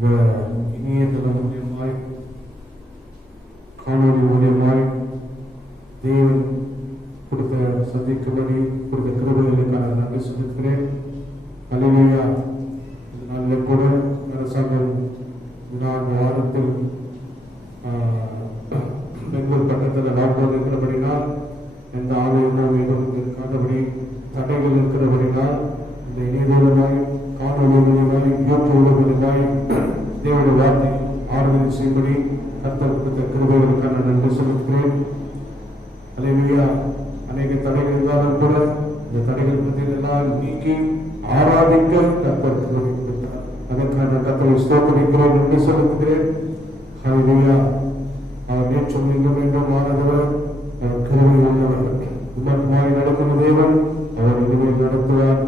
இணையதளம் மூலியமாய் காணொலி மூலியமாய் தேவன் கொடுத்த சந்திக்கும்படி கொடுத்த கிருபைகளுக்கான நன்றி செலுத்துகிறேன். அல்லேலூயா. இந்த நாளில் கூட அரசாங்கம் 4 வாரத்தில் பெங்களூர் பக்கத்தில் லாக்டவுன் இருக்கிறபடினால் எந்த ஆலயமோ வீடும் இருக்காதபடி தடைகள் இருக்கிறபடினால் இந்த இணையதளமாய் காணொலி மூலியமாய் யூடியூப் மூலியமாய் தேவனுடைய வார்த்தை ஆராதனை செய்யும்படி கர்த்தர் கொடுத்த கிருபைகளுக்கான நன்றி செலுத்துகிறேன். அல்லேலூயா. அநேக தடைகள் இருந்தாலும் கூட இந்த தடைகள் பற்றியெல்லாம் நீக்கி ஆராதிக்க கர்த்தர் கிருபை கொடுத்தார். அதற்கான கர்த்தரை ஸ்தோத்திரிக்கிறேன், நன்றி செலுத்துகிறேன். அல்லேலூயா. அவர் நேற்றும் நீங்க வேண்டும் மாறவர், அவர் கிருபை உள்ளவர், உமக்குமாய் நடக்கிற தேவன் அவர் இனிமேல் நடத்துவார்.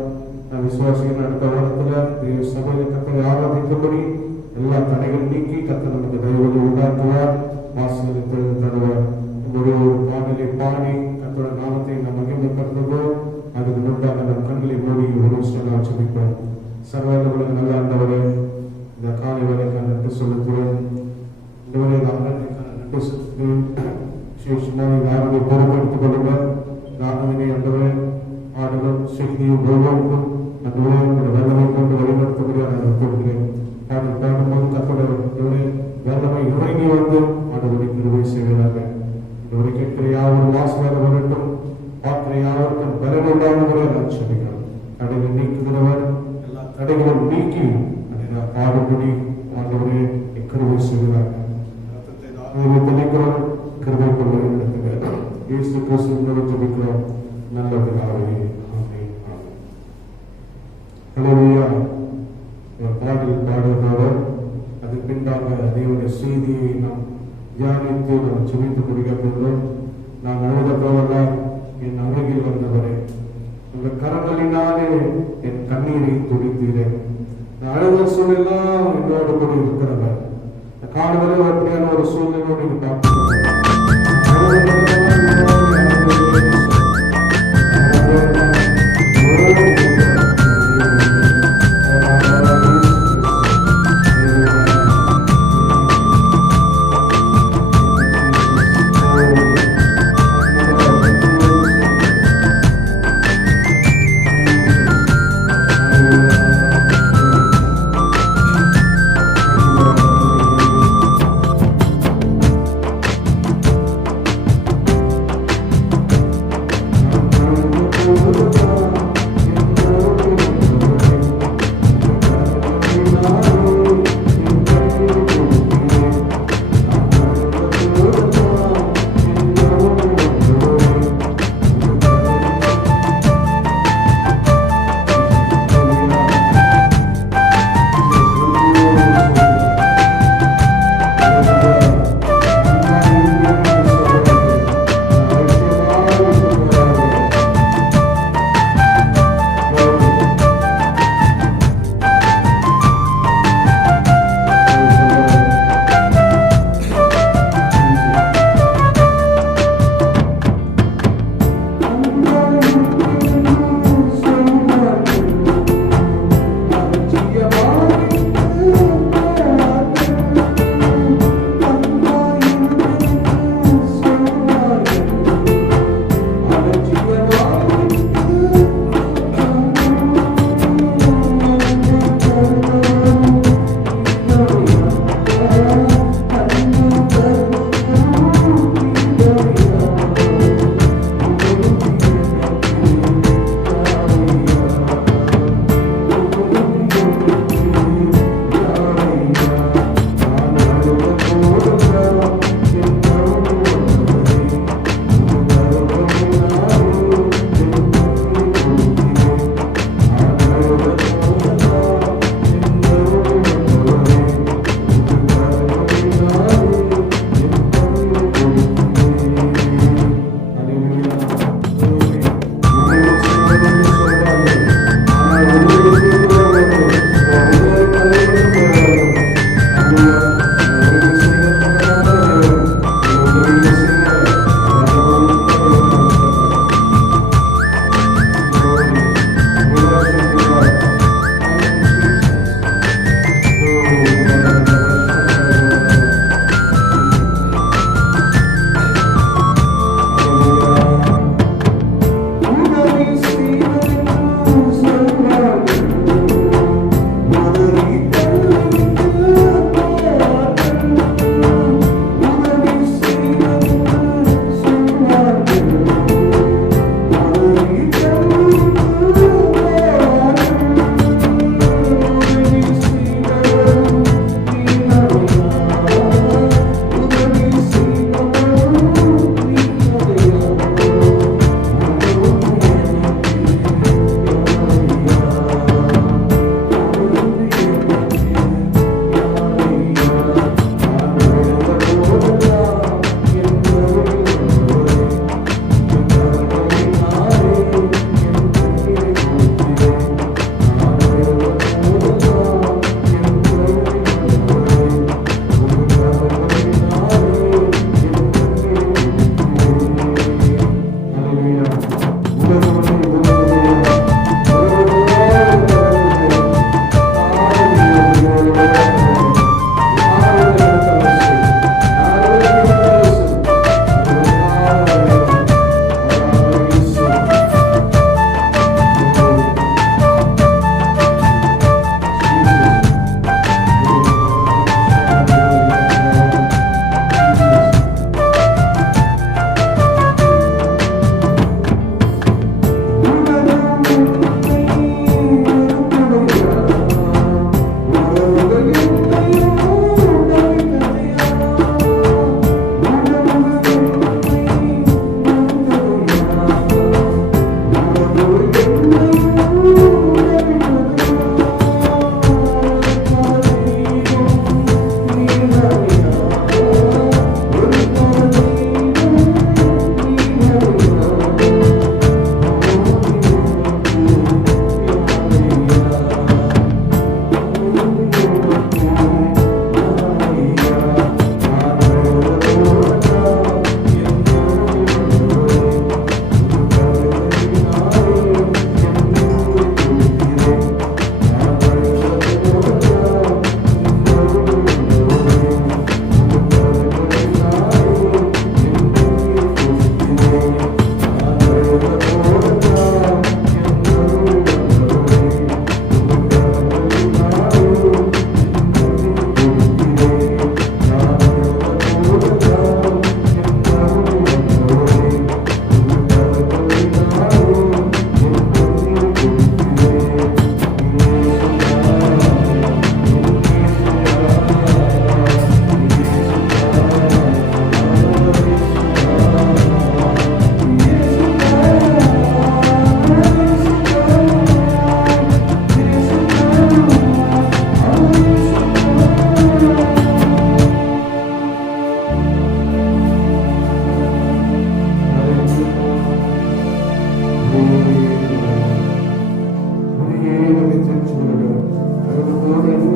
விசுவாசிகள் நடத்த வாரத்தில் சபையை கர்த்தரை ஆராதிக்கும்படி எல்லா தடைகள் நீக்கி கர்த்தர் நமக்கு தயவுகளை உண்டாக்குவார், வாசல்களை தருவார். ஒரு பாடலை பாடி கர்த்தருடைய நாமத்தை நாம் மகிமைப்படுத்துவோ அதுக்கு முன்பாக நம் கண்களை மூடி ஒரு சொல்ல ஆட்சிப்போம். சர்வர்களுக்கு நல்ல ஆண்டவரே, இந்த காலை வேலைக்கான நன்றி செலுத்துகிறேன். இந்த வேலை ஆராதனைக்கான நன்றி செலுத்துகிறேன். விசேஷமாக யாருடைய பொறுப்பெடுத்துக் கொள்ளுங்கள். ஆராதனை ஆண்டவரே ஆடுகள் செய்தியும் ஒவ்வொன்றும் அன்றுவே வல்லமை கொண்டு வழிநடத்தும்படியாக நான் கொடுக்கிறேன். பாடல் பாடும்போது கர்த்தருடைய வல்லமை இறங்கி வந்து ஆண்டவரை கிருபை செய்வதாக. இவரை கேட்கிற யாரும் வாசமாக வரட்டும், பார்க்கிற யாருக்கும் பலன் உண்டாகும்படி நான் சொல்லிக்கிறேன். தடைகள் நீக்குகிறவர் எல்லா தடைகளும் நீக்கி அதை பாடுபடி ஆண்டவரே கிருபை செய்வதாக. தெளிக்கிறோம், கிருபை கொண்டு வழிநடத்துகிறார். இயேசு கிறிஸ்துவின் ஜெபிக்கிறோம் நல்ல பிதாவே. அல்லேலூயா. பாடல் பாடுவதோடு அது பின்பாக தேவனுடைய செய்தியை நாம் தியானித்து நாம் ஜெபித்து முடிக்கப்போகிறோம். நான் அழுத போவதால் என் அருகில் வந்தவரே, உங்கள் கரங்களினாலே என் கண்ணீரை துடித்தீரேன். நான் அழுத சூழலாம் என்னோடு கூட இருக்கிறவர். காடுவரை அப்படியான ஒரு சூழ்நிலையோடு பார்க்கிறேன்.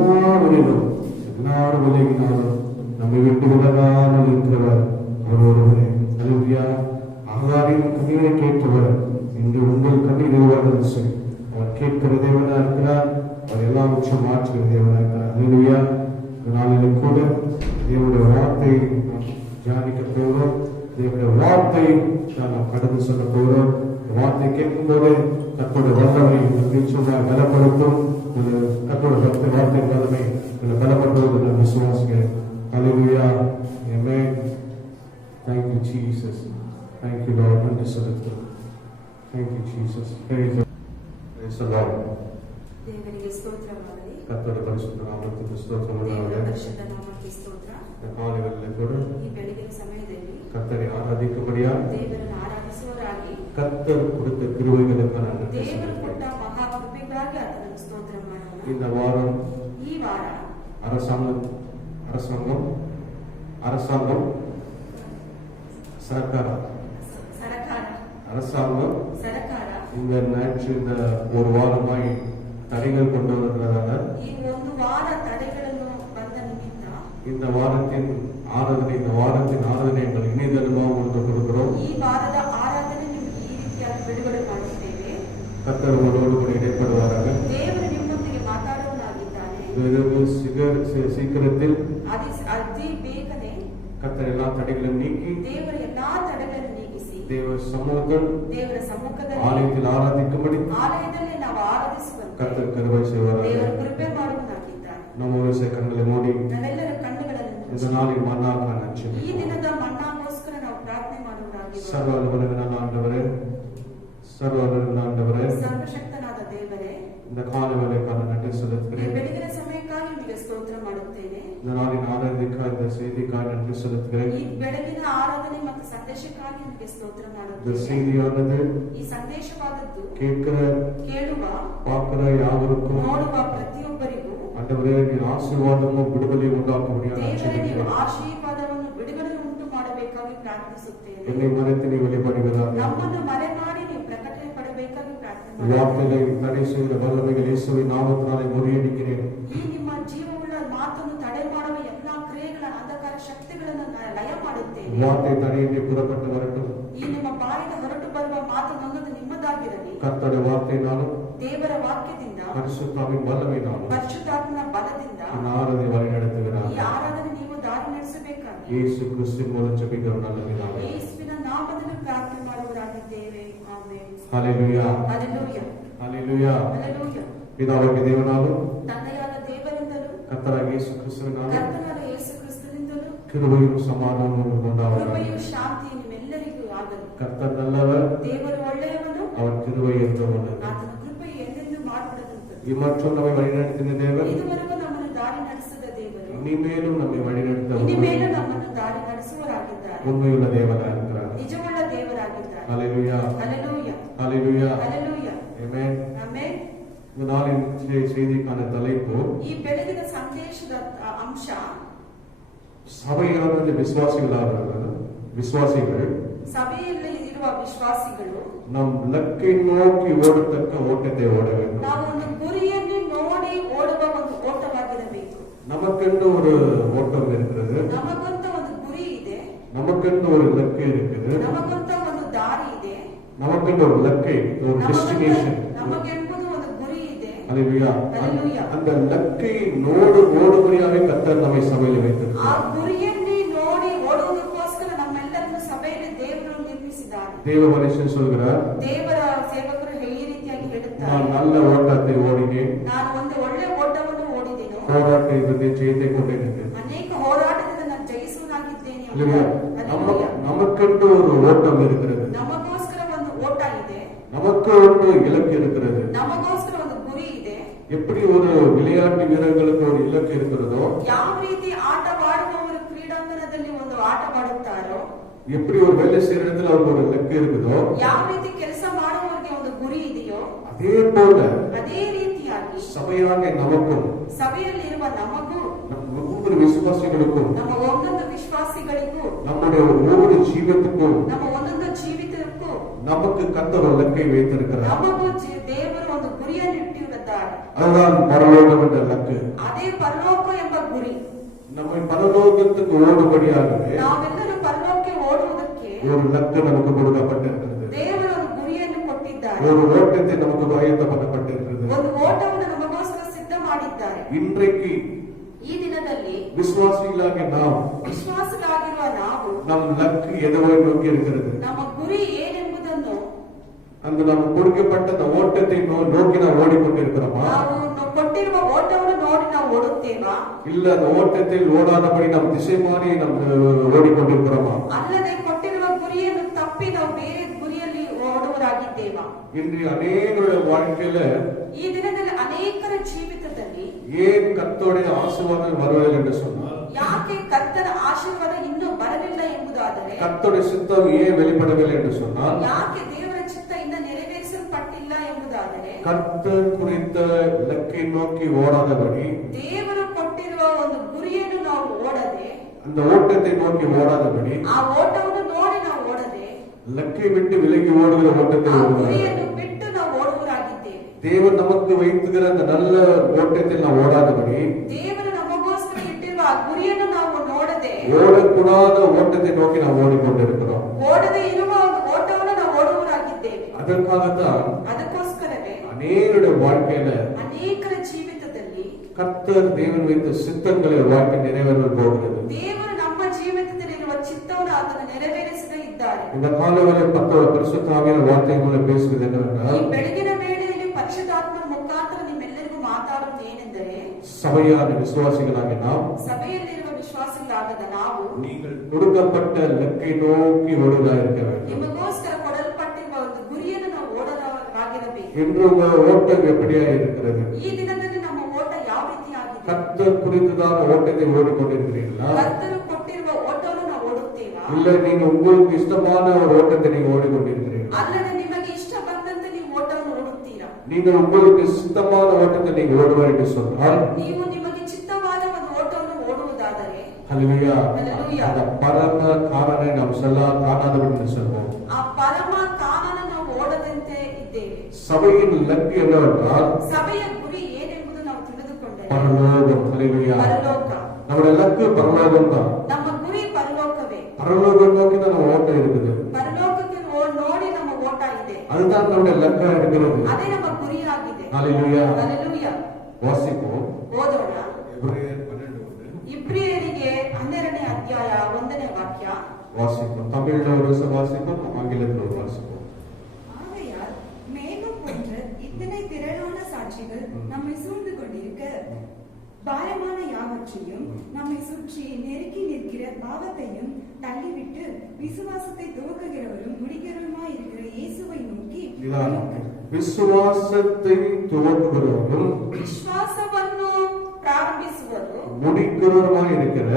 எல்லாவரிலும் எல்லாரும் விலகினாலும் நம்மை விட்டு விலகாமல் இருக்கிறவர் அவர் ஒருவரே. அல்லேலூயா. ஆகாரின் கண்ணீரை கேட்டவர் இன்று உங்கள் கண்ணீர் எதுவாக சரி, அவர் கேட்கிற தேவனா இருக்கிறார். அவர் எல்லாவற்றையும் மாற்றுகிற தேவனா இருக்கிறார். அல்லேலூயா. நாளில் கூட தேவனுடைய வார்த்தை தியானிக்க போகிறோம். தேவனுடைய வார்த்தை நாம் கடந்து சொல்ல போகிறோம். வார்த்தை கேட்கும் போது கர்த்தருடைய வல்லமை நிச்சயமாக பலப்படுத்தும். கர்த்தருடைய வார்த்தை வல்லமை பலப்படுத்துவது நான் விசுவாசிக்கிறேன். அல்லேலூயா. ஆமென். Thank you Jesus. Thank you Lord. நன்றி சொல்லுகிறோம். Thank you Jesus. Praise the Lord. ದೇವರಿಗೆ ಸ್ತೋತ್ರವಾಗಲಿ. ಕರ್ತನ ಪರಿಶುದ್ಧ ನಾಮಕ್ಕೆ ಸ್ತೋತ್ರವಾಗಲಿ. ಪರಿಶುದ್ಧ ನಾಮಕ್ಕೆ ಸ್ತೋತ್ರ. ಕಾಲಗಳಲ್ಲಿ ಕೂಡ ಈ ಬೆಳಗಿನ ಸಮಯದಲ್ಲಿ ಕರ್ತனை ಆರಾಧಿಕಬಡಿಯ ದೇವರನ್ನು ಆರಾಧಿಸುವರಾಗಿ கர்த்தர் கொடுத்த கிருபைகளுக்கான நன்றி. ದೇವರು ಕೊಟ್ಟ ಮಹಾ ಕೃಪೆಗಾಗಿ ಆತನಿಗೆ ಸ್ತೋತ್ರ ಮಾಡೋಣ. இந்த வாரம் ಈ ವಾರ அரசாங்கம் ಸರಕಾರ இந்த நேற்று இந்த ஒரு வாரமாய் தடைகள் கொண்டு வருகிறதால ಈ ಒಂದು ವಾರ ತಡೆಗಳನ್ನು ಬಂದ ನಿಮಿತ್ತ இந்த வாரத்தின் ஆராதனை எங்கள் இணையதளமாக உங்களுக்கு கொடுக்கிறோம். ಈ ವಾರದ ಆರಾಧನೆ ನಿಮಗೆ ಈ ರೀತಿಯಾಗಿ ಬಿಡುಗಡೆ ಮಾಡುತ್ತೇವೆ. கர்த்தர் உங்களோடு கூட இடைப்படுவாராக. ದೇವರು ನಿಮ್ಮೊಂದಿಗೆ ಮಾತಾಡುವನಾಗಿದ್ದಾನೆ. சீக்கிரத்தில் ಅತಿ ಬೇಗನೆ கர்த்தர் எல்லா தடைகளையும் நீக்கி ದೇವರ ಎಲ್ಲಾ ತಡೆಗಳನ್ನು ನೀಗಿಸಿ தேவರ ಸಮ್ಮುಖದಲ್ಲಿ ஆலயத்தில் ஆராதிக்கும்படி ಆಲಯದಲ್ಲಿ ನಾವು ಆರಾಧಿಸುವಂತೆ கர்த்தர் கிருபை செய்வாராக. ದೇವರು ಕೃಪೆ ಮಾಡುವನಾಗಿದ್ದಾನೆ. ನಮ್ಮ ಕಣ್ಣುகளை ಮೂಡಿ ನಾವೆಲ್ಲರ ಕಣ್ಣುಗಳನ್ನು இந்த நாளில் மன்னாக்கான ಈ ದಿನದ ಮನ್ನಾಗೋಸ್ಕರ ನಾವು ಪ್ರಾರ್ಥನೆ ಮಾಡುವರಾಗಿದ್ದೇವೆ. ಸರ್ವವಲ್ಲಭನ ಆண்டವರೇ, ಸರ್ವಶಕ್ತನಾದ ದೇವರೇ, இந்த காலவேளைக்கான நன்றி செலுத்துகிறேன். ಬೆಳಗಿನ ಸಮಯಕ್ಕಾಗಿ ನಿಮಗೆ ಸ್ತೋತ್ರ ಮಾಡುತ್ತೇನೆ. இந்த நாளின் ஆராதனைக்காக இந்த செய்திக்காக நன்றி செலுத்துகிறேன். ಈ ಬೆಳಗಿನ ಆರಾಧನೆ ಮತ್ತು ಸಂದೇಶಕ್ಕಾಗಿ ನಿಮಗೆ ಸ್ತೋತ್ರ ಮಾಡುತ್ತೇನೆ. இந்த செய்தியானது ಈ ಸಂದೇಶವಾದದ್ದು ಕೇಳುವ பார்க்கிற யாவருக்கும் ನೋಡುವ ಪ್ರತಿಯೊಬ್ಬರಿಗೂ ஆண்டவரே நீர் ஆசீர்வாதமும் விடுதலை உண்டாக்கும்படியாக ದೇವರೇ ನೀವು ಆಶೀರ್ವಾದವನ್ನು ಬಿಡುಗಡೆ ಉಂಟು ಮಾಡಬೇಕಾಗಿ ಪ್ರಾರ್ಥಿಸುತ್ತೇನೆ. என்னை மறைத்து நீ வெளிப்படுகிறார். ನಮ್ಮನ್ನು ಮರೆ ಮಾಡಿ ನೀವು ಪ್ರಕಟಣೆ ಪಡಬೇಕಾಗಿ ಪ್ರಾರ್ಥನೆ வார்த்தைகளை தடை செய்கிற வல்லமைகள் இயேசுவின் நாமத்தினாலே முறியடிக்கிறேன். ಈ ನಿಮ್ಮ ಜೀವವುಳ್ಳ ಮಾತನ್ನು ತಡೆ ಮಾಡುವ ಎಲ್ಲಾ ಕ್ರಿಯೆಗಳ ಅಂಧಕಾರ ಶಕ್ತಿಗಳನ್ನು ಲಯ ಮಾಡುತ್ತೇನೆ. வார்த்தை தடையின்றி புறப்பட்டு வரட்டும். ಈ ನಿಮ್ಮ ಬಾಯಿಂದ ಹೊರಟು ಬರುವ ಮಾತು ನನ್ನದು ನಿಮ್ಮದಾಗಿರಲಿ. கர்த்தருடைய வார்த்தையினாலும் ದೇವರ ವಾಕ್ಯದಿಂದ பரிசுத்தாவின் வல்லமையினாலும் ಪರಿಶುದ್ಧಾತ್ಮನ ಬಲದಿಂದ ஆராதனை வழி நடத்துகிறார். ಈ ಆರಾಧನೆ ನೀವು ದಾರಿ ನಡೆಸಬೇಕಾಗಿ இயேசு கிறிஸ்துவின் மூலம் ஜெபிக்கிறோம் நல்ல பிதாவே. ಯೇಸುವಿನ ನಾಮದಲ್ಲಿ ಪ್ರಾರ್ಥನೆ ಮಾಡುವರಾಗಿದ್ದೇವೆ. ಆಮೆನ್. ஹல்லேலூயா. ಹಲ್ಲೆಲೂಯಾ. ஹல்லேலூயா. ಹಲ್ಲೆಲೂಯಾ. பிதாவாகிய தேவனாலும் ತಂದೆಯಾದ ದೇವರಿಂದಲೂ கர்த்தராகிய இயேசு கிறிஸ்துவினாலும் ಕರ್ತನಾದ ಯೇಸು ಕ್ರಿಸ್ತನಿಂದಲೂ கிருபையும் சமாதானமும் உண்டாவதாக. ಕೃಪೆಯೂ ಶಾಂತಿಯೂ ನಿಮ್ಮೆಲ್ಲರಿಗೂ ಆಗಲಿ. கர்த்தர் நல்லவர், ದೇವರು ಒಳ್ಳೆಯವನು, அவர் கிருபை என்றுள்ளது. ಆತನ ಕೃಪೆಯು ಎಂದೆಂದೂ ಮಾಡಬಾರದಂಥದ್ದು. இம்மற்றும் நம்மை வழிநடத்தின தேவன் ಇದುವರೆಗೂ ನಮ್ಮನ್ನು ದಾರಿ ನಡೆಸಿದ ದೇವರು இனிமேலும் நம்மை வழிநடத்த ಇನಿಮೇಲೂ ನಮ್ಮನ್ನು ದಾರಿ ನಡೆಸುವರಾಗಿದ್ದಾರೆ. உண்மையுள்ள தேவனாக இருக்கிறார். ನಿಜವುಳ್ಳ ದೇವರಾಗಿದ್ದಾರೆ. ஹல்லேலூயா. ಹಲ್ಲೆಲೂಯಾ. ஹல்லேலூயா. ಹಲ್ಲೆಲೂಯಾ. ஆமென். ಆಮೆನ್. இந்த நாளின் செய்திக்கான தலைப்பு ಈ ಬೆಳಗಿನ ಸಂದೇಶದ ಅಂಶ சபையானது விசுவாசிகள் ಸಭೆಯಲ್ಲಿ ಇರುವ ವಿಶ್ವಾಸಿಗಳು நம் இலக்கை நோக்கி ஓடத்தக்க ஓட்டத்தை ஓட வேண்டும். ನಾವು ಒಂದು ಗುರಿಯನ್ನು ನೋಡಿ ಓಡುವ ಒಂದು ಓಟವಾಗಿರಬೇಕು. நமக்கென்று ஒரு ஓட்டம் இருக்கிறது. ನಮಗಂತ ಒಂದು ಗುರಿ ಇದೆ. நமக்கென்று ஒரு இலக்கு இருக்குது. ನಮಗಂತ ಒಂದು ದಾರಿ ಇದೆ. நமக்கென்று ஒரு இலக்கை, ஒரு டெஸ்டினேஷன். ನಮಗೆಂಬುದು ಒಂದು ಗುರಿ ಇದೆ. அல்லேலூயா. அல்லேலூயா. அந்த இலக்கை ஓடும்படியாகவே கர்த்தர் நம்மை சபையில் ಆ வைத்திருக்கிறார். ಗುರಿಯನ್ನು ನೋಡಿ ಓಡುವುದಕ್ಕೋಸ್ಕರ ನಮ್ಮೆಲ್ಲರನ್ನು ಸಭೆಯಲ್ಲಿ ದೇವರು ನಿರ್ಮಿಸಿದ್ದಾರೆ. தேவ மனுஷன் சொல்கிறார், ದೇವರ ಸೇವಕರು ಈ ರೀತಿಯಾಗಿ ಹೇಳುತ್ತಾರೆ, நான் நல்ல ஓட்டத்தை ஓடினேன், ನಾನು ಒಂದು ಒಳ್ಳೆ ಓಟವನ್ನು ಓಡಿದೆನು, போராட்டத்தை ஜெயத்தை கொண்டிருந்தேன். ಅನೇಕ ಹೋರಾಟದಿಂದ ನಾನು ಜಯಿಸುವನಾಗಿದ್ದೇನೆ. நமக்கென்று ஒரு ஓட்டம் இருக்கிறது. ನಮಗೋಸ್ಕರ ಒಂದು ಓಟ ಇದೆ. நமக்கு ஒரு இலக்கு இருக்கிறது. ನಮಗೋಸ್ಕರ ಒಂದು ಗುರಿ ಇದೆ. எப்படி ஒரு விளையாட்டு வீரர்களுக்கு ஒரு இலக்கு இருக்கிறதோ, ಯಾವ ರೀತಿ ಆಟವಾಡುವವರು ಕ್ರೀಡಾಂಗಣದಲ್ಲಿ ಒಂದು ಆಟವಾಡುತ್ತಾರೋ, எப்படி ஒரு வேலை செய்யற இடத்துல அவருக்கு ஒரு இலக்கு இருக்குதோ, ಯಾವ ರೀತಿ ಕೆಲಸ ಮಾಡುವವರಿಗೆ ಒಂದು ಗುರಿ ಇದೆಯೋ, அதே போல ಅದೇ ರೀತಿಯಾಗಿ சபையாகிய நமக்கும், ಸಭೆಯಲ್ಲಿರುವ ನಮಗೂ, ஒவ்வொரு விசுவாசிகளுக்கும், ನಮ್ಮ ಒಂದೊಂದು ವಿಶ್ವಾಸಿಗಳಿಗೂ, நம்முடைய ஒவ்வொரு ஜீவத்துக்கும், ನಮ್ಮ ಒಂದೊಂದು ಜೀವಿತಕ್ಕೂ நமக்கு கர்த்தர் ஒரு இலக்கை வைத்திருக்கிறார். ನಮಗೂ ದೇವರು ಒಂದು ಗುರಿಯನ್ನು ಇಟ್ಟಿರುತ್ತಾರೆ. அதுதான் பரலோகம் என்ற லக்கு. ಅದೇ ಪರಲೋಕ ಎಂಬ ಗುರಿ. நம்மை பரலோகத்துக்கு ஓடும்படியாகவே ನಾವೆಲ್ಲರೂ ಪರಲೋಕಕ್ಕೆ ಓಡುವುದಕ್ಕೆ ஒரு லக்கு நமக்கு கொடுக்கப்பட்டிருக்கிறது. ದೇವರು ಒಂದು ಗುರಿಯನ್ನು ಕೊಟ್ಟಿದ್ದಾರೆ. ஒரு ஓட்டத்தை நமக்கு ஆயத்தப்பட்டிருக்கிறது. ಒಂದು ಓಟವನ್ನು ನಮಗೋಸ್ಕರ ಸಿದ್ಧ ಮಾಡಿದ್ದಾರೆ. இன்றைக்கு ಈ ದಿನದಲ್ಲಿ விசுவாசிகளாக நாம் ವಿಶ್ವಾಸರಾಗಿರುವ ನಾವು நம் லக்கு எதுவோ நோக்கி இருக்கிறது. ನಮ್ಮ ಗುರಿ ಏನೆಂಬುದನ್ನು அந்த நமக்கு கொடுக்கப்பட்ட அந்த ஓட்டத்தை நோக்கி நாம் ஓடிக்கொண்டிருக்கிறோமா? ನಾವು ಕೊಟ್ಟಿರುವ ಓಟವನ್ನು ನೋಡಿ ನಾವು ಓಡುತ್ತೇವಾ? இல்ல அந்த ஓட்டத்தில் ஓடாதபடி நாம் திசை மாறி நாம் ஓடிக்கொண்டிருக்கிறோமா? ಅಲ್ಲದೆ ಕೊಟ್ಟಿರುವ ಗುರಿಯನ್ನು ತಪ್ಪಿ ನಾವು ಬೇರೆ ಗುರಿಯಲ್ಲಿ ಓಡುವರಾಗಿದ್ದೇವಾ? இன்று அநேகருடைய வாழ்க்கையில ಈ ದಿನದಲ್ಲಿ ಅನೇಕರ ಜೀವಿತದಲ್ಲಿ ஏன் கர்த்தருடைய ஆசீர்வாதம் வருவதில்லை என்று சொன்னால், ಯಾಕೆ ಕರ್ತನ ಆಶೀರ್ವಾದ ಇನ್ನೂ ಬರಲಿಲ್ಲ ಎಂಬುದಾದರೆ, கர்த்தருடைய சித்தம் ஏன் வெளிப்படவில்லை என்று சொன்னால், ಯಾಕೆ ದೇವರ ಚಿತ್ತ ಇನ್ನೂ ನೆರವೇರಿಸಲ್ಪಟ್ಟಿಲ್ಲ ಎಂಬುದಾದರೆ, கர்த்தர் குறித்த இலக்கை நோக்கி ஓடாதபடி, ದೇವರು ಕೊಟ್ಟಿರುವ ಒಂದು ಗುರಿಯನ್ನು ನಾವು ಓಡದೆ, அந்த ஓட்டத்தை நோக்கி ஓடாதபடி, ಆ ಓಟವನ್ನು ನೋಡಿ ನಾವು ಓಡದೆ, இலக்கை விட்டு விலகி ஓடுகிற ஓட்டத்தை ಆ ஓடுகிறார். ಗುರಿಯನ್ನು ಬಿಟ್ಟು ನಾವು ಓಡುವರಾಗಿದ್ದೇವೆ. தேவன் நமக்கு வைத்துகிற அந்த நல்ல ஓட்டத்தில் நாம் ஓடாதபடி, ದೇವರು ನಮಗೋಸ್ಕರ ಇಟ್ಟಿರುವ ಆ ಗುರಿಯನ್ನು ನಾವು ನೋಡದೆ, ஓடக்கூடாத ஓட்டத்தை நோக்கி நாம் ஓடிக்கொண்டிருக்கிறோம். ಓಡದೆ ಇರುವ ಒಂದು ಓಟವನ್ನು ನಾವು ಓಡುವರಾಗಿದ್ದೇವೆ. அதற்காகத்தான் ಅದಕ್ಕೋಸ್ಕರವೇ அநேகருடைய வாழ்க்கையில ಅನೇಕರ ಜೀವಿತದಲ್ಲಿ கர்த்தர் தேவன் வைத்த சித்தங்களை வாழ்க்கை நிறைவேறல் போகிறது. ದೇವರು ನಮ್ಮ ಜೀವಿತದಲ್ಲಿರುವ ಚಿತ್ತವನ್ನು ಅದನ್ನು ನೆರವೇರಿಸದೇ ಇದ್ದಾರೆ. இந்த காலவரை பரிசுத்த ஆவியானவர் வார்த்தை மூலம் பேசுவது ಈ என்னவென்றால், ಬೆಳಗಿನ ವೇಳೆಯಲ್ಲಿ ಪರಿಶುದ್ಧಾತ್ಮ ಮುಖಾಂತರ ನಿಮ್ಮೆಲ್ಲರಿಗೂ ಮಾತಾಡುವುದು ಏನೆಂದರೆ, சபையான விசுவாசிகளாக நாம் ಸಭೆಯಲ್ಲಿರುವ ವಿಶ್ವಾಸಿಗಳಾದ ನಾವು நீங்கள் கொடுக்கப்பட்ட இலக்கை நோக்கி ஓடுவதாக இருக்க வேண்டும். ನಿಮಗೋಸ್ಕರ ಕೊಡಲ್ಪಟ್ಟಿರುವ ಒಂದು ಗುರಿಯನ್ನು ನಾವು ಓಡಲಾಗಿರಬೇಕು. இன்று உங்கள் ஓட்டம் எப்படியா இருக்கிறது? ಈ ದಿನದಲ್ಲಿ ನಮ್ಮ ಓಟ ಯಾವ ರೀತಿಯಾಗಿದೆ? கர்த்தர் குறித்துதான் ஓட்டத்தை ஓடிக்கொண்டிருக்கிறீர்களா? ಕರ್ತರು ಕೊಟ್ಟಿರುವ ಓಟವನ್ನು ನಾವು ಓಡುತ್ತೇವಾ? இல்ல நீங்க உங்களுக்கு இஷ்டமான ஒரு ஓட்டத்தை நீங்க ஓடிக்கொண்டிருக்கிறீர்களா? ಅಲ್ಲದೆ ನಿಮಗೆ ಇಷ್ಟ ಬಂದಂತೆ ನೀವು ಓಟವನ್ನು ಓಡುತ್ತೀರಾ? நீங்கள் உங்களுக்கு சித்தமான ஓட்டத்தை நீங்க ஓடுவார் என்று சொன்னால், ನೀವು ನಿಮಗೆ ಚಿತ್ತವಾದ ಒಂದು ಓಟವನ್ನು ಓಡುವುದಾದರೆ, ஹல்லேலூயா, ஹல்லேலூயா. அந்த பரம காரணை நாம் காணாதபடி என்று சொல்வோம். ಆ ಪರಮ ಕಾನನ ನಾವು ಓಡದಂತೆ ಇದ್ದೇವೆ. சபையின் இலக்கு என்னவென்றால் ಸಭೆಯ ಗುರಿ ಏನೆಂಬುದು ನಾವು ತಿಳಿದುಕೊಂಡರೆ பரலோகம். ஹல்லேலூயா. ಪರಲೋಕ. நம்முடைய இலக்கு பரலோகம் தான். ನಮ್ಮ ಗುರಿ ಪರಲೋಕವೇ. பரலோகம் நோக்கி தான் நம்ம ஓட்டம் இருக்குது. ಪರಲೋಕಕ್ಕೆ ನೋಡಿ ನಮ್ಮ ಓಟ ಇದೆ. அதுதான் நம்முடைய இலக்கா இருக்கிறது. ಅದೇ ನಮ್ಮ ಗುರಿಯಾಗಿದೆ. ஹல்லேலூயா. ಹಲ್ಲೆಲೂಯಾ. வாசிப்போம். ಓದೋಣ. எபிரேயர் 12:1. ಇಬ್ರಿಯರಿಗೆ 12ನೇ ಅಧ್ಯಾಯ 1ನೇ ವಾಕ್ಯ. வாசிப்போம். தமிழ்ல ஒரு வாசிப்போம், ஆங்கிலத்தில் ஒரு வாசிப்போம். ஆகையால் மேகம் போன்ற இத்தனை திரளான சாட்சிகள் நம்மை சூழ்ந்து கொண்டிருக்க, பாரமான யாவற்றையும் நம்மை சுற்றி நெருக்கி நிற்கிற பாவத்தையும் தள்ளிவிட்டு விசுவாசத்தை துவக்குகிறவரும் முடிக்கிறவருமாய் இருக்கிற இயேசுவை நோக்கி இதான் விசுவாசத்தை துவக்குகிறவரும் ವಿಶ್ವಾಸವನ್ನು ಪ್ರಾರಂಭಿಸುವರು முடிக்கிறவருமாய் இருக்கிற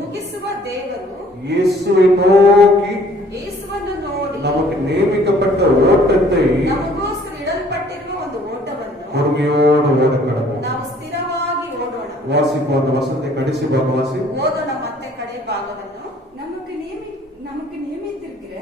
ಮುಗಿಸುವ ದೇವರು இயேசுவை நோக்கி ಯೇಸುವನ್ನು ನೋಡಿ நமக்கு நியமிக்கப்பட்ட ஓட்டத்தை ನಮಗೋಸ್ಕರ ಇಡಲ್ಪಟ್ಟಿರುವ ಒಂದು ಓಟವನ್ನು பொறுமையோடு ஓட கடவோம். ನಾವು ಸ್ಥಿರವಾಗಿ ಓಡೋಣ. வாசிப்போம். அந்த வசனத்தை கடைசி பாகம் வாசி. ಓದೋಣ ಮತ್ತೆ ಕಡೆ ಭಾಗವನ್ನು. நமக்கு நியமித்திருக்கிற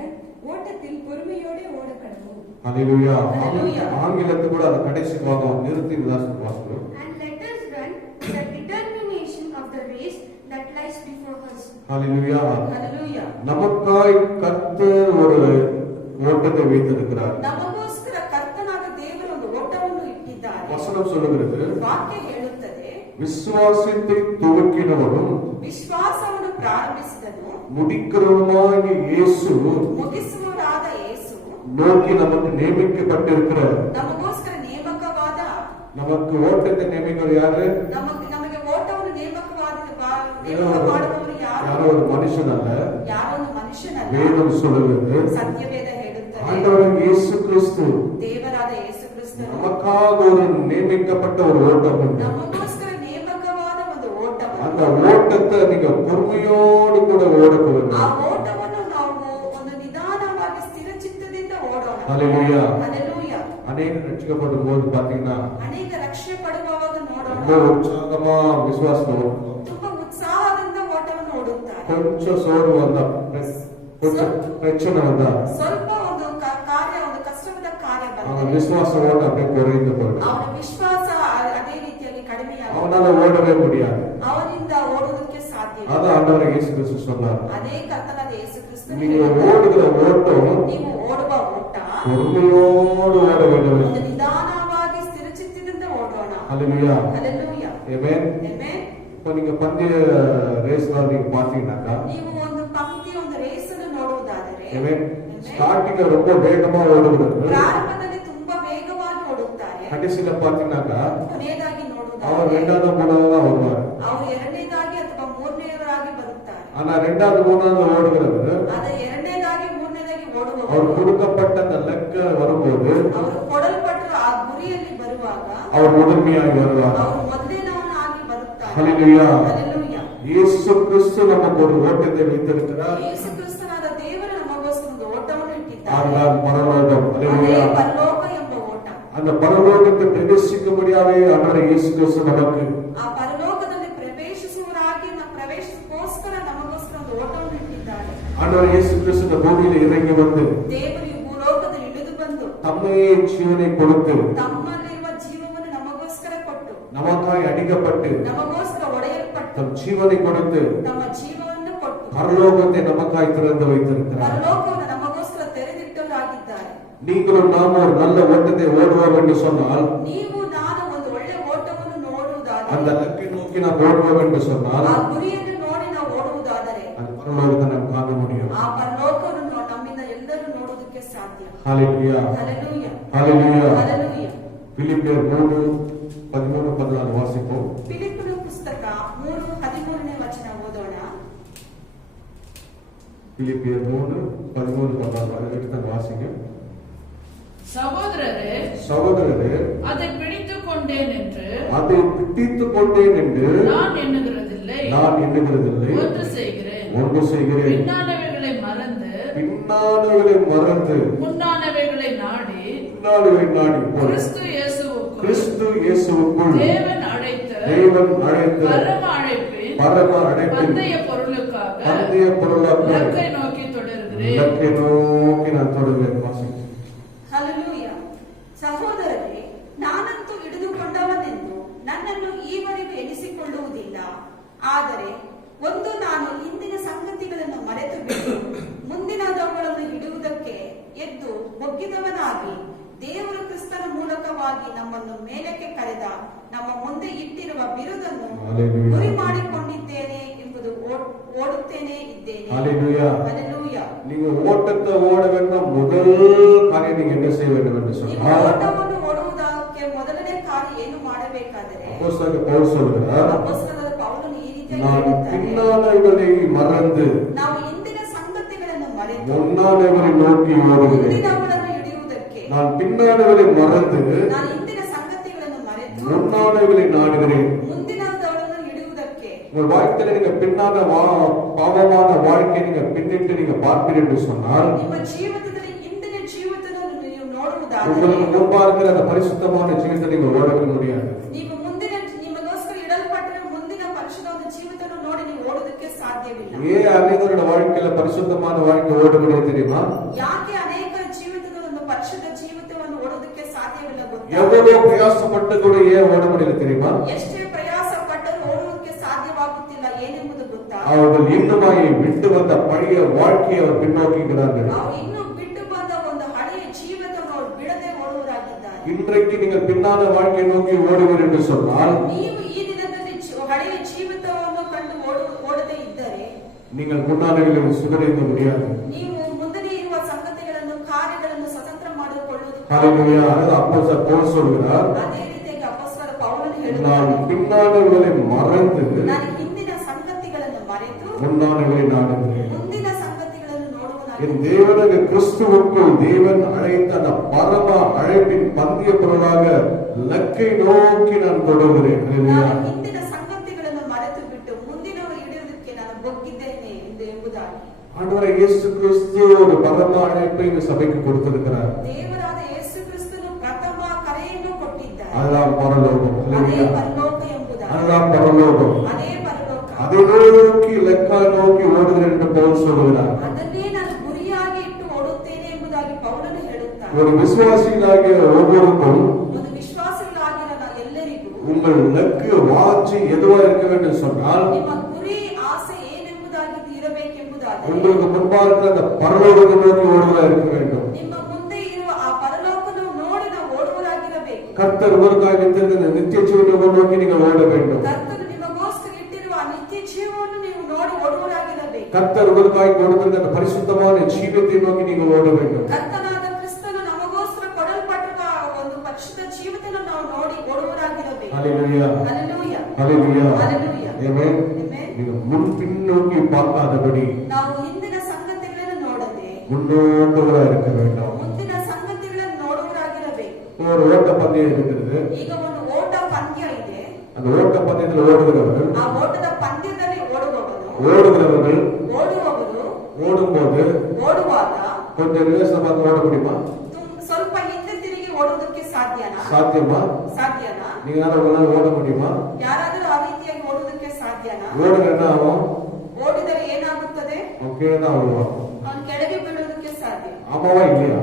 ஓட்டத்தில் பொறுமையோட ஓட கடவோம். ஹல்லேலூயா. ஹல்லேலூயா. ஆங்கிலத்தில் கூட அந்த கடைசி பாகம் நிறுத்தி வாசிக்கிறோம். And let us run the determination of the race that lies before us. Hallelujah. Hallelujah. நமக்காய் கர்த்தர் ஒரு ஓட்டத்தை வைத்திருக்கிறார். ನಮಗೋಸ್ಕರ ಕರ್ತನಾದ ದೇವರು ಒಂದು ಓಟವನ್ನು ಇಟ್ಟಿದ್ದಾರೆ. வசனம் சொல்லுகிறது, ವಾಕ್ಯ ಹೇಳುತ್ತದೆ, விசுவாசத்தை துவக்கினவரும் ವಿಶ್ವಾಸವನ್ನು ಪ್ರಾರಂಭಿಸಿದನು முடிக்கிறவருமாகிய இயேசு ಮುಗಿಸುವವರಾದ ಯೇಸು நோக்கி நமக்கு நியமிக்கப்பட்டிருக்கிற, ನಮಗೋಸ್ಕರ ನೇಮಕವಾದ, நமக்கு ஓட்டத்தை நியமிக்கிற யாரு? ನಮಗೆ ಓಟವನ್ನು ನೇಮಕ ஏதோ ಮಾಡುವವರು யாரோ ಯಾರು? ஒரு மனுஷன் அல்ல. ಯಾರೊಂದು ಮನುಷ್ಯನಲ್ಲ. வேதம் சொல்லுகிறது, ಸತ್ಯವೇದ ಹೇಳುತ್ತದೆ, ஆண்டவர் இயேசு கிறிஸ்து ದೇವರಾದ ಯೇಸು ಕ್ರಿಸ್ತನು நமக்காக ஒரு நியமிக்கப்பட்ட ஒரு ஓட்டம் உண்டு. ನಮಗೋಸ್ಕರ ನೇಮಕವಾದ ಒಂದು அந்த ಓಟವನ್ನು, ஓட்டத்தை நீங்க பொறுமையோடு கூட ஓடக்க ಆ வேண்டும். ಓಟವನ್ನು ನಾವು ಒಂದು ನಿಧಾನವಾಗಿ ಸ್ಥಿರ ಚಿತ್ತದಿಂದ ಓಡೋಣ. ஹல்லேலூயா. ಹಲ್ಲೆಲೂಯಾ. அநேக ரட்சிக்கப்படும் போது பாத்தீங்கன்னா ಅನೇಕ ರಕ್ಷಣೆ ಪಡುವವಾಗ ரொம்ப ನೋಡೋಣ, உற்சாகமா விசுவாசம் வரும். ತುಂಬಾ ಉತ್ಸಾಹದಿಂದ ಓಟವನ್ನು ಓಡುತ್ತಾರೆ. கொஞ்சம் சோர்வு வந்தா, கொஞ்சம் பிரச்சனை வந்தா ಸ್ವಲ್ಪ ಒಂದು ಕಾರ್ಯ, ಒಂದು ಕಷ್ಟವಾದ ಕಾರ್ಯ அவங்க ಬಂದರೆ விசுவாச ஓட்டம் அப்படியே குறைந்து போயிடும். ಅವನ ವಿಶ್ವಾಸ அவனால ஓடவே முடியாது. ಅವನಿಂದ ಓಡುವುದಕ್ಕೆ ಸಾಧ್ಯ ಇಲ್ಲ. அதான் ஆண்டவர் இயேசு கிறிஸ்து சொன்னார். ಅದೇ ಕರ್ತನಾದ ಯೇಸು ಕ್ರಿಸ್ತನು நீங்க ಹೇಳಿದ್ದಾನೆ, ஓடுகிற ஓட்டம் ನೀವು ಓಡುವ ಓಟ பொறுமையோடு ஓட வேண்டும். ಒಂದು ನಿಧಾನವಾಗಿ ಸ್ಥಿರಚಿತ್ತದಿಂದ ಓಡೋಣ. ஹல்லேலூயா. ಹಲ್ಲೆಲೂಯಾ. ஆமென். ಆಮೆನ್. இப்போ நீங்க பந்தய ரேஸ்ல நீங்க பாத்தீங்கன்னாக்கா, ನೀವು ಒಂದು ಪಂಕ್ತಿ ಒಂದು ರೇಸ್ ಅನ್ನು ನೋಡುವುದಾದರೆ ஆமென், ஸ்டார்டிங்ல ரொம்ப வேகமா ஓடுகிறது. ಪ್ರಾರಂಭದಲ್ಲಿ ತುಂಬಾ ವೇಗವಾಗಿ ಓಡುತ್ತಾರೆ. கடைசியில பாத்தீங்கன்னாக்கா ಕೊನೆಯದಾಗಿ அவர் ನೋಡುವುದಾದರೆ ரெண்டாவது மூணாவது தான் வருவார். ಅವರು ಎರಡನೇದಾಗಿ ಅಥವಾ ಮೂರನೇವರಾಗಿ ಬರುತ್ತಾರೆ. ஆனா ரெண்டாவது மூணாவது ஓடுகிறவர் ಆದರೆ ಎರಡನೇದಾಗಿ ಮೂರನೇದಾಗಿ அவர் ಓಡುವವರು கொடுக்கப்பட்ட அந்த லக்க வரும்போது ಅವರು ಕೊಡಲ್ಪಟ್ಟರು ಆ ಗುರಿಯಲ್ಲಿ ಬರುವಾಗ அவர் முதன்மையாகி வருவார். ಅವರು ಮೊದಲಿನವನಾಗಿ ಬರುತ್ತಾರೆ. ஹல்லேலூயா. ಹಲ್ಲೆಲೂಯಾ. இயேசு கிறிஸ்து நமக்கு ஒரு ஓட்டத்தை வைத்திருக்கிறார். ಯೇಸು ಕ್ರಿಸ್ತನಾದ ದೇವರು ನಮಗೋಸ್ಕರ ಒಂದು ಓಟವನ್ನು ಇಟ್ಟಿದ್ದಾರೆ. அதுதான் பரலோகம். ಅದೇ ஹல்லேலூயா. ಪರಲೋಕ ಎಂಬ ಓಟ. அந்த பரலோகத்தை பிரவேசிக்கும்படியாவே ஆண்டவர் இயேசு கிறிஸ்து நமக்கு ಆ ಪರಲೋಕದಲ್ಲಿ ಪ್ರವೇಶಿಸೋಸ್ಕರ ನಮಗೋಸ್ಕರ ಒಂದು ಓಟವನ್ನು ಇಟ್ಟಿದ್ದಾರೆ. ஆண்டவர் இயேசு கிறிஸ்து இந்த பூமியில இறங்கி வந்து ದೇವರು ಈ ಭೂಲೋಕದಲ್ಲಿ ಇಳಿದು ಬಂದು தம்மையே ஜீவனை கொடுத்து ತಮ್ಮಲ್ಲಿರುವ ಜೀವವನ್ನು ನಮಗೋಸ್ಕರ ಕೊಟ್ಟು நமக்காய் அடிக்கப்பட்டு ನಮಗೋಸ್ಕರ ಒಡೆಯಲ್ಪಟ್ಟು தம் ஜீவனை கொடுத்து ತಮ್ಮ ಜೀವವನ್ನು ಕೊಟ್ಟು பரலோகத்தை நமக்காய் திறந்து வைத்திருக்கிறார். ಪರಲೋಕವನ್ನು ನಮಗೋಸ್ಕರ ತೆರೆದಿಟ್ಟವರಾಗಿದ್ದಾರೆ. நீங்களும் நாம் ஒரு நல்ல ஓட்டத்தை ஓடுவோம் என்று சொன்னால், ನೀವು ನಾನು ಒಂದು ಒಳ್ಳೆ ಓಟವನ್ನು அந்த ನೋಡುವುದಾದರೆ, லக்கை நோக்கி நாம் ஓடுவோம் என்று சொன்னால், ಆ ಗುರಿಯನ್ನು ನೋಡಿ ನಾವು ಓಡುವುದಾದರೆ அந்த பரலோகத்தை நாம் காண முடியும். ಆ ಪರಲೋಕವನ್ನು ನಮ್ಮಿಂದ ಎಲ್ಲರೂ ನೋಡುವುದಕ್ಕೆ ಸಾಧ್ಯ. ஹல்லேலூயா. ಹಲ್ಲೆಲೂಯಾ. ஹல்லேலூயா. ಹಲ್ಲೆಲೂಯಾ. பிலிப்பியர் 3:13-14 வாசிப்போம். ಫಿಲಿಪ್ಪನ ಪುಸ್ತಕ 3:13ನೇ ವಚನ ಓದೋಣ. பிலிப்பியர் 3:13-14 அதை எடுத்து வாசிங்க. சகோதரரே, சகோதரரே, அதை பிடித்துக் கொண்டேன் என்று அதை பிடித்துக் கொண்டேன் என்று நான் எண்ணுகிறதில்லை. ஒன்று செய்கிறேன். பின்னானவைகளை மறந்து முன்னானவைகளை நாடி போய் கிறிஸ்து இயேசுவுக்குள் தேவன் அழைத்த பரம அழைப்பின் பந்தய பொருளுக்காக இலக்கை நோக்கி தொடர்கிறேன். நான் தொடர்கிறேன். வாசிங்க. ಹಲ್ಲೆಲೂಯಾ. ಸಹೋದರರೇ, ನಾನಂತೂ ಹಿಡಿದುಕೊಂಡವನೆಂದು ನನ್ನನ್ನು ಈವರೆಗೂ ಎನಿಸಿಕೊಳ್ಳುವುದಿಲ್ಲ. ಆದರೆ ಒಂದು, ನಾನು ಹಿಂದಿನ ಸಂಗತಿಗಳನ್ನು ಮರೆತು ಬಿಟ್ಟು ಮುಂದಿನದವುಗಳನ್ನು ಹಿಡಿಯುವುದಕ್ಕೆ ಎದ್ದು ಒಗ್ಗಿದವನಾಗಿ ದೇವರು ಕ್ರಿಸ್ತನ ಮೂಲಕವಾಗಿ ನಮ್ಮನ್ನು ಮೇಲಕ್ಕೆ ಕರೆದ ನಮ್ಮ ಮುಂದೆ ಇಟ್ಟಿರುವ ಬಿರುದನ್ನು ಗುರಿ ಮಾಡಿಕೊಂಡಿದ್ದೇನೆ ಎಂಬುದು ஓடுத்தேனே ಇದ್ದೇನೆ. ஹல்லேலூயா. ಹಲ್ಲೆಲೂಯಾ. நீங்க ஓட்டத்தை ஓட வேண்டும், முதல் காரியம் நீங்க என்ன செய்ய வேண்டும் என்று ನೀವು சொன்னால், ಓಟವನ್ನು ಓಡುವುದಕ್ಕೆ ಮೊದಲನೇ ಕಾರ್ಯ ಏನು ಮಾಡಬೇಕಾದರೆ, அப்போஸ்தலர் பவுல் சொல்கிறார், ಅಪೊಸ್ತಲನಾದ ಪೌಲನು ಈ ರೀತಿಯಾಗಿ நான் ಹೇಳುತ್ತಾನೆ, பின்னானவைகளை மறந்து ನಾವು ಇಂದಿನ ಸಂಗತಿಗಳನ್ನು ಮರೆತು முன்னானவரை நோக்கி ஓடுகிறேன். ಮುಂದಿನವುಗಳನ್ನು ಹಿಡಿಯುವುದಕ್ಕೆ, நான் பின்னானவரை மறந்து ನಾನು ಇಂದಿನ ಸಂಗತಿಗಳನ್ನು ಮರೆತು முன்னானவரை நாடுகிறேன். ಮುಂದಿನವುಗಳನ್ನು ಹಿಡಿಯುವುದಕ್ಕೆ, உங்கள் வாழ்க்கையில நீங்க பின்னான பாவமான வாழ்க்கையை நீங்க பின்னிட்டு நீங்க பார்ப்பீர்கள் என்று சொன்னால், ನಿಮ್ಮ ಜೀವಿತದಲ್ಲಿ ಇಂದಿನ ಜೀವಿತವನ್ನು ನೀವು ನೋಡುವುದಾದರೆ, உங்களுக்கு முன்பா இருக்கிற அந்த பரிசுத்தமான ஜீவிதத்தை நீங்க ஓடவே முடியாது. ನೀವು ಮುಂದಿನ ನಿಮಗೋಸ್ಕರ ಇಡಲ್ಪಟ್ಟಿರುವ ಮುಂದಿನ ಪರಿಶುದ್ಧವಾದ ಜೀವಿತವನ್ನು ನೋಡಿ ನೀವು ಓಡುವುದಕ್ಕೆ ಸಾಧ್ಯವಿಲ್ಲ. ஏன் அநேகரோட வாழ்க்கையில பரிசுத்தமான வாழ்க்கை ஓட முடியாது தெரியுமா? ಯಾಕೆ ಅನೇಕರ ಜೀವಿತದ ಒಂದು ಪರಿಶುದ್ಧ ಜೀವಿತವನ್ನು ಓಡೋದಕ್ಕೆ ಸಾಧ್ಯವಿಲ್ಲ ಗೊತ್ತಾ? எவ்வளவு பிரயாசப்பட்டு கூட ஏன் ஓட முடியல தெரியுமா? ಎಷ್ಟೇ ಪ್ರಯಾಸ ಪಟ್ಟರೂ ಓಡುವುದಕ್ಕೆ ಸಾಧ್ಯವಾಗುತ್ತಿಲ್ಲ ಏನೆಂಬುದು ಗೊತ್ತಾ? அவர்கள் இன்னுமாய் விட்டு வந்த பழைய வாழ்க்கையை அவர் பின்னோக்குகிறார்கள். ನಾವು ಇನ್ನೂ ಬಿಟ್ಟು ಬಂದ ಒಂದು ಹಳೆಯ ಜೀವಿತವನ್ನು ಅವರು ಬಿಡದೆ ಓಡುವರಾಗಿದ್ದಾರೆ. இன்றைக்கு நீங்கள் பின்னான வாழ்க்கையை நோக்கி ஓடுவீர்கள் என்று சொன்னால், ನೀವು ಈ ದಿನದಲ್ಲಿ ಹಳೆಯ ಜೀವಿತವನ್ನು ಕಂಡು ಓಡದೇ ಇದ್ದರೆ நீங்கள் முன்னாளிகளில் சுகரிக்க முடியாது. ನೀವು ಮುಂದೆ ಇರುವ ಸಂಗತಿಗಳನ್ನು ಕಾರ್ಯಗಳನ್ನು ಸ್ವತಂತ್ರ ಮಾಡಿಕೊಳ್ಳುವುದು. ஹல்லேலூயா. அது அப்போஸ்தலர் பவுல் சொல்கிறார், ಅದೇ ರೀತಿಯಾಗಿ ಅಪೊಸ್ತಲ ಪೌಲನು நான் ಹೇಳುತ್ತಾನೆ, பின்னானவர்களை மறந்து ನಾನು ಹಿಂದಿನ ಸಂಗತಿಗಳನ್ನು ಮರೆತು முன்னானவரை நாடுகிறேன். ಮುಂದಿನ ಸಂಗತಿಗಳನ್ನು ನೋಡುವನಾಗಿ, என் தேவனாகிய கிறிஸ்துவுக்குள் தேவன் அழைத்த அந்த பரம அழைப்பின் பந்தய பொருளாக லக்கை நோக்கி நான் தொடர்கிறேன். ஹல்லேலூயா. ನಾನು ಹಿಂದಿನ ಸಂಗತಿಗಳನ್ನು ಮರೆತು ಬಿಟ್ಟು ಮುಂದಿನವರು ಹಿಡಿಯುವುದಕ್ಕೆ ನಾನು ಬೊಗ್ಗಿದ್ದೇನೆ ಎಂಬುದಾಗಿ ஆண்டவரை இயேசு கிறிஸ்து ஒரு பரம அழைப்பை இந்த சபைக்கு கொடுத்திருக்கிறார். ದೇವರಾದ ಯೇಸು ಕ್ರಿಸ್ತನು ಪ್ರಥಮ ಕರೆಯನ್ನು ಕೊಟ್ಟಿದ್ದಾರೆ. அதுதான் பரலோகம். ಅದೇ ஹல்லேலூயா. ಪರಲೋಕ ಎಂಬುದಾಗಿ, அதுதான் பரலோகம். ಅದೇ ಪರಲೋಕ. அதை நோக்கி லக்கா நோக்கி ஓடுகிறேன் என்று பவுல் சொல்கிறார். ಅದನ್ನೇ ನಾನು ಗುರಿಯಾಗಿ ಇಟ್ಟು ಓಡುತ್ತೇನೆ ಎಂಬುದಾಗಿ ಪೌಲನು ಹೇಳುತ್ತಾನೆ. ஒரு விசுவாசிகளாகிய ஒவ்வொருக்கும் ಒಂದು ವಿಶ್ವಾಸಿಗಳಾಗಿರೋ ಎಲ್ಲರಿಗೂ உங்கள் உங்கள் லக்கு வாட்சி எதுவா இருக்க வேண்டும் சொன்னால் ನಿಮ್ಮ ಗುರಿ ಆಸೆ ಏನೆಂಬುದಾಗಿ ಇರಬೇಕೆಂಬುದಾದರೆ உங்களுக்கு முன்பாக இருக்கிற அந்த பரலோகத்தை நோக்கி ஓடுவதா இருக்க வேண்டும். ನಿಮ್ಮ ಮುಂದೆ ಇರುವ ಆ ಪರಲೋಕವನ್ನು ನೋಡಿ ನಾವು ಓಡುವರಾಗಿರಬೇಕು. கர்த்தர் உங்களுக்காக வைத்திருக்கிற நித்திய ஜீவனை நோக்கி நீங்கள் ஓட வேண்டும். ಕರ್ತನು ನಿಮಗೋಸ್ಕರ ಇಟ್ಟಿರುವ ಆ ನಿತ್ಯ ಜೀವವನ್ನು ನೀವು ನೋಡಿ ಓಡುವರಾಗಿರಬೇಕು. கர்த்தர் உங்களுக்காக கொடுத்திருக்கிற அந்த பரிசுத்தமான ஜீவத்தை நோக்கி நீங்கள் ஓட வேண்டும். ಕರ್ತನಾದ ಕ್ರಿಸ್ತನು ನಮಗೋಸ್ಕರ ಕೊಡಲ್ಪಟ್ಟಿರುವ ಒಂದು ಪರಿಶುದ್ಧ ಜೀವಿತವನ್ನು ನಾವು ನೋಡಿ ಓಡುವರಾಗಿರಬೇಕು. ஹல்லேலூயா ಹಲ್ಲೆಲೂಯಾ ஹல்லேலூயா ಹಲ್ಲೆಲೂಯಾ ஆமென். ಆಮೆನ್. நீங்கள் முன் பின்னோக்கி பார்க்காதபடி ನಾವು ಹಿಂದಿನ ಸಂಗತಿಗಳನ್ನು ನೋಡದೆ முன்னோட்டவரா இருக்க வேண்டும். ಮುಂದಿನ ಸಂಗತಿಗಳನ್ನು ನೋಡುವರಾಗಿರಬೇಕು. ஒரு ஓட்ட பந்தயம் இருக்கிறது. ಈಗ ಒಂದು ಓಟ ಪಂದ್ಯ ಇದೆ. அந்த ஓட்ட பந்தயத்தில் ஓடுகிறவர்கள் ಆ ಓಟದ ಪಂದ್ಯದಲ್ಲಿ ಓಡುವವನು ஓடும்போது ಓಡುವಾಗ கொஞ்சம் ரிவர்ஸ் பார்த்து ஓட முடியுமா? ಸ್ವಲ್ಪ ಹಿಂದೆ ತಿರುಗಿ ಓಡುವುದಕ್ಕೆ ಸಾಧ್ಯನಾ? ಸಾಧ್ಯನಾ? நீங்க உங்களால ஓட முடியுமா? ಯಾರಾದರೂ ಆ ರೀತಿಯಾಗಿ ಓಡುವುದಕ್ಕೆ ಸಾಧ್ಯನಾ? ஓடுங்க என்ன ஆகும்? ಓಡಿದರೆ ಏನಾಗುತ್ತದೆ? அவன் கீழே தான் விழுவான். ಅವನು ಕೆಳಗೆ ಬೀಳುವುದಕ್ಕೆ ಸಾಧ್ಯ. ஆமாவா இல்லையா?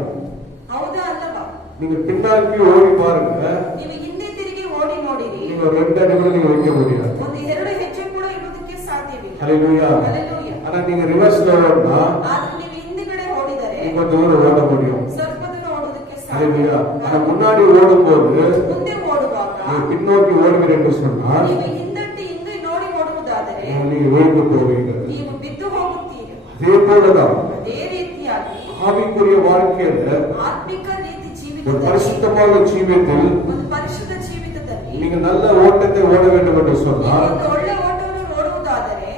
ಹೌದಾ ಅಲ್ಲವಾ? நீங்க பின்னாடி ஓடி பாருங்க. ನೀವು ಹಿಂದೆ ತಿರುಗಿ ಓಡಿ ನೋಡಿರಿ. நீங்க 2 அடி கூட நீங்க வைக்க முடியாது. ಒಂದು 2 ಹೆಜ್ಜೆ ಕೂಡ ಇಡುವುದಕ್ಕೆ ಸಾಧ್ಯವಿಲ್ಲ. ஹல்லேலூயா. ಹಲ್ಲೆಲೂಯಾ. ஆனா நீங்க ரிவர்ஸ்ல ஓடுனா ಆದ್ರೆ ನೀವು ಹಿಂದಿಗಡೆ ಓಡಿದರೆ கொஞ்ச தூரம் ஓட முடியும். ಸ್ವಲ್ಪ ದೂರ ಓಡುವುದಕ್ಕೆ ಸಾಧ್ಯ. ஹல்லேலூயா. ஆனா முன்னாடி ஓடும்போது ಮುಂದೆ ಓಡುವಾಗ நீங்க பின்னோக்கி ஓடுவீர்கள் என்று சொன்னால் ನೀವು ಹಿಂದೆ ನೋಡಿ ಓಡುವುದಾದರೆ நீங்க விழுந்து போவீர்கள். ನೀವು ಬಿದ್ದು ಹೋಗುತ್ತೀರಿ. அதே போலதான் ಅದೇ ರೀತಿಯಾಗಿ ஆவிக்குரிய வாழ்க்கையில ಆತ್ಮಿಕ ರೀತಿ ஒரு ಜೀವಿತದಲ್ಲಿ பரிசுத்தமான ஜீவியத்தில் ಒಂದು ಪರಿಶುದ್ಧ ಜೀವಿತದಲ್ಲಿ நீங்க நல்ல ஓட்டத்தை ஓட வேண்டும் என்று ನೀವು சொன்னால் ಒಂದು ಒಳ್ಳೆ ಓಟವನ್ನು ಓಡುವುದಾದರೆ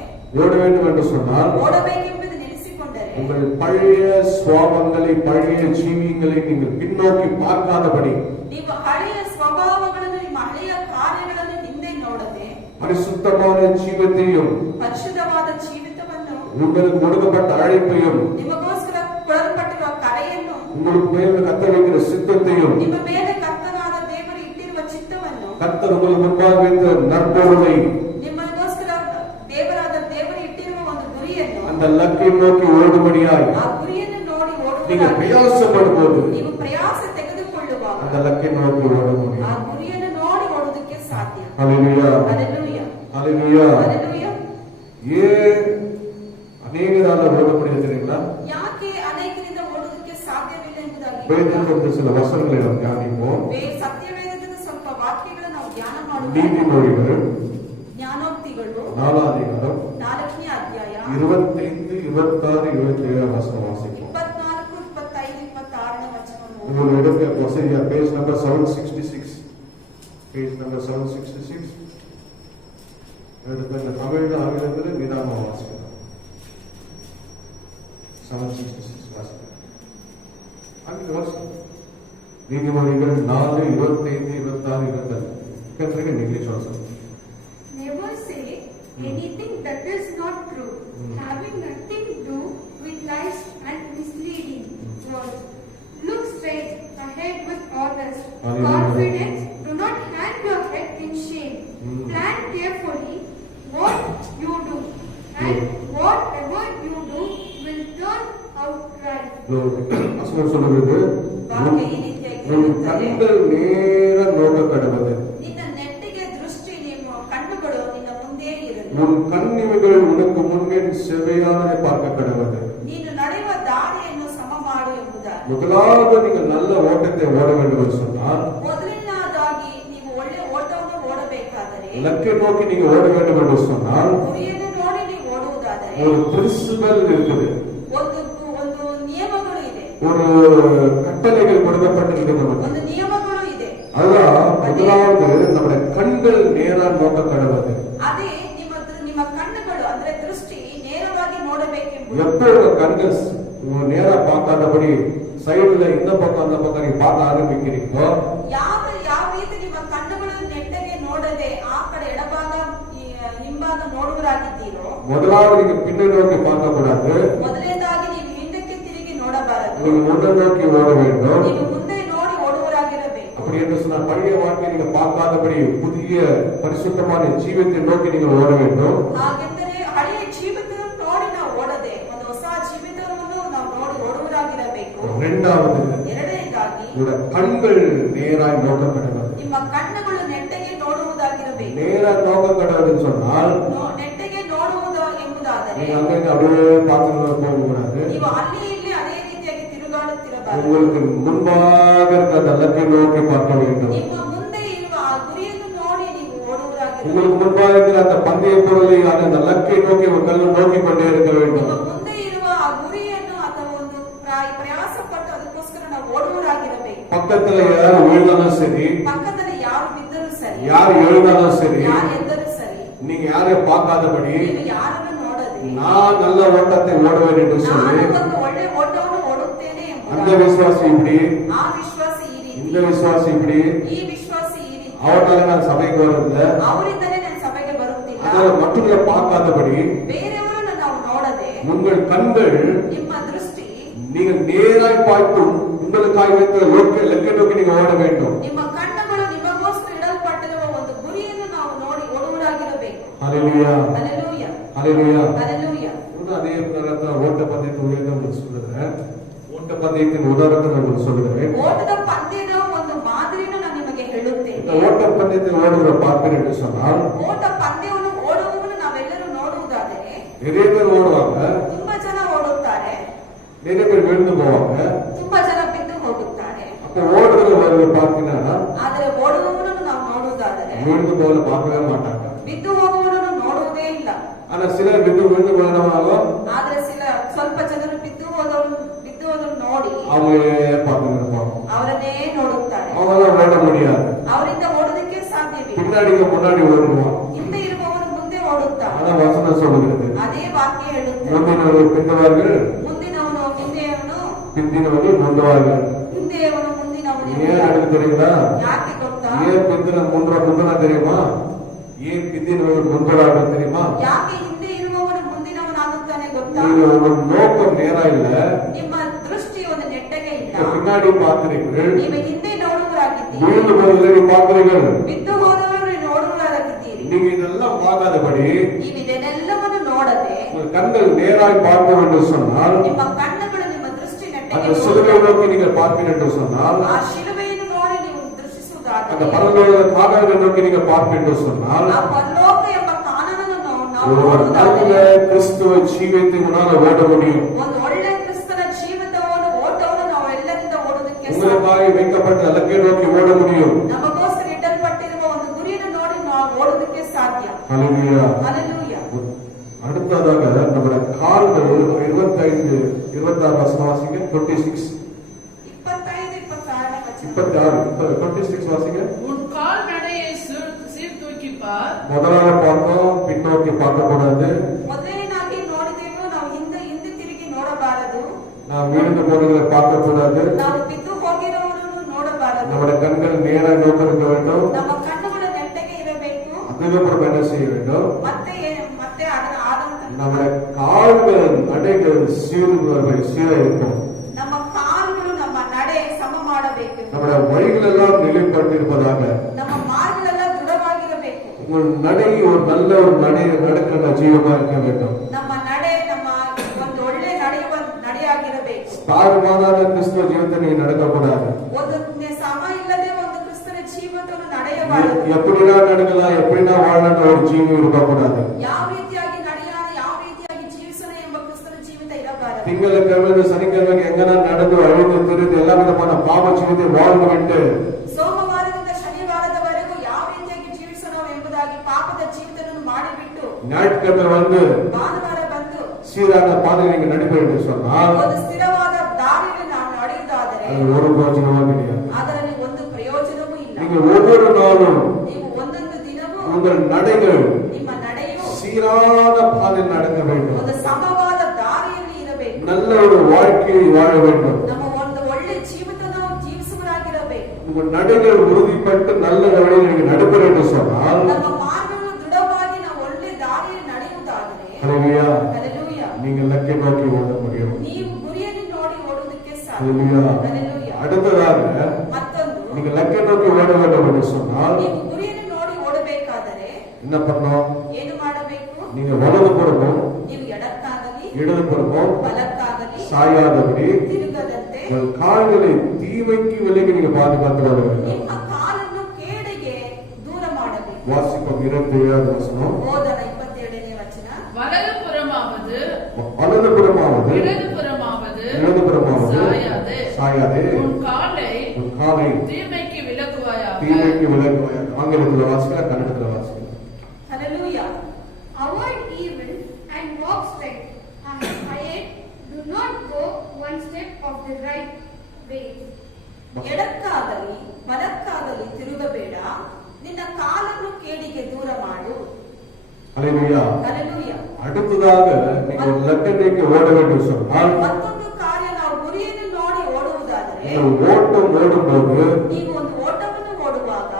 ஓட வேண்டும் என்று சொன்னால் ಓಡಬೇಕೆಂಬುದು ನೆನೆಸಿಕೊಂಡರೆ உங்கள் பழைய சுவாபங்களை பழைய ஜீவியங்களை நீங்கள் பின்னோக்கி பார்க்காதபடி ನೀವು ಹಳೆಯ ಸ್ವಭಾವಗಳನ್ನು ನಿಮ್ಮ ಹಳೆಯ ಕಾರ್ಯಗಳನ್ನು ಹಿಂದೆ ನೋಡದೆ பரிசுத்தமான ஜீவத்தையும் ಪರಿಶುದ್ಧವಾದ ಜೀವಿತವನ್ನು உங்களுக்கு கொடுக்கப்பட்ட அழைப்பையும் ನಿಮಗೋಸ್ಕರ ಕೊಡಲ್ಪಟ್ಟಿರುವ ಕರೆಯನ್ನು உங்களுக்கு மேல் கத்த வைக்கிற சித்தத்தையும் ನಿಮ್ಮ ಮೇಲೆ ಕರ್ತನಾದ ದೇವರು ಇಟ್ಟಿರುವ ಚಿತ್ತವನ್ನು கர்த்தர் உங்களுக்கு முன்பாக வைத்த நற்பொருளை ನಿಮಗೋಸ್ಕರ ದೇವರು ಇಟ್ಟಿರುವ ಒಂದು ಗುರಿಯನ್ನು அந்த லக்கை நோக்கி ஓடும்படியாய் ಆ ಗುರಿಯನ್ನು ನೋಡಿ நீங்க ಓಡುವ பிரயாசப்படும் போது ನೀವು ಪ್ರಯಾಸ ತೆಗೆದುಕೊಳ್ಳುವಾಗ அந்த லக்கை நோக்கி ஓட ಆ முடியும். ಗುರಿಯನ್ನು ನೋಡಿ ಓಡುವುದಕ್ಕೆ ಸಾಧ್ಯ. ஹல்லேலூயா ಹಲ್ಲೆಲೂಯಾ ஹல்லேலூயா. ಹಲ್ಲೆಲೂಯಾ. ஏன் அநேகரால ஓட முடியாது தெரியுங்களா? ಯಾಕೆ ಅನೇಕರಿಂದ ಓಡುವುದಕ್ಕೆ ಸಾಧ್ಯವಿಲ್ಲ ಎಂಬುದಾಗಿ வேதத்திலிருந்து சில வசனங்களை நாம் தியானிப்போம். ಸತ್ಯವೇದದ ಸ್ವಲ್ಪ ವಾಕ್ಯಗಳನ್ನು ನಾವು ಧ್ಯಾನ ಮಾಡುವ நீதிமொழிகள் ಜ್ಞಾನೋಕ್ತಿಗಳು 4 அதிகாரம் 4ನೇ ಅಧ್ಯಾಯ 25, 26, 27 வசனம் வாசிப்போம். 24, 25, 26ನೇ ವಚನವನ್ನು உங்கள் எடுக்க வசதியா பேஜ் நம்பர் 766 பேஜ் நம்பர் 766 எடுத்த தமிழ்ல ஆங்கிலத்தில் நிதானமா வாசிக்கலாம். 766 வாசிக்கலாம். அங்கே வாசிக்கலாம். நீதிமொழிகள் 4, 25, 26, 27 கத்திரிக்க இங்கிலீஷ் வாசனம். Never say anything that is not true, having nothing to do with lies and misleading words. Look straight ahead with honest confidence. Do not hang your head in shame. Plan carefully what you do, and whatever you do will turn out right. வசனம் சொல்லுகிறது, ವಾಕ್ಯ ಈ ರೀತಿಯಾಗಿ உன் ಹೇಳುತ್ತದೆ. கண்கள் நேர நோக்க கடவுது. ನಿನ್ನ ನೆಟ್ಟಿಗೆ ದೃಷ್ಟಿ ನಿಮ್ಮ ಕಣ್ಣುಗಳು ನಿನ್ನ ಮುಂದೆ ಇರಲಿ. உன் கண்ணிமைகள் உனக்கு முன்பே செவையானதை பார்க்க கடவுது. ನೀನು ನಡೆಯುವ ದಾರಿಯನ್ನು ಸಮ ಮಾಡು ಎಂಬುದಾಗಿ. முதலாவது நீங்கள் நல்ல ஓட்டத்தை ஓட வேண்டும் என்று சொன்னால் ಮೊದಲನೇದಾಗಿ ನೀವು ಒಳ್ಳೆ ಓಟವನ್ನು ಓಡಬೇಕಾದರೆ இலக்கை நோக்கி நீங்க ஓட வேண்டும் என்று சொன்னால் ಗುರಿಯನ್ನು ನೋಡಿ ನೀವು ಓಡುವುದಾದರೆ ஒரு பிரின்சிபல் இருக்குது, ಒಂದು ನಿಯಮಗಳು ಇದೆ. ஒரு கட்டளைகள் கொடுக்கப்பட்டிருக்கிறது நமக்கு. ಒಂದು ನಿಯಮಗಳು ಇದೆ. அதுதான் முதலாவது நம்முடைய கண்கள் நேரா நோக்க கடவுது. ಅದೇ ನಿಮ್ಮ ಕಣ್ಣುಗಳು ಅಂದ್ರೆ ದೃಷ್ಟಿ ನೇರವಾಗಿ ನೋಡಬೇಕೆಂಬುದು. எப்போ உங்க கண்கள் நேரா பார்க்காதபடி சைடுல இந்த பக்கம் அந்த பக்கம் நீங்க பார்க்க ஆரம்பிக்கிறீங்களோ ಯಾವ ರೀತಿ ನಿಮ್ಮ ಕಣ್ಣುಗಳು ನೆಟ್ಟಗೆ ನೋಡದೆ ಆ ಕಡೆ ಎಡಭಾಗ ಹಿಂಭಾಗ ನೋಡುವರಾಗಿದ್ದೀರೋ முதலாவது நீங்க பின்ன நோக்கி பார்க்க கூடாது, ಮೊದಲನೇದಾಗಿ ನೀವು ಹಿಂದಕ್ಕೆ ತಿರುಗಿ ನೋಡಬಾರದು. நீங்க முன்ன நோக்கி ஓட வேண்டும். ನೀವು ಮುಂದೆ ನೋಡಿ ಓಡುವರಾಗಿರಬೇಕು. அப்படி என்று சொன்னா பழைய வாழ்க்கையை நீங்க பார்க்காதபடி புதிய பரிசுத்தமான ஜீவத்தை நோக்கி நீங்கள் ஓட வேண்டும். ಹಾಗೆಂದರೆ ಹಳೆಯ ಜೀವಿತವನ್ನು ನೋಡಿ ನಾವು ಓಡದೆ ಒಂದು ಹೊಸ ಜೀವಿತವನ್ನು ನಾವು ನೋಡಿ ಓಡುವರಾಗಿರಬೇಕು. இரண்டாவது ಎರಡನೇದಾಗಿ உங்களோட கண்கள் நேராய் நோக்க கடவுது. ನಿಮ್ಮ ಕಣ್ಣುಗಳು ನೆಟ್ಟಗೆ ನೋಡುವುದಾಗಿರಬೇಕು. நேராக நோக்க கடவுள்னு சொன்னால் ನೆಟ್ಟಗೆ ನೋಡುವುದು ಎಂಬುದಾದರೆ நீங்க அங்கங்க அப்படியே பார்த்துட்டு போக கூடாது. ನೀವು ಅಲ್ಲಿ ಇಲ್ಲಿ ಅದೇ ರೀತಿಯಾಗಿ ತಿರುಗಾಡುತ್ತಿರಬಾರದು. உங்களுக்கு முன்பாக இருக்க அந்த இலக்கை நோக்கி பார்க்க வேண்டும். ನಿಮ್ಮ ಮುಂದೆ ಇರುವ ಆ ಗುರಿಯನ್ನು ನೋಡಿ ನೀವು ಓಡುವುದಾಗಿರಬೇಕು. உங்களுக்கு முன்பாக இருக்கிற அந்த பந்தய பொருளை அந்த இலக்கை நோக்கி உங்கள் நோக்கி கொண்டே இருக்க வேண்டும். ನಿಮ್ಮ ಮುಂದೆ ಇರುವ ಆ ಗುರಿಯನ್ನು ಅಥವಾ ಒಂದು ಪ್ರಯಾಸ ಪಟ್ಟು ಅದಕ್ಕೋಸ್ಕರ ನಾವು ಓಡುವುದಾಗಿರಬೇಕು. பக்கத்துல யார் விழுந்தாலும் சரி, ಪಕ್ಕದಲ್ಲಿ ಯಾರು ಬಿದ್ದರೂ ಸರಿ, யார் எழுந்தாலும் சரி, ಯಾರು ಎದ್ದರೂ ಸರಿ, நீங்க யாரையும் பார்க்காதபடி ನೀವು ಯಾರನ್ನು ನೋಡದೆ நான் நல்ல ஓட்டத்தை ஓடுவேன் என்று சொல்லி ನಾನು ಒಂದು ಒಳ್ಳೆ ಓಟವನ್ನು ಓಡುತ್ತೇನೆ அந்த ಎಂಬುದಾಗಿ விசுவாசி இப்படி, ಆ ವಿಶ್ವಾಸ ಈ ರೀತಿ, இந்த விசுவாசி இப்படி, ಈ ವಿಶ್ವಾಸ ಈ ರೀತಿ, அவரால் நான் சபைக்கு வரதில்லை, ಅವರಿಂದಲೇ ನಾನು ಸಭೆಗೆ ಬರುತ್ತಿಲ್ಲ, அதனால மற்றவர்களை பார்க்காதபடி ಬೇರೆಯವರನ್ನು ನಾವು ನೋಡದೆ உங்கள் கண்கள் ನಿಮ್ಮ ದೃಷ್ಟಿ நீங்கள் நேராய் பார்த்து உங்களுக்காக வைத்த லெக்கை நோக்கி நீங்க ஓட வேண்டும். ನಿಮ್ಮ ಕಣ್ಣುಗಳು ನಿಮಗೋಸ್ಕರ ಇಡಲ್ಪಟ್ಟಿರುವ ಒಂದು ಗುರಿಯನ್ನು ನಾವು ನೋಡಿ ಓಡುವುದಾಗಿರಬೇಕು. ஹல்லேலூயா, ಹಲ್ಲೆಲೂಯಾ, ஹல்லேலூயா. ಹಲ್ಲೆಲೂಯಾ. அதே ஓட்ட பந்தயத்தின் உயர்ந்த உங்களுக்கு சொல்லுகிறேன். ஓட்ட பந்தயத்தின் உதாரணத்தை நான் உங்களுக்கு சொல்லுகிறேன். ಓಟದ ಪಂದ್ಯದ ಒಂದು ಮಾದರಿಯನ್ನು ನಾನು ನಿಮಗೆ இந்த ಹೇಳುತ್ತೇನೆ. ஓட்ட பந்தயத்தில் ஓடுகிற பார்ப்பேன் என்று சொன்னால் ಓಟ ಪಂದ್ಯವನ್ನು ಓಡುವವನು ನಾವೆಲ್ಲರೂ ನೋಡುವುದಾದರೆ நிறைய பேர் ஓடுவாங்க, ತುಂಬಾ ಜನ ಓಡುತ್ತಾರೆ, நிறைய பேர் விழுந்து போவாங்க. ತುಂಬಾ ಜನ ಬಿದ್ದು ಹೋಗುತ್ತಾರೆ. அப்ப ஓடுகிறவர்கள் பார்த்தீங்கன்னா ಆದರೆ ಓಡುವವನನ್ನು ನಾವು ನೋಡುವುದಾದರೆ விழுந்து போல பார்க்கவே மாட்டாங்க. ಬಿದ್ದು ಹೋಗುವವನನ್ನು ನೋಡುವುದೇ ಇಲ್ಲ. ஆனா சிலர் விழுந்து போனவங்களும் ಆದ್ರೆ ಸ್ವಲ್ಪ ಜನರು ಬಿದ್ದು ಹೋದವರು ನೋಡಿ அவங்களே பார்த்துட்டு இருப்பாங்க. ಅವರನ್ನೇ ನೋಡುತ್ತಾರೆ. அவங்களாம் ஓட முடியாது. ಅವರಿಂದ ಓಡೋದಕ್ಕೆ ಸಾಧ್ಯವಿಲ್ಲ. முன்னாடி ஓடுவான். ಹಿಂದೆ ಇರುವವನು ಮುಂದೆ ಓಡುತ್ತಾನೆ. ஆனா வசனம் சொல்லுகிறது ಅದೇ ವಾಕ್ಯ ಹೇಳುತ್ತೆ, முந்தினவர்கள் பிந்தவார்கள், ಮುಂದಿನವನು ಹಿಂದೆಯವನು, பிந்தினவர்கள் முந்தவார்கள். ಹಿಂದೆಯವನು ಮುಂದಿನವನು. ஏன் எனக்கு தெரியுதா? ಯಾಕೆ ಗೊತ್ತಾ? ஏன் பிந்தின முந்தனா தெரியுமா? ஏன் பிந்தினவர்கள் முந்தவார்கள் தெரியுமா? ಯಾಕೆ ಹಿಂದೆ ಇರುವವನು ಮುಂದಿನವನಾಗುತ್ತಾನೆ ಗೊತ್ತಾ? நீங்க உங்க நோக்கம் நேரா இல்ல, ನಿಮ್ಮ ದೃಷ್ಟಿ ಒಂದು ನೆಟ್ಟಗೆ ಇಲ್ಲ. நீங்க பின்னாடி பார்க்கிறீர்கள். ನೀವು ಹಿಂದೆ ನೋಡುವರಾಗಿದ್ದೀರಿ, விழுந்து போவதை பார்க்கிறீர்கள். ಬಿದ್ದು ಹೋದವರು ನೋಡುವರಾಗಿದ್ದೀರಿ. நீங்க இதெல்லாம் பார்க்காதபடி ನೀವು ಇದನ್ನೆಲ್ಲವನ್ನು ನೋಡದೆ உங்கள் கண்கள் நேராய் பார்க்க வேண்டும் சொன்னால், ನಿಮ್ಮ ಕಣ್ಣುಗಳು ನಿಮ್ಮ ದೃಷ್ಟಿ அந்த ನೆಟ್ಟಗೆ சிலுவை ನೋಡುವ- நோக்கி நீங்கள் பார்ப்பீர்கள் என்று சொன்னால், ಆ ಶಿಲುಬೆಯನ್ನು ನೋಡಿ ನೀವು அந்த ದೃಷ್ಟಿಸುವುದಾದರೆ பரலோக காணாவை நோக்கி நீங்க பார்ப்பீர்கள் என்று சொன்னால், ಆ ಪರಲೋಕ ಎಂಬ ಕಾನನನ್ನು ನಾವು ஒரு நல்ல ನೋಡುವುದಾದರೆ கிறிஸ்துவ ஜீவியத்தை முன்னால ஓட முடியும். ಒಂದು ಒಳ್ಳೆ ಕ್ರಿಸ್ತನ ಜೀವಿತವನ್ನು ಓಟವನ್ನು ನಾವು ಎಲ್ಲರಿಂದ ಓಡೋದಕ್ಕೆ ಸಾಧ್ಯ. உங்களுக்காக வைக்கப்பட்ட இலக்கை நோக்கி ஓட முடியும். ನಮಗೋಸ್ಕರ ಇಡಲ್ಪಟ್ಟಿರುವ ಒಂದು ಗುರಿಯನ್ನು ನೋಡಿ ನಾವು ಓಡೋದಕ್ಕೆ ಸಾಧ್ಯ. ஹல்லேலூயா. ಹಲ್ಲೆಲೂಯಾ. அடுத்ததாக நம்முடைய கால்கள் 25 26 வசனம் வாசிங்க. 26 25, 26 ವಚನ. 26 வாசிங்க. உன் கால் நடையை சீர்தூக்கி பார். முதலாவது பார்த்தோம், பின்னோக்கி பார்க்க கூடாது. ಮೊದಲನೇದಾಗಿ ನೋಡಿದೆವು, ನಾವು ಹಿಂದೆ ತಿರುಗಿ ನೋಡಬಾರದು. நாம் விழுந்து போனவர்களை பார்க்க கூடாது. ನಾವು ಬಿದ್ದು ಹೋಗಿರೋರನ್ನು ನೋಡಬಾರದು. நம்முடைய கண்கள் நேராக நோக்க இருக்க வேண்டும். ನಮ್ಮ ಕಣ್ಣುಗಳು ನೆಟ್ಟಗೆ ಇರಬೇಕು. அதுக்கப்புறம் என்ன செய்ய வேண்டும்? ಮತ್ತೆ ಅದರ ಆದಂತ நம்முடைய கால்கள் நடைகள் சீர இருக்கும். ನಮ್ಮ ಕಾಲುಗಳು ನಮ್ಮ ನಡೆ ಸಮ ಮಾಡಬೇಕು. நம்முடைய வழிகள் எல்லாம் நிலைப்பட்டிருப்பதாக. ನಮ್ಮ ಮಾರ್ಗಗಳೆಲ್ಲ ದೃಢವಾಗಿರಬೇಕು. உங்கள் நடை ஒரு நல்ல ஒரு நடக்கிற ஜீவமா இருக்க வேண்டும். ನಮ್ಮ ನಡೆ ನಮ್ಮ ಒಂದು ಒಳ್ಳೆ ನಡೆಯುವ ನಡೆಯಾಗಿರಬೇಕು. தாறுமாறான கிறிஸ்துவ ஜீவத்தை நீங்க நடக்கக்கூடாது. ಒಂದು ಸಮ ಇಲ್ಲದೆ ಒಂದು ಕ್ರಿಸ್ತನ ಜೀವಿತವನ್ನು ನಡೆಯಬಾರದು. எப்படினா நடக்கலாம், எப்படினா வாழணும் ஒரு ஜீவம் இருக்கக்கூடாது. ಯಾವ ರೀತಿಯಾಗಿ ನಡೆಯಾನ, ಯಾವ ರೀತಿಯಾಗಿ ಜೀವಿಸೋಣ ಎಂಬ ಕ್ರಿಸ್ತನ ಜೀವಿತ ಇರಬಾರದು. திங்கட்கிழமை சனிக்கிழமை எங்கன்னா நடந்து அழுது திருந்து எல்லா விதமான பாவ ஜீவித்தை வாழ்ந்து விட்டு ಸೋಮವಾರದಿಂದ ಶನಿವಾರದವರೆಗೂ ಯಾವ ರೀತಿಯಾಗಿ ಜೀವಿಸೋಣ ಎಂಬುದಾಗಿ ಪಾಪದ ಜೀವಿತವನ್ನು ಮಾಡಿಬಿಟ್ಟು ஞாயிற்றுக்கிழமை வந்து ಭಾನುವಾರ ಬಂದು சீரான பாதையை நீங்க நடிப்பீர்கள் என்று சொன்னால் ಒಂದು ಸ್ಥಿರವಾದ ದಾರಿಯಲ್ಲಿ ನಾವು ನಡೆಯುವುದಾದರೆ அது ஒரு பிரயோஜனமா கிடையாது. ಅದರಲ್ಲಿ ಒಂದು ಪ್ರಯೋಜನವೂ ಇಲ್ಲ. நீங்க ஒவ்வொரு நாளும் ನೀವು ಒಂದೊಂದು ದಿನವೂ உங்கள் நடைகள் ನಿಮ್ಮ ನಡೆಯು சீரான பாதையில் நடக்க வேண்டும். ಒಂದು ಸಮವಾದ ದಾರಿಯಲ್ಲಿ ಇರಬೇಕು. நல்ல ஒரு வாழ்க்கையை வாழ வேண்டும். ನಮ್ಮ ಒಂದು ಒಳ್ಳೆ ಜೀವಿತವನ್ನು ಜೀವಿಸುವರಾಗಿರಬೇಕು. உங்கள் நடைகள் உறுதிப்பட்டு நல்ல வழியில் நீங்க நடப்பீர்கள் என்று சொன்னால் ನಮ್ಮ ಮಾರ್ಗಗಳು ದೃಢವಾಗಿ ನಾವು ಒಳ್ಳೆ ದಾರಿಯಲ್ಲಿ ನಡೆಯುವುದಾದರೆ ஹல்லேலூயா, ಹಲ್ಲೆಲೂಯಾ, நீங்க இலக்கை நோக்கி ஓட முடியும். ನೀವು ಗುರಿಯನ್ನು ನೋಡಿ ಓಡುವುದಕ್ಕೆ ಸಾಧ್ಯ. ஹல்லேலூயா. ಹಲ್ಲೆಲೂಯಾ. அடுத்ததாக ಮತ್ತೊಂದು, நீங்க இலக்கை நோக்கி ஓட வேண்டும் என்று சொன்னால் ನೀವು ಗುರಿಯನ್ನು ನೋಡಿ ಓಡಬೇಕಾದರೆ என்ன பண்ணணும்? ಏನು ಮಾಡಬೇಕು? நீங்க வலது புறமும் ನೀವು ಎಡಕ್ಕಾಗಲಿ இடது புறமும் ಬಲಕ್ಕಾಗಲಿ சாயாதபடி ತಿರುಗದಂತೆ உங்கள் கால்களை தீமைக்கு விலகி நீங்க பாதுகாத்து கொள்ள வேண்டும். ನಿಮ್ಮ ಕಾಲನ್ನು ಕೇಡಿಗೆ ದೂರ ಮಾಡಬೇಕು. வாசிப்போம் 27வது வசனம். ಬೋಧನ 27ನೇ ವಚನ. வலதுபுறமாவது வலதுபுறமாவது இடதுபுறமாவது சாயாதே உன் காலை தீமைக்கு விலக்குவாயாக. ஆங்கிலத்தில் வாசிக்கலாம், கன்னடத்தில் வாசிக்கலாம். Hallelujah. Avoid evil and walk straight. Ahead, do not go one step of the right way. ಎಡಕ್ಕಾಗಲಿ ಬಲಕ್ಕಾಗಲಿ ತಿರುಗಬೇಡ, ನಿನ್ನ ಕಾಲನ್ನು ಕೇಡಿಗೆ ದೂರ ಮಾಡು. ஹல்லேலூயா. Hallelujah. அடுத்ததாக நீங்கள் ஒரு லட்சியத்தை ஓட வேண்டும் சொன்னால், ಮತ್ತೊಂದು ಕಾರ್ಯ ನಾವು ಗುರಿಯನ್ನು ನೋಡಿ ಓಡುವುದಾದರೆ, நீங்கள் ஓட்டம் ஓடும்போது, ನೀವು ಒಂದು ಓಟವನ್ನು ಓಡುವಾಗ,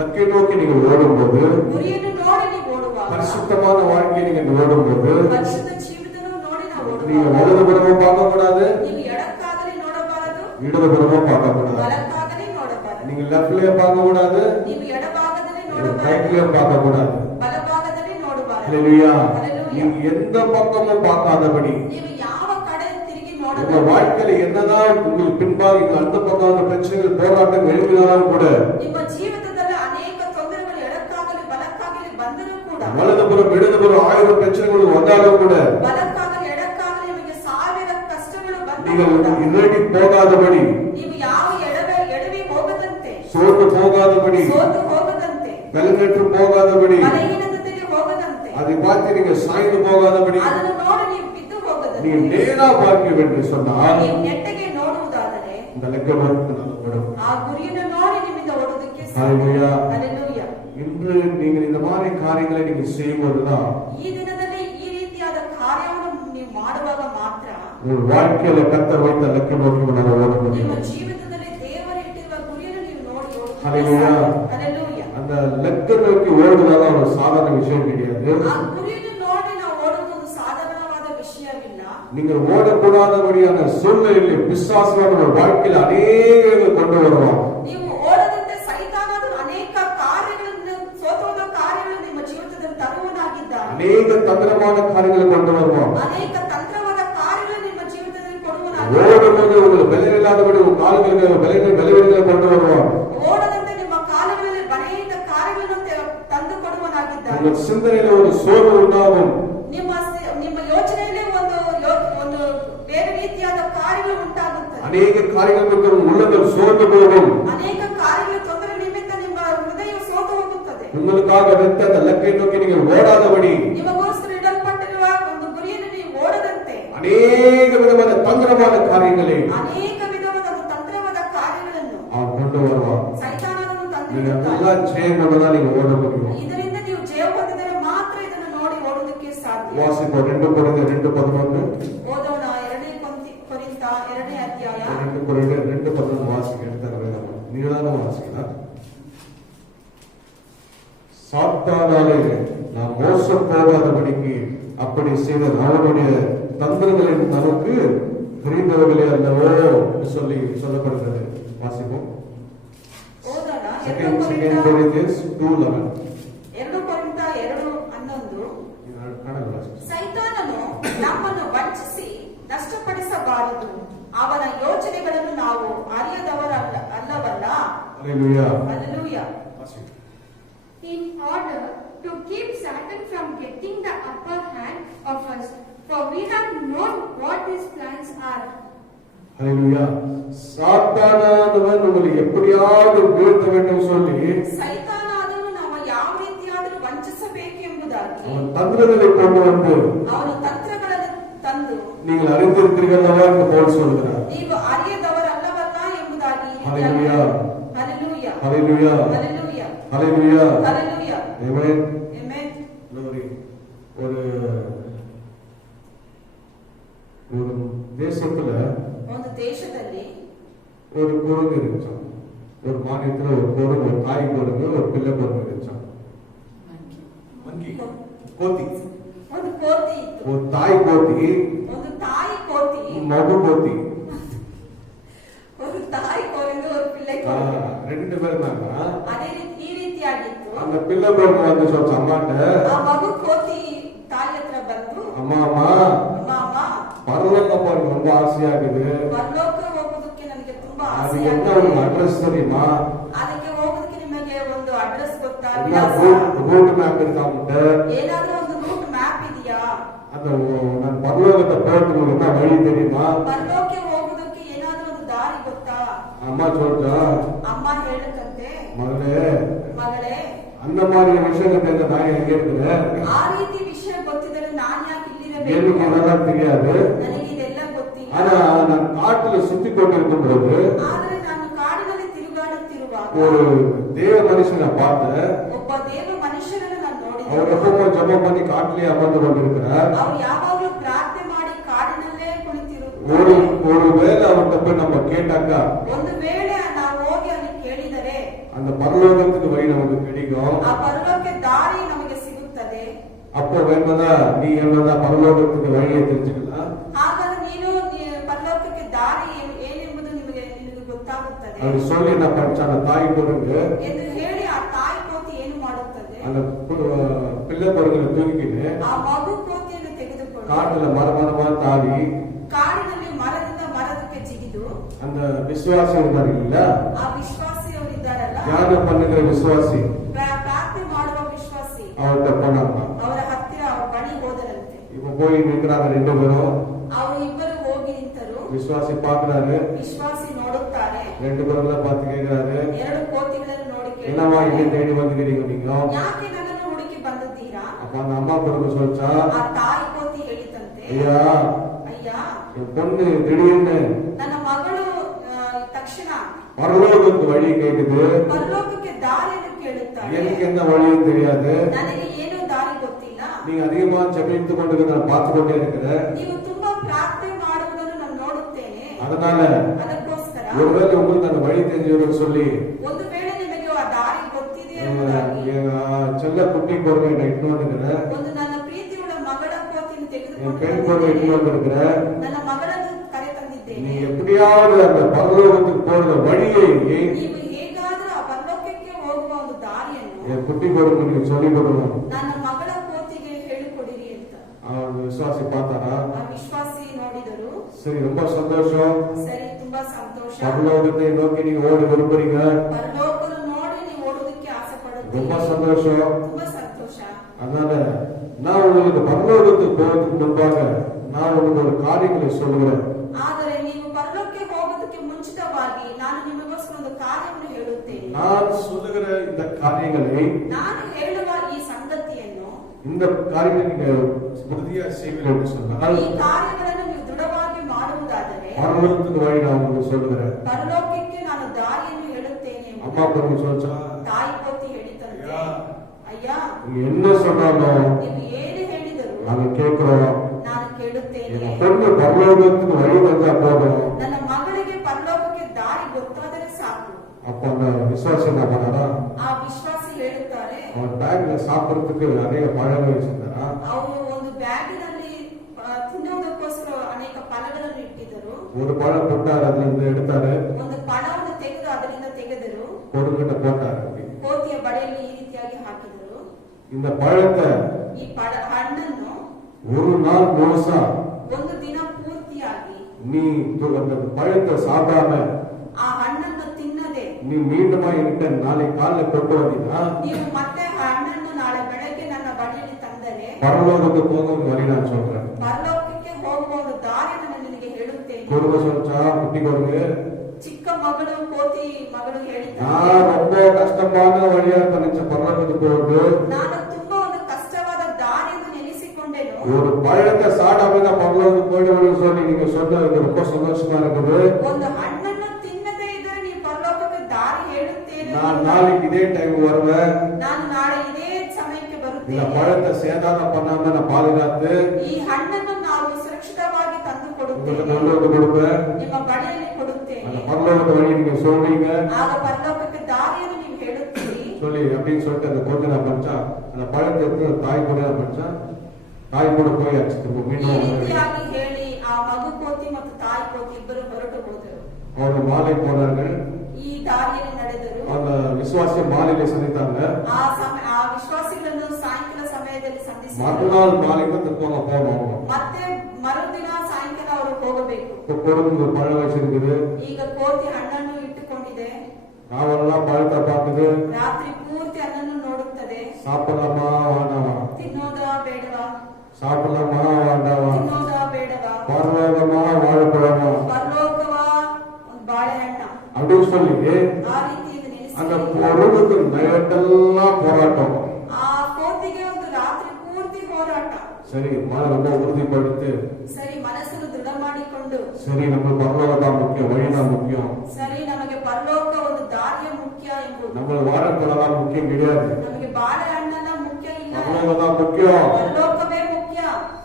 லக்கை நோக்கி நீங்கள் ஓடும்போது, ಗುರಿಯನ್ನು ನೋಡಿ ನೀವು ಓಡುವಾಗ, பரிசுத்தமான வாழ்க்கையை நீங்கள் ஓடும்போது, ಪರಿಶುದ್ಧ ಜೀವಿತವನ್ನು ನೋಡಿ ನಾವು நீங்க ಓಡುವಾಗ, வலதுபுறமும் பார்க்க கூடாது, ನೀವು ಎಡಕ್ಕಾಗಲಿ ನೋಡಬಾರದು, இடதுபுறமும் பார்க்க கூடாது. ಬಲಕ್ಕಾಗಲಿ ನೋಡಬಾರದು, நீங்க லெஃப்ட்லயும் பார்க்க கூடாது, ನೀವು ಎಡಭಾಗದಲ್ಲಿ ನೋಡಬಾರದು, ரைட்லயும் பார்க்க கூடாது. ಬಲಭಾಗದಲ್ಲಿ ನೋಡಬಾರದು. ஹல்லேலூயா. Hallelujah. நீங்க எந்த பக்கமும் பார்க்காதபடி, ನೀವು ಯಾವ ಕಡೆ ತಿರುಗಿ உங்க ನೋಡಬಾರದು. வாழ்க்கையில என்னதான் உங்களுக்கு பின்பாக அந்த பக்கம் பிரச்சனைகள் போராட்டம் எழுதினாலும் கூட, ನಿಮ್ಮ ಜೀವಿತದಲ್ಲಿ ಅನೇಕ ತೊಂದರೆಗಳು ಎಡಕ್ಕಾಗಲಿ ಬಲಕ್ಕಾಗಲಿ ಬಂದರೂ ಕೂಡ, வலதுபுறம் இடதுபுறம் 1000 பிரச்சனைகள் வந்தாலும் கூட, ಬಲಕ್ಕಾಗಲಿ ಎಡಕ್ಕಾಗಲಿ ನಿಮಗೆ 1000 ಕಷ್ಟಗಳು ಬಂದರೂ நீங்கள் ಕೂಡ, இன்னடி போகாதபடி, ನೀವು ಯಾವ ಎಡವಿ ಹೋಗದಂತೆ, சோர்ந்து போகாதபடி, ಸೋತು ಹೋಗದಂತೆ, பலனற்று போகாதபடி, ಬಲಹೀನತೆಗೆ ಹೋಗದಂತೆ, அதை பார்த்து நீங்க சாய்ந்து போகாதபடி, ಅದನ್ನು ನೋಡಿ ನೀವು ಬಿದ್ದು ಹೋಗದಂತೆ, நீங்க நேரா பார்க்க வேண்டும் சொன்னால், ನೀವು ನೆಟ್ಟಗೆ ನೋಡುವುದಾದರೆ இந்த லெக்கபோர்க்கு நல்ல படம். ಆ ಗುರಿಯನ್ನು ನೋಡಿ ನಿಮ್ಮಿಂದ ಓಡುವುದಕ್ಕೆ Hallelujah. Hallelujah. இன்று நீங்கள் இந்த மாதிரி காரியங்களை நீங்க செய்யும்போதுதான் ಈ ದಿನದಲ್ಲಿ ಈ ರೀತಿಯಾದ ಕಾರ್ಯವನ್ನು ನೀವು ಮಾಡುವಾಗ ಮಾತ್ರ உங்கள் வாழ்க்கையில கர்த்தர் வைத்த லெக்க நோக்கி நம்ம ஓட ನಿಮ್ಮ முடியும். ಜೀವಿತದಲ್ಲಿ ದೇವರಿಟ್ಟಿರುವ ಗುರಿಯನ್ನು ನೀವು ನೋಡಿ ಓಡುವುದಕ್ಕೆ Hallelujah. ಸಾಧ್ಯ. Hallelujah. அந்த லெக்க நோக்கி ஓடுவதால ஒரு சாதாரண விஷயம் கிடையாது. ಆ ಗುರಿಯನ್ನು ನೋಡಿ ನಾವು ಓಡುವುದು ಒಂದು ಸಾಧಾರಣವಾದ ವಿಷಯವಿಲ್ಲ. நீங்கள் ஓடக்கூடாதபடியான சூழ்நிலையிலே பிசாசுவான ஒரு வாழ்க்கையில் அநேக கொண்டு வருவோம். ನೀವು ಓಡದಂತೆ ಸೈತಾನನು ಅನೇಕ ಕಾರ್ಯಗಳನ್ನು ಸೋತೋದ ಕಾರ್ಯಗಳನ್ನು ನಿಮ್ಮ ಜೀವಿತದಲ್ಲಿ ತರುವನಾಗಿದ್ದಾನೆ. அநேக தந்திரமான காரியங்களை கொண்டு வருவோம். ಅನೇಕ ತಂತ್ರವಾದ ಕಾರ್ಯಗಳನ್ನು ನಿಮ್ಮ ಜೀವಿತದಲ್ಲಿ ಕೊಡುವನಾಗಿದ್ದಾನೆ. ஓடும்போது உங்களுக்கு பலன் இல்லாதபடி உங்க கால்களுக்கு பலவீனங்களை கொண்டு வருவோம். ಓಡದಂತೆ ನಿಮ್ಮ ಕಾಲುಗಳಲ್ಲಿ ಬಲಹೀನ ಕಾರ್ಯಗಳನ್ನು ತಂದು ಕೊಡುವನಾಗಿದ್ದಾನೆ. உங்க சிந்தனையில ஒரு சோர்வு உண்டாகும். ನಿಮ್ಮ ಯೋಚನೆಯಲ್ಲಿ ಒಂದು ಬೇರೆ ರೀತಿಯಾದ ಕಾರ್ಯಗಳು ಉಂಟಾಗುತ್ತದೆ. அநேக காரியங்கள் மிக்க உள்ளங்கள் சோர்ந்து போகும். ಅನೇಕ ಕಾರ್ಯಗಳ ತೊಂದರೆ ನಿಮಿತ್ತ ನಿಮ್ಮ ಹೃದಯ ಸೋತು ಹೋಗುತ್ತದೆ. உங்களுக்காக வைத்த அந்த லக்கை நோக்கி நீங்கள் ஓடாதபடி, ನಿಮಗೋಸ್ಕರ ಇಡಲ್ಪಟ್ಟಿರುವ ಒಂದು ಗುರಿಯನ್ನು ನೀವು ಓಡದಂತೆ அநேக விதமான தந்திரமான காரியங்களை ಅನೇಕ ವಿಧವಾದ ತಂತ್ರವಾದ ಕಾರ್ಯಗಳನ್ನು அவன் கொண்டு வருவான். ಸೈತಾನನು நீங்க ತಂದಿರುತ್ತಾನೆ. நல்லா ஜெயம் கொண்டுதான் நீங்க ஓட முடியும். ಇದರಿಂದ ನೀವು ಜಯ ಹೊಂದಿದರೆ ಮಾತ್ರ ಇದನ್ನು ನೋಡಿ ಓಡುವುದಕ್ಕೆ ಸಾಧ್ಯ. வாசிப்போம் 2 கொரிந்தியர் 2:11. ಓದೋಣ 2 ಕೊರಿಂಥ 2ನೇ ಅಧ್ಯಾಯ 2 கொரிந்தியர் 2:11 வாசிக்க எடுத்தாங்க. நீங்களான வாசிக்கலாம். சாத்தானாலே நாம் மோசம் போகாதபடிக்கு அப்படி செய்த அவனுடைய தந்திரங்களின் நமக்கு தெரிந்தவர்களே அல்லவோ என்று சொல்லி சொல்லப்படுகிறது. வாசிப்போம். ಓದೋಣ 2 Corinthians 2:11. 2 ಕೊರಿಂಥ 2:11. ಕನ್ನಡ ಭಾಷೆ. ಸೈತಾನನು ನಮ್ಮನ್ನು ವಂಚಿಸಿ ನಷ್ಟಪಡಿಸಬಾರದು, ಅವನ ಯೋಚನೆಗಳನ್ನು ನಾವು ಅಲ್ಲವಲ್ಲ. Hallelujah. Hallelujah. In order to keep Satan from getting the upper hand of us, for we have known what his plans are. Hallelujah. சாத்தானானவன் உங்களை எப்படியாவது வீழ்த்த வேண்டும் சொல்லி ಸೈತಾನನು ನಾವು ಯಾವ ರೀತಿಯಾದರೂ ವಂಚಿಸಬೇಕೆಂಬುದಾಗಿ அவன் தந்திரங்களை கொண்டு வந்து ಅವನು ತಂತ್ರಗಳನ್ನು ತಂದು நீங்கள் அறிந்திருக்கிறீர்கள் என்று பவுல் சொல்கிறார். ನೀವು ಅರಿಯದವರಲ್ಲವಲ್ಲ ಎಂಬುದಾಗಿ Hallelujah. Hallelujah. Hallelujah. Hallelujah. Hallelujah. Hallelujah. Amen. Amen. Glory. ஒரு தேசத்துல ಒಂದು ದೇಶದಲ್ಲಿ ஒரு குரங்கு இருந்துச்சான். ஒரு மாநிலத்துல ஒரு குரங்கு, ஒரு தாய் குரங்கு, ஒரு பிள்ளை குரங்கு இருந்துச்சான். கோத்தி. ಒಂದು ಕೋತಿ ಇತ್ತು. ஒரு தாய் கோத்தி, ಒಂದು ತಾಯಿ ಕೋತಿ, மகு கோத்தி. ಒಂದು ತಾಯಿ ಕೋರಿಂದ ஒரு பிள்ளை ஆ, ಕೋತಿ. 2 பேர் இருந்தாங்க. ಅದೇ ಈ ರೀತಿಯಾಗಿತ್ತು. அந்த பிள்ளை குரங்கு வந்து சொல்லிச்சு அம்மாட்ட, ಆ ಮಗು ಕೋತಿ ತಾಯಿ ಹತ್ರ ಬಂದು, அம்மா அம்மா ಅಮ್ಮ ಅಮ್ಮ, பரலோகம் போறது ரொம்ப ஆசையா இருக்குது. ಪರಲೋಕ ಹೋಗೋದಕ್ಕೆ ನನಗೆ ತುಂಬಾ அது ಆಸೆ என்ன ಆಗಿದೆ. ஒரு அட்ரஸ் தெரியுமா? ಅದಕ್ಕೆ ಹೋಗೋದಕ್ಕೆ ನಿಮಗೆ ಒಂದು ಅಡ್ರೆಸ್ ಗೊತ್ತಾ? என்ன ವಿಳಾಸ? ரூட் மேப் இருக்கா உங்கள்கிட்ட? ಏನಾದ್ರೂ ಒಂದು ರೂಟ್ ಮ್ಯಾಪ್ ಇದೆಯಾ? அந்த நான் பரலோகத்தை போறதுக்கு என்ன வழி தெரியுமா? ಪರಲೋಕಕ್ಕೆ ಹೋಗೋದಕ್ಕೆ ಏನಾದ್ರೂ ಒಂದು ದಾರಿ ಗೊತ್ತಾ? அம்மா சொல்றா, ಅಮ್ಮ ಹೇಳುತ್ತಂತೆ, மகளே ಮಗಳೇ, அந்த மாதிரி விஷயத்தை நான் எங்க இருக்கிறேன்? ಆ ರೀತಿ ವಿಷಯ ಗೊತ್ತಿದ್ದರೆ ನಾನು ಯಾಕೆ எனக்கு ಇಲ್ಲಿರಬೇಕು? இதெல்லாம் தெரியாது. ನನಗೆ ಇದೆಲ್ಲ ಗೊತ್ತಿಲ್ಲ. ஆனா நான் காட்டுல சுத்தி கொண்டிருக்கும் போது ಆದರೆ ನಾನು ಕಾಡಿನಲ್ಲಿ ತಿರುಗಾಡುತ್ತಿರುವಾಗ ஒரு தேவ மனுஷனை பார்த்தேன். ಒಬ್ಬ ದೇವ ಮನುಷ್ಯರನ್ನು ನಾನು அவர் ನೋಡಿದೆ. எப்பவும் ஜெபம் பண்ணி காட்டிலே அமர்ந்து கொண்டிருக்கிறார். ಅವರು ಯಾವಾಗಲೂ ಪ್ರಾರ್ಥನೆ ಮಾಡಿ ಕಾಡಿನಲ್ಲೇ ஒரு ಕುಳಿತಿರುತ್ತಾರೆ. ஒரு வேளை அவர்கிட்ட போய் நம்ம கேட்டாக்கா ಒಂದು ವೇಳೆ ನಾವು ಹೋಗಿ ಅಲ್ಲಿ ಕೇಳಿದರೆ அந்த பரலோகத்துக்கு வழி நமக்கு கிடைக்கும். ಆ ಪರಲೋಕಕ್ಕೆ ದಾರಿ ನಮಗೆ ಸಿಗುತ್ತದೆ. அப்போ வேண்டதா நீ என்னதா பரலோகத்துக்கு வழியை தெரிஞ்சுக்கலாம். ಹಾಗಾದ್ರೆ ನೀನು ಪರಲೋಕಕ್ಕೆ ದಾರಿ ಏನೆಂಬುದು ನಿಮಗೆ ಗೊತ್ತಾಗುತ್ತದೆ அது சொல்லி என்ன படிச்சா அந்த தாய் பொருங்க ಎಂದು ಹೇಳಿ ಆ ತಾಯಿ ಕೋತಿ ಏನು ಮಾಡುತ್ತದೆ? அந்த பிள்ளை பொருங்களை தூக்கிட்டு ಆ ಮಗು ಕೋತಿಯನ್ನು ತೆಗೆದುಕೊಂಡು காட்டுல மரமரமா தாவி ಕಾಡಿನಲ್ಲಿ ಮರದಿಂದ ಮರದಕ್ಕೆ ಜಿಗಿದು அந்த விசுவாசி இருந்தாரு இல்ல, ಆ ವಿಶ್ವಾಸಿ ಅವರಿದ್ದಾರಲ್ಲ, தியானம் பண்ணுகிற விசுவாசி ಪ್ರಾರ್ಥನೆ ಮಾಡುವ ವಿಶ್ವಾಸಿ அவர்கிட்ட போனாங்க. ಅವರ ಹತ್ತಿರ ಅವ್ರ ಬಳಿ ಹೋದರಂತೆ. இப்ப போய் நிற்கிறாங்க ரெண்டு பேரும். ಅವರು ಇಬ್ಬರು ಹೋಗಿ ನಿಂತರು. விசுவாசி பாக்குறாரு, ವಿಶ್ವಾಸಿ ನೋಡುತ್ತಾರೆ. ரெண்டு பேரும் பார்த்து கேட்கிறாரு, ಎರಡು ಕೋತಿಗಳನ್ನು ನೋಡಿ என்னவா இங்க ಕೇಳುತ್ತಾರೆ, தேடி வந்துக்கிறீங்க நீங்க? ಯಾಕೆ ನನ್ನನ್ನು ಹುಡುಕಿ ಬಂದಿದ್ದೀರಾ? அப்ப அந்த அம்மா பொறுப்பு சொல்லிச்சா, ಆ ತಾಯಿ ಕೋತಿ ಹೇಳಿತಂತೆ, ஐயா ಅಯ್ಯ, என் பொண்ணு திடீர்னு ನನ್ನ ಮಗಳು ತಕ್ಷಣ பரலோகத்துக்கு வழி கேக்குது, ಪರಲೋಕಕ್ಕೆ ದಾರಿಯನ್ನು ಕೇಳುತ್ತಾಳೆ. எனக்கு எந்த வழியும் தெரியாது, ನನಗೆ ಏನು ದಾರಿ ಗೊತ್ತಿಲ್ಲ. நீங்க அதிகமா ஜெபித்து கொண்டு நான் பார்த்து கொண்டே இருக்கிறேன். ನೀವು ತುಂಬಾ ಪ್ರಾರ್ಥನೆ ಮಾಡುವುದನ್ನು ನಾನು ನೋಡುತ್ತೇನೆ. அதனால ಅದಕ್ಕೋಸ್ಕರ ஒருவேளை உங்களுக்கு அந்த வழி தெரிஞ்சவர்கள் சொல்லி ಒಂದು ವೇಳೆ ನಿಮಗೆ ಆ ದಾರಿ ಗೊತ್ತಿದೆ ಎಂಬುದಾಗಿ செல்ல குட்டி பொருளை நான் இட்டு வந்துக்கிறேன், ಒಂದು ನನ್ನ ಪ್ರೀತಿಯುಳ್ಳ ಮಗಳ ಕೋತಿಯನ್ನು என் பெண் பொருளை இட்டு ತೆಗೆದುಕೊಂಡು வந்துருக்கிறேன். ನನ್ನ ಮಗಳನ್ನು ಕರೆ ತಂದಿದ್ದೇನೆ. நீ எப்படியாவது அந்த பரலோகத்துக்கு போற வழியை ನೀವು ಹೇಗಾದರೂ ಆ ಪರಲೋಕಕ್ಕೆ ಹೋಗುವ ಒಂದು ದಾರಿಯನ್ನು என் குட்டி பொருளுக்கு நீங்க சொல்லி கொடுக்கணும். ನನ್ನ ಮಗಳ ಕೋತಿಗೆ ಹೇಳಿಕೊಡಿರಿ ಅಂತ அவன் விசுவாசி பார்த்தாரா? ಆ ವಿಶ್ವಾಸಿ ನೋಡಿದರು. சரி, ரொம்ப சந்தோஷம். ಸರಿ, ತುಂಬಾ ಸಂತೋಷ. பரலோகத்தை நோக்கி நீங்க ஓடி விரும்புறீங்க, ಪರಲೋಕವನ್ನು ನೋಡಿ ನೀವು ಓಡೋದಕ್ಕೆ ಆಸೆ ரொம்ப ಪಡುತ್ತೀರಿ. சந்தோஷம். ತುಂಬಾ ಸಂತೋಷ. அதனால நான் உங்களுக்கு பரலோகத்துக்கு போறதுக்கு முன்பாக நான் உங்களுக்கு ஒரு காரியங்களை சொல்லுகிறேன். ಆದರೆ ನೀವು ಪರಲೋಕಕ್ಕೆ ಹೋಗೋದಕ್ಕೆ ಮುಂಚಿತವಾಗಿ ನಾನು ನಿಮಗೋಸ್ಕರ ಒಂದು ಕಾರ್ಯವನ್ನು ಹೇಳುತ್ತೇನೆ. நான் சொல்லுகிற இந்த காரியங்களை, ನಾನು ಹೇಳುವ ಈ ಸಂಗತಿಯನ್ನು, இந்த காரியத்தை நீங்க உறுதியா செய்வீர்கள் என்று சொன்னால் ಈ ಕಾರ್ಯಗಳನ್ನು ನೀವು ದೃಢವಾಗಿ ಮಾಡುವುದಾದರೆ பரலோகத்துக்கு வழி நான் உங்களுக்கு சொல்லுகிறேன். ಪರಲೋಕಕ್ಕೆ ನಾನು ದಾರಿಯನ್ನು ಹೇಳುತ್ತೇನೆ ಎಂದು அம்மா பொண்ணு சொல்லிச்சா, ತಾಯಿ ಕೋತಿ ಹೇಳಿತಂತೆ, ஐயா, ಅಯ್ಯ, நீங்க என்ன சொன்னாலும் ನೀವು ಏನು ಹೇಳಿದರು நாங்க கேட்கிறோம். ನಾನು ಕೇಳುತ್ತೇನೆ. என் பொண்ணு பரலோகத்துக்கு வழி வந்தா போதும். ನನ್ನ ಮಗಳಿಗೆ ಪರಲೋಕಕ್ಕೆ ದಾರಿ ಗೊತ್ತಾದರೆ ಸಾಕು. அப்ப அந்த விசுவாசி என்ன பண்ணாரா, ಆ ವಿಶ್ವಾಸಿ ಹೇಳುತ್ತಾರೆ, அவன் பேக்ல சாப்பிடறதுக்கு அநேக பழங்கள் வச்சிருந்தாரா. ಅವರು ಒಂದು ಬ್ಯಾಗಿನಲ್ಲಿ ತಿನ್ನುವುದಕ್ಕೋಸ್ಕರ ಅನೇಕ ಫಲಗಳನ್ನು ಇಟ್ಟಿದ್ದರು. ஒரு பழம் போட்டாரு, அதுல இருந்து எடுத்தாரு, ಒಂದು ಪಳವನ್ನು ತೆಗೆದು ಅದರಿಂದ ತೆಗೆದರು. கொடுக்கிட்ட போட்டாரு. ಕೋತಿಯ ಬಳೆಯಲ್ಲಿ ಈ ರೀತಿಯಾಗಿ ಹಾಕಿದರು. இந்த பழத்தை ಈ ಹಣ್ಣನ್ನು ஒரு நாள் முழுசா ಒಂದು ದಿನ ಪೂರ್ತಿಯಾಗಿ நீ அந்த பழத்தை சாப்பிடாம ಆ ಹಣ್ಣನ್ನು ತಿನ್ನದೆ நீ மீண்டுமா என்கிட்ட நாளை காலைல கொண்டு வந்தீங்கன்னா ನೀವು ಮತ್ತೆ ಆ ಹಣ್ಣನ್ನು ನಾಳೆ ಬೆಳಗ್ಗೆ ನನ್ನ ಬಳಿಯಲ್ಲಿ ತಂದರೆ பரலோகத்துக்கு போகும் வழி நான் சொல்றேன். ಪರಲೋಕಕ್ಕೆ ಹೋಗುವ ಒಂದು ದಾರಿಯನ್ನು ನಾನು ನಿನಗೆ ಹೇಳುತ್ತೇನೆ. கொடுக்க சொல்லிச்சா, குட்டி கொடுங்க. ಚಿಕ್ಕ ಮಗಳು ಕೋತಿ ಮಗಳು ಹೇಳಿದ್ದಾರೆ, நான் ரொம்ப கஷ்டமான வழியா நினைச்ச பரலோகத்துக்கு போகுது. ನಾನು ತುಂಬಾ ಒಂದು ಕಷ್ಟವಾದ ದಾರಿಯನ್ನು ನೆನೆಸಿಕೊಂಡೆನು. ஒரு பழத்தை சாடாம தான் பரலோகத்துக்கு போயிடுவேன்னு சொல்லி நீங்க சொன்னது ரொம்ப சந்தோஷமா இருக்குது. ಒಂದು ಹಣ್ಣನ್ನು ತಿನ್ನದೇ ಇದ್ದರೆ ನೀವು ಪರಲೋಕಕ್ಕೆ ದಾರಿ ಹೇಳುತ್ತೇನೆ. நான் நாளைக்கு இதே டைம் வருவேன். ನಾನು ನಾಳೆ ಇದೇ ಸಮಯಕ್ಕೆ இந்த ಬರುತ್ತೇನೆ. பழத்தை சேதாரம் பண்ணாம நான் பாதுகாத்து ಈ ಹಣ್ಣನ್ನು ನಾವು ಸುರಕ್ಷಿತವಾಗಿ ತಂದು உங்களுக்கு ಕೊಡುತ್ತೇನೆ, நல்லது கொடுப்பேன். ನಿಮ್ಮ ಬಳಿಯಲ್ಲಿ ಕೊಡುತ್ತೇನೆ. அந்த பரலோகத்து வழி நீங்க சொல்றீங்க ಆಗ ಪರಲೋಕಕ್ಕೆ ದಾರಿಯನ್ನು ನೀವು ಹೇಳುತ್ತೀರಿ. சொல்லி அப்படின்னு சொல்லிட்டு அந்த கொஞ்ச நான் படிச்சா, அந்த பழத்தை எடுத்து தாய் கூட படிச்சா, தாய் கூட போய் அடிச்சுட்டு ಈ மீண்டும் ರೀತಿಯಾಗಿ ಹೇಳಿ ಆ ಮಗು ಕೋತಿ ಮತ್ತು ತಾಯಿ ಕೋತಿ ಇಬ್ಬರು ಹೊರಟು ಹೋದರು. அவங்க மாலை போனார்கள். ಈ ದಾರಿಯಲ್ಲಿ ನಡೆದರು. அந்த விசுவாசிய மாலையில சந்தித்தாங்க. ಆ ವಿಶ್ವಾಸಿಗಳನ್ನು ಸಾಯಂಕಾಲ ಸಮಯದಲ್ಲಿ ಸಂಧಿಸಿದರು. மறுநாள் மாலை தான் திருப்பங்க போனோம். ಮತ್ತೆ ಮರುದಿನ ಸಾಯಂಕಾಲ ಅವರು ಹೋಗಬೇಕು. இப்போ கொடுங்க பழம் வச்சிருக்குது. ಈಗ ಕೋತಿ ಹಣ್ಣನ್ನು ಇಟ್ಟುಕೊಂಡಿದೆ. நாவெல்லாம் பழத்தை பார்க்குது. ರಾತ್ರಿ ಪೂರ್ತಿ ಹಣ್ಣನ್ನು ನೋಡುತ್ತದೆ. சாப்பிடலாமா வேண்டாமா? ತಿನ್ನೋದಾ ಬೇಡವಾ? சாப்பிடலாமா வேண்டாமா? ತಿನ್ನೋದಾ ಬೇಡವಾ? பரலோகமா வாழப்படாமா? ಪರಲೋಕವಾ ಒಂದು ಬಾಳೆಹಣ್ಣ? அப்படின்னு சொல்லி ಆ ರೀತಿ ಇದು அந்த ನೆನೆಸಿ பொருளுக்கு நைட்டெல்லாம் போராட்டம். ಆ ಕೋತಿಗೆ ಒಂದು ರಾತ್ರಿ ಪೂರ್ತಿ ಹೋರಾಟ. சரி ரொம்ப உறுதிப்படுத்து, ಸರಿ ಮನಸ್ಸನ್ನು ದೃಢ ಮಾಡಿಕೊಂಡು, சரி நம்ம பரலோகம் தான் முக்கியம், வழிதான் முக்கியம், ಸರಿ ನಮಗೆ ಪರಲೋಕ ಒಂದು ದಾರಿಯ ಮುಖ್ಯ ಎಂಬುದು, நம்ம வாழைப்பழம் முக்கியம் கிடையாது, ನಮಗೆ ಬಾಳೆಹಣ್ಣನ್ನ ಮುಖ್ಯ ಇಲ್ಲ, பரலோகம் தான் முக்கியம். ಪರಲೋಕವೇ ಮುಖ್ಯ.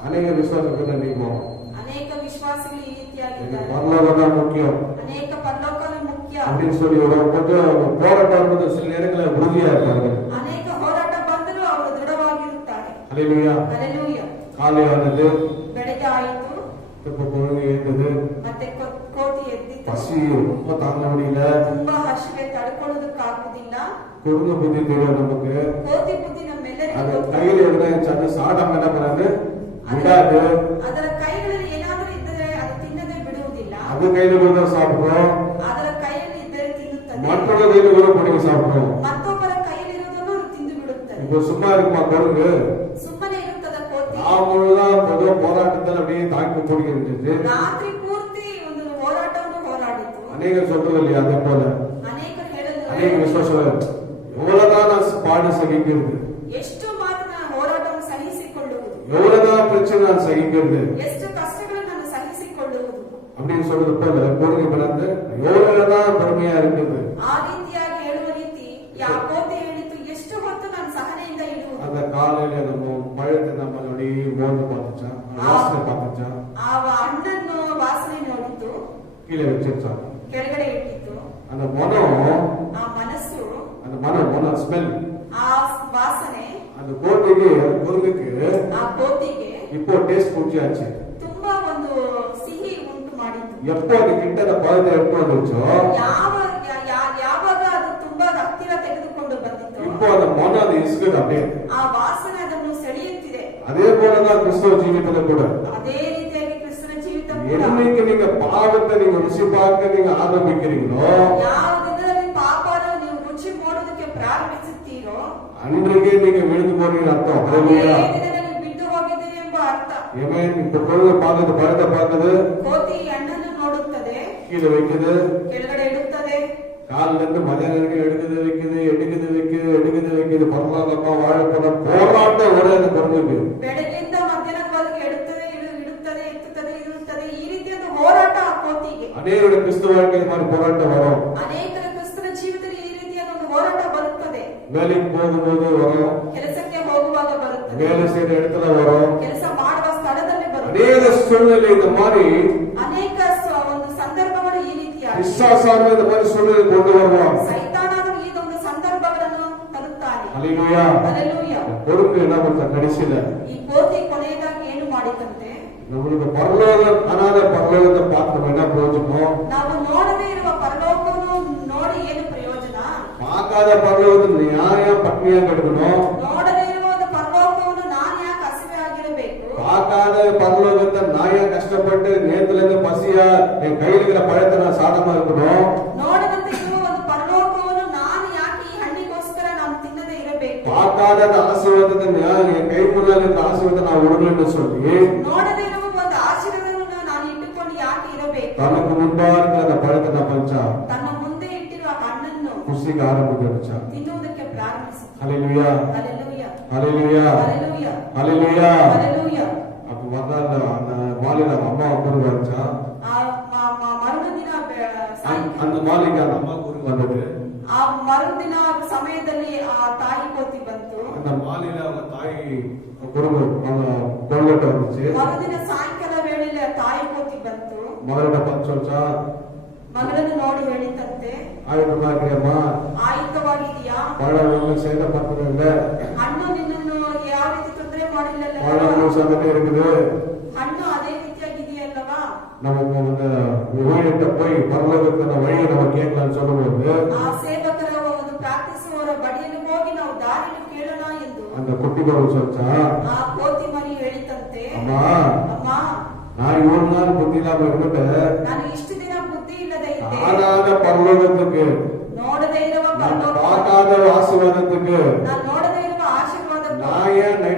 அநேக விசுவாசத்துல நீக்கும் ಅನೇಕ ವಿಶ್ವಾಸಿಗಳು ಈ எனக்கு ರೀತಿಯಾಗಿದ್ದಾರೆ. பரலோகம் தான் முக்கியம் ಅನೇಕ ಪರಲೋಕವೇ ಮುಖ್ಯ. அப்படின்னு சொல்லி ஒரு கொஞ்சம் போராட்டம் இருந்தது. சில நேரங்களில் உறுதியா இருப்பாங்க. ಅನೇಕ ಹೋರಾಟ ಬಂದರೂ ಅವರು ದೃಢವಾಗಿರುತ್ತಾರೆ. அல்லேலூயா. ಹಲ್ಲೆಲೂಯಾ. காலையானது, ಬೆಳಗ್ಗೆ ಆಯಿತು, இப்ப பொழுது எழுந்தது, ಮತ್ತೆ ಕೋತಿ ಎದ್ದಿತು. பசி ரொம்ப தாங்க முடியல, ತುಂಬಾ ಹಸಿವೆ ತಡ್ಕೊಳ್ಳೋದಕ್ಕಾಗುದಿಲ್ಲ. குறுங்க புத்தி தெரியும் நமக்கு. ಕೋತಿ ಬುದ್ಧಿ அது ನಮ್ಮೆಲ್ಲರಿಗೂ ಗೊತ್ತು. கையில இருந்தா அந்த சாடம் என்ன பண்ணாது, விடாது. ಅದರ ಕೈಗಳಲ್ಲಿ ಏನಾದರೂ ಇದ್ದರೆ ಅದು ತಿನ್ನದೆ ಬಿಡುವುದಿಲ್ಲ. அது கையில கூட சாப்பிடுறோம், ಅದರ ಕೈಯಲ್ಲಿ ಇದ್ದರೆ ತಿನ್ನುತ್ತದೆ. மற்றவங்க கையில கூட பிடிக்க சாப்பிடுறோம். ಮತ್ತೊಬ್ಬರ ಕೈಯಲ್ಲಿರುವುದನ್ನು ಅದು ತಿಂದು ಬಿಡುತ್ತದೆ. இப்ப சும்மா இருக்குமா குரங்கு? ಸುಮ್ಮನೆ ಇರುತ್ತದೆ ಕೋತಿ. அவங்கதான் பொதுவா போராட்டத்தில் அப்படியே தாக்கி பிடிக்கிறது. ರಾತ್ರಿ ಪೂರ್ತಿ ಒಂದು ಹೋರಾಟವನ್ನು ಹೋರಾಡಿತು. அநேகர் சொல்றது இல்லையா, அதே போல ಅನೇಕರು ಹೇಳಲು அநேக விசுவாசம் எவ்வளவுதான் நான் பாடு சகிக்கிறது, ಎಷ್ಟು ಮಾತ್ರ ಹೋರಾಟವನ್ನು ಸಹಿಸಿಕೊಳ್ಳುವುದು, எவ்வளவுதான் பிரச்சனை நான் சகிக்கிறது ಎಷ್ಟು ಕಷ್ಟಗಳನ್ನು ನಾನು ಸಹಿಸಿಕೊಳ್ಳುವುದು. அப்படின்னு சொல்றது போல பொருள் பிறந்து எவ்வளவுதான் பொறுமையா இருக்குது. ಆ ರೀತಿಯಾಗಿ ಹೇಳುವ ರೀತಿ ಯಾವ ಕೋತಿ ಹೇಳಿತು, ಎಷ್ಟು ಹೊತ್ತು ನಾನು ಸಹನೆಯಿಂದ ಇಡುವುದು. அந்த காலையில நம்ம பழத்தை நம்ம அப்படியே மோந்து பார்த்துச்சா, வாசனை பார்த்துச்சா, ಆ ಹಣ್ಣನ್ನು ವಾಸನೆ ನೋಡಿತು, கீழே வச்சிருச்சா, ಕೆಳಗಡೆ ಇಟ್ಟಿತು. அந்த மனம், ಆ ಮನಸ್ಸು, அந்த மனம் ஸ்மெல், ಆ ವಾಸನೆ அந்த கோட்டைக்கு பொருளுக்கு ಆ ಕೋತಿಗೆ இப்போ டேஸ்ட் குடிச்சாச்சு. ತುಂಬಾ ಒಂದು ಸಿಹಿ ಉಂಟು ಮಾಡಿತು. எப்போ அது கிட்ட அந்த பழத்தை எடுத்து வந்துச்சோ, ಯಾವಾಗ ಅದು ತುಂಬಾ ಹತ್ತಿರ ತೆಗೆದುಕೊಂಡು ಬಂದಿತ್ತು, இப்போ அந்த மனம் அது இசுக்குது அப்படியே. ಆ ವಾಸನೆ ಅದನ್ನು ಸೆಳೆಯುತ್ತಿದೆ. அதே போலதான் கிறிஸ்தவ ஜீவிதத்துல கூட ಅದೇ ರೀತಿಯಾಗಿ ಕ್ರಿಸ್ತನ ಜೀವಿತ ಕೂಡ என்னைக்கு நீங்க பாவத்தை நீங்க ருசி பார்க்க நீங்க ஆரம்பிக்கிறீங்களோ, ಯಾವ ದಿನದಲ್ಲಿ ಪಾಪವನ್ನು ನೀವು ರುಚಿ ಮಾಡೋದಕ್ಕೆ ಪ್ರಾರಂಭಿಸುತ್ತೀರೋ அன்றைக்கே நீங்க விழுந்து போறீங்க அர்த்தம். ಅದೇ ஹalleluya. ದಿನದಲ್ಲಿ ಬಿದ್ದು ಹೋಗಿದ್ದೀರಿ ಎಂಬ ಅರ್ಥ. ஏமேன். இப்ப பொழுது பார்க்குது, பழத்தை பார்க்குது, ಕೋತಿ ಹಣ್ಣನ್ನು ನೋಡುತ್ತದೆ, கீழே வைக்குது, ಕೆಳಗಡೆ ಇಡುತ್ತದೆ, காலில இருந்து மதியம் வரைக்கும் எடுக்குது வைக்குது, எடுக்குது வைக்குது, பரவாயில்லப்பா வாழைப்பழம் போராட்டம் ஒரே அந்த பொருளுக்கு. ಬೆಳಗಿಂದ ಮಧ್ಯಾಹ್ನದವರೆಗೆ ಇಡುತ್ತದೆ, ಇಡುತ್ತದೆ, ಎತ್ತುತ್ತದೆ, ಇಡುತ್ತದೆ. ಈ ರೀತಿಯಾದ ಹೋರಾಟ ಆ ಕೋತಿಗೆ. அநேகருடைய கிறிஸ்துவ வாழ்க்கை இது மாதிரி போராட்டம் வரும். ಅನೇಕರ ಕ್ರಿಸ್ತನ ಜೀವಿತದಲ್ಲಿ ಈ ರೀತಿಯಾದ ಒಂದು ಹೋರಾಟ ಬರುತ್ತದೆ. வேலைக்கு போகும்போது வரும், ಕೆಲಸಕ್ಕೆ ಹೋಗುವಾಗ ಬರುತ್ತದೆ, வேலை செய்யற இடத்துல வரும், ಕೆಲಸ ಮಾಡುವ ಸ್ಥಳದಲ್ಲಿ ಬರುತ್ತದೆ. அநேக சூழ்நிலை இந்த மாதிரி ಅನೇಕ ಒಂದು ಸಂದರ್ಭಗಳು ಈ ರೀತಿಯಾಗಿ விசுவாசான இந்த மாதிரி சூழ்நிலை கொண்டு வருவான். ಸೈತಾನನು ಈ ಒಂದು ಸಂದರ್ಭಗಳನ್ನು ತರುತ್ತಾನೆ. ஹalleluya. ಹಲ್ಲೆಲೂಯಾ. பொறுப்பு என்ன பண்ண கடைசியில ಈ ಕೋತಿ ಕೊನೆಯದಾಗಿ ಏನು ಮಾಡಿತಂತೆ, நம்மளுக்கு பரலோகம் காணாத பரலோகத்தை பார்த்து நம்ம என்ன பிரயோஜனம்? ನಾವು ನೋಡದೇ ಇರುವ ಪರಲೋಕವನ್ನು ನೋಡಿ ಏನು ಪ್ರಯೋಜನ? பார்க்காத பரலோகத்தை நியாயம் பட்னியா கெடுக்கணும். ನೋಡದೇ ಇರುವ ಒಂದು ಪರಲೋಕವನ್ನು ನಾನು ಯಾಕೆ ಹಸಿವೆ ಆಗಿರಬೇಕು? பார்க்காத பரலோகத்தை நான் ஏன் கஷ்டப்பட்டு நேத்துல இருந்து பசியா என் கையில் இருக்கிற பழத்தை நான் சாதமா இருக்கணும்? ನೋಡದಂತೆ ಇರುವ ಒಂದು ಪರಲೋಕವನ್ನು ನಾನು ಯಾಕೆ ಈ ಹಣ್ಣಿಗೋಸ್ಕರ ನಾನು ತಿನ್ನದೇ ಇರಬೇಕು? பார்க்காத அந்த ஆசீர்வாதத்தை என் கை முன்னாள் இருக்கிற ஆசீர்வாதத்தை நான் விடணும்னு சொல்லி ನೋಡದೇ ಇರುವ ಒಂದು ಆಶೀರ್ವಾದವನ್ನು ನಾನು ಇಟ್ಟುಕೊಂಡು ಯಾಕೆ ಇರಬೇಕು? தனக்கு முன்பா இருக்கிற அந்த பழத்தை நான் பறிச்சா ತನ್ನ ಮುಂದೆ ಇಟ್ಟಿರುವ ಹಣ್ಣನ್ನು குசிக்க ஆரம்பிச்சா. ತಿನ್ನುವುದಕ್ಕೆ ಪ್ರಾರಂಭಿಸಿತು. ஹalleluya. ಹಲ್ಲೆಲೂಯಾ. ஹalleluya. ಹಲ್ಲೆಲೂಯಾ. ஹalleluya. ಹಲ್ಲೆಲೂಯಾ. அப்ப வந்தால அந்த மாலையில அவங்க அம்மா குரு வந்துச்சா. ಮರುದಿನ அந்த மாலைக்கு அந்த அம்மா குரு வந்தது. ಆ ಮರುದಿನ ಸಮಯದಲ್ಲಿ ಆ ತಾಯಿ ಕೋತಿ ಬಂತು. அந்த மாலையில அவங்க தாய் குரு அவங்க கொள்ளட்ட வந்துச்சு. ಮರುದಿನ ಸಾಯಂಕಾಲ ವೇಳೆಯಲ್ಲಿ ಆ ತಾಯಿ ಕೋತಿ ಬಂತು. மகளோட பச்சோச்சா ಮಗಳನ್ನು ನೋಡಿ ಹೇಳಿತಂತೆ, ஆயுதமா இருக்கிறேம்மா, ಆಯುಧವಾಗಿದೆಯಾ? பழம் ஒன்றும் சேதப்பட்டது இல்ல, ಹಣ್ಣು ನಿನ್ನನ್ನು ಯಾವ ರೀತಿ ತೊಂದರೆ ಮಾಡಿಲ್ಲಲ್ಲ, பழம் முழுசாகவே இருக்குது. ಹಣ್ಣು ಅದೇ ರೀತಿಯಾಗಿದೆಯಲ್ಲವಾ? நமக்கு வந்து ஊழியர்கிட்ட போய் பரலோகத்தின வழியை நம்ம கேட்கலாம்னு சொல்லும்போது ಆ ಸೇವಕರ ಒಂದು ಪ್ರಾರ್ಥಿಸುವವರ ಬಳಿಯಲ್ಲಿ ಹೋಗಿ ನಾವು ದಾರಿಯನ್ನು ಕೇಳೋಣ ಎಂದು அந்த குட்டி பருவம் சொல்லிச்சா, ಆ ಕೋತಿ ಮರಿ ಹೇಳಿತಂತೆ, அம்மா ಅಮ್ಮ நான் இவ்வளவு நாள் புத்தி இல்லாம இருந்துட்டேன், ನಾನು ಇಷ್ಟು ದಿನ ಬುದ್ಧಿ ಇಲ್ಲದೆ ಇದ್ದೆ, காணாத பரலோகத்துக்கு ನೋಡದೇ ಇರುವ நான் ಪರಲೋಕ, பார்க்காத ஆசீர்வாதத்துக்கு ನಾನು ನೋಡದೇ ಇರುವ ಆಶೀರ್ವಾದ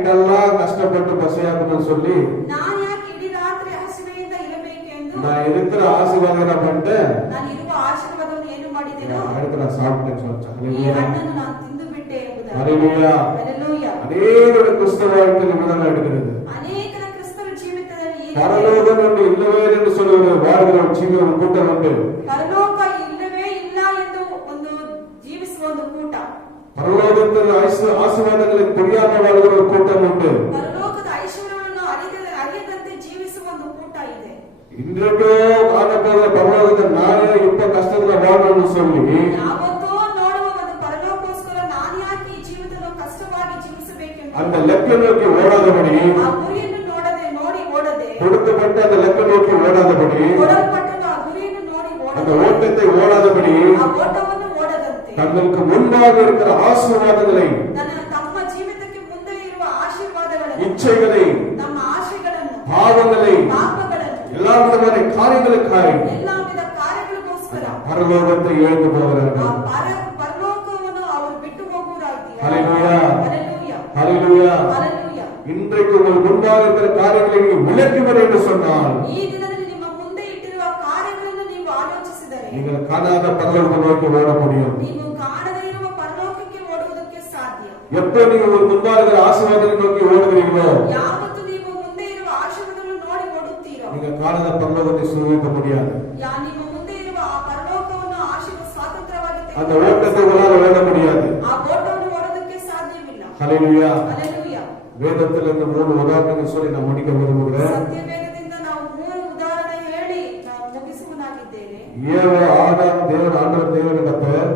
ನೈಟೆಲ್ಲ ಕಷ್ಟಪಟ್ಟು ಬಸೆಯಾಗணும்னு சொல்லி ನಾನು ಯಾಕೆ ಇಡೀ ರಾತ್ರಿ ಹಸಿವೆಯಿಂದ ಇರಬೇಕೆಂದು நான் இருக்கிற ஆசீர்வாதம் என்ன பண்ணிட்டேன் ನಾನು ಇರುವ ಆಶೀರ್ವಾದವನ್ನು ಏನು ಮಾಡಿದೆನೋ அடுத்து நான் சாப்பிட்டேன்னு சொல்லிட்டேன். ಈ ಹಣ್ಣನ್ನು ನಾನು ತಿಂದು ಬಿಟ್ಟೆ ಎಂಬುದಾಗಿ. ஹல்லேலூயா. ಹಲ್ಲೆಲೂಯಾ. அநேகருடைய கிறிஸ்தவ வாழ்க்கையில் விடுதலை எடுக்கிறது. ಅನೇಕರ ಕ್ರಿಸ್ತನ ಜೀವಿತದಲ್ಲಿ ಈ பரலோகம் ஒன்று இல்லவே என்று சொல்லுகிற வாழ்கிற ஒரு சின்ன ஒரு கூட்டம் உண்டு. ಪರಲೋಕ ಇಲ್ಲವೇ ಇಲ್ಲ ಎಂದು ಒಂದು ಜೀವಿಸುವ ಒಂದು ಕೂಟ, பரலோகத்தில் ஆசீர்வாதங்களை தெரியாத வாழ்கிற ஒரு கூட்டம் உண்டு. ಪರಲೋಕದ ಐಶ್ವರ್ಯವನ್ನು ಅರಿಯದಂತೆ ಜೀವಿಸುವ ಒಂದು ಕೂಟ ಇದೆ. இன்றைக்கோ காணப்படுற பரலோகத்தை நானே இப்ப கஷ்டத்துல வாழணும்னு சொல்லி ಯಾವತ್ತೋ ನೋಡುವ ಒಂದು ಪರಲೋಕಕ್ಕೋಸ್ಕರ ನಾನು ಯಾಕೆ ಈ ಜೀವಿತವನ್ನು ಕಷ್ಟವಾಗಿ ಜೀವಿಸಬೇಕೆಂದು அந்த லெக்க நோக்கி ஓடாதபடி, ಆ ಗುರಿಯನ್ನು ನೋಡಿ ಓಡದೆ, கொடுக்கப்பட்ட அந்த லெக்க நோக்கி ஓடாதபடி, ಕೊಡಲ್ಪಟ್ಟದ ಆ ಗುರಿಯನ್ನು ನೋಡಿ அந்த ಓಡದೆ, ஓட்டத்தை ஓடாதபடி ಆ ಓಟವನ್ನು ಓಡದಂತೆ தங்களுக்கு முன்பாக இருக்கிற ஆசீர்வாதங்களை, ತಮ್ಮ ಜೀವಿತಕ್ಕೆ ಮುಂದೆ ಇರುವ ಆಶೀರ್ವಾದಗಳನ್ನು, இச்சைகளை, ನಮ್ಮ ಆಶೆಗಳನ್ನು, பாவங்களை, ಪಾಪಗಳನ್ನು, எல்லா விதமான காரியங்களுக்காய் ಎಲ್ಲಾ ವಿಧ ಕಾರ್ಯಗಳಿಗೋಸ್ಕರ பரலோகத்தை இழந்து ಆ போகிறார்கள். ಪರಲೋಕವನ್ನು ಅವರು ಬಿಟ್ಟು ಹೋಗುವುದಾಗಿದೆ. ஹல்லேலூயா. ಹಲ್ಲೆಲೂಯಾ. ஹல்லேலூயா. ಹಲ್ಲೆಲೂಯಾ. இன்றைக்கு உங்கள் முன்பாக இருக்கிற காரியங்களை நீங்கள் விளக்குவர் என்று சொன்னால் ಈ ದಿನದಲ್ಲಿ ನಿಮ್ಮ ಮುಂದೆ ಇಟ್ಟಿರುವ ಕಾರ್ಯಗಳನ್ನು ನೀವು ಆಲೋಚಿಸಿದರೆ நீங்கள் காணாத பரலோகத்தை நோக்கி ஓட முடியும். ನೀವು ಕಾಣದೇ ಇರುವ ಪರಲೋಕಕ್ಕೆ ಓಡುವುದಕ್ಕೆ ಸಾಧ್ಯ. எப்ப நீங்க ஒரு முன்பாக இருக்கிற ஆசீர்வாதத்தை நோக்கி ஓடுகிறீங்களோ ಯಾವತ್ತು ನೀವು ಮುಂದೆ ಇರುವ ಆಶೀರ್ವಾದವನ್ನು ನೋಡಿ ಓಡುತ್ತೀರೋ நீங்க காணாத பரலோகத்தை சுவைக்க முடியாது. ನಿಮ್ಮ ಮುಂದೆ ಇರುವ ಆ ಪರಲೋಕವನ್ನು ಸ್ವಾತಂತ್ರ್ಯವಾಗಿ அந்த ஓட்டத்தை உங்களால் ஓட முடியாது. ಆ ಓಟವನ್ನು ಓಡೋದಕ್ಕೆ ಸಾಧ್ಯವಿಲ್ಲ. ஹல்லேலூயா. ಹಲ್ಲೆಲೂಯಾ. வேதத்திலிருந்து 3 உதாரணங்கள் சொல்லி நான் முடிக்க விரும்புகிறேன். ಸತ್ಯವೇದದಿಂದ ನಾವು 3 ಉದಾಹರಣೆ ಹೇಳಿ ನಾವು ಮುಗಿಸುವನಾಗಿದ್ದೇನೆ. ஆதாம் தேவனுடைய கர்த்தர்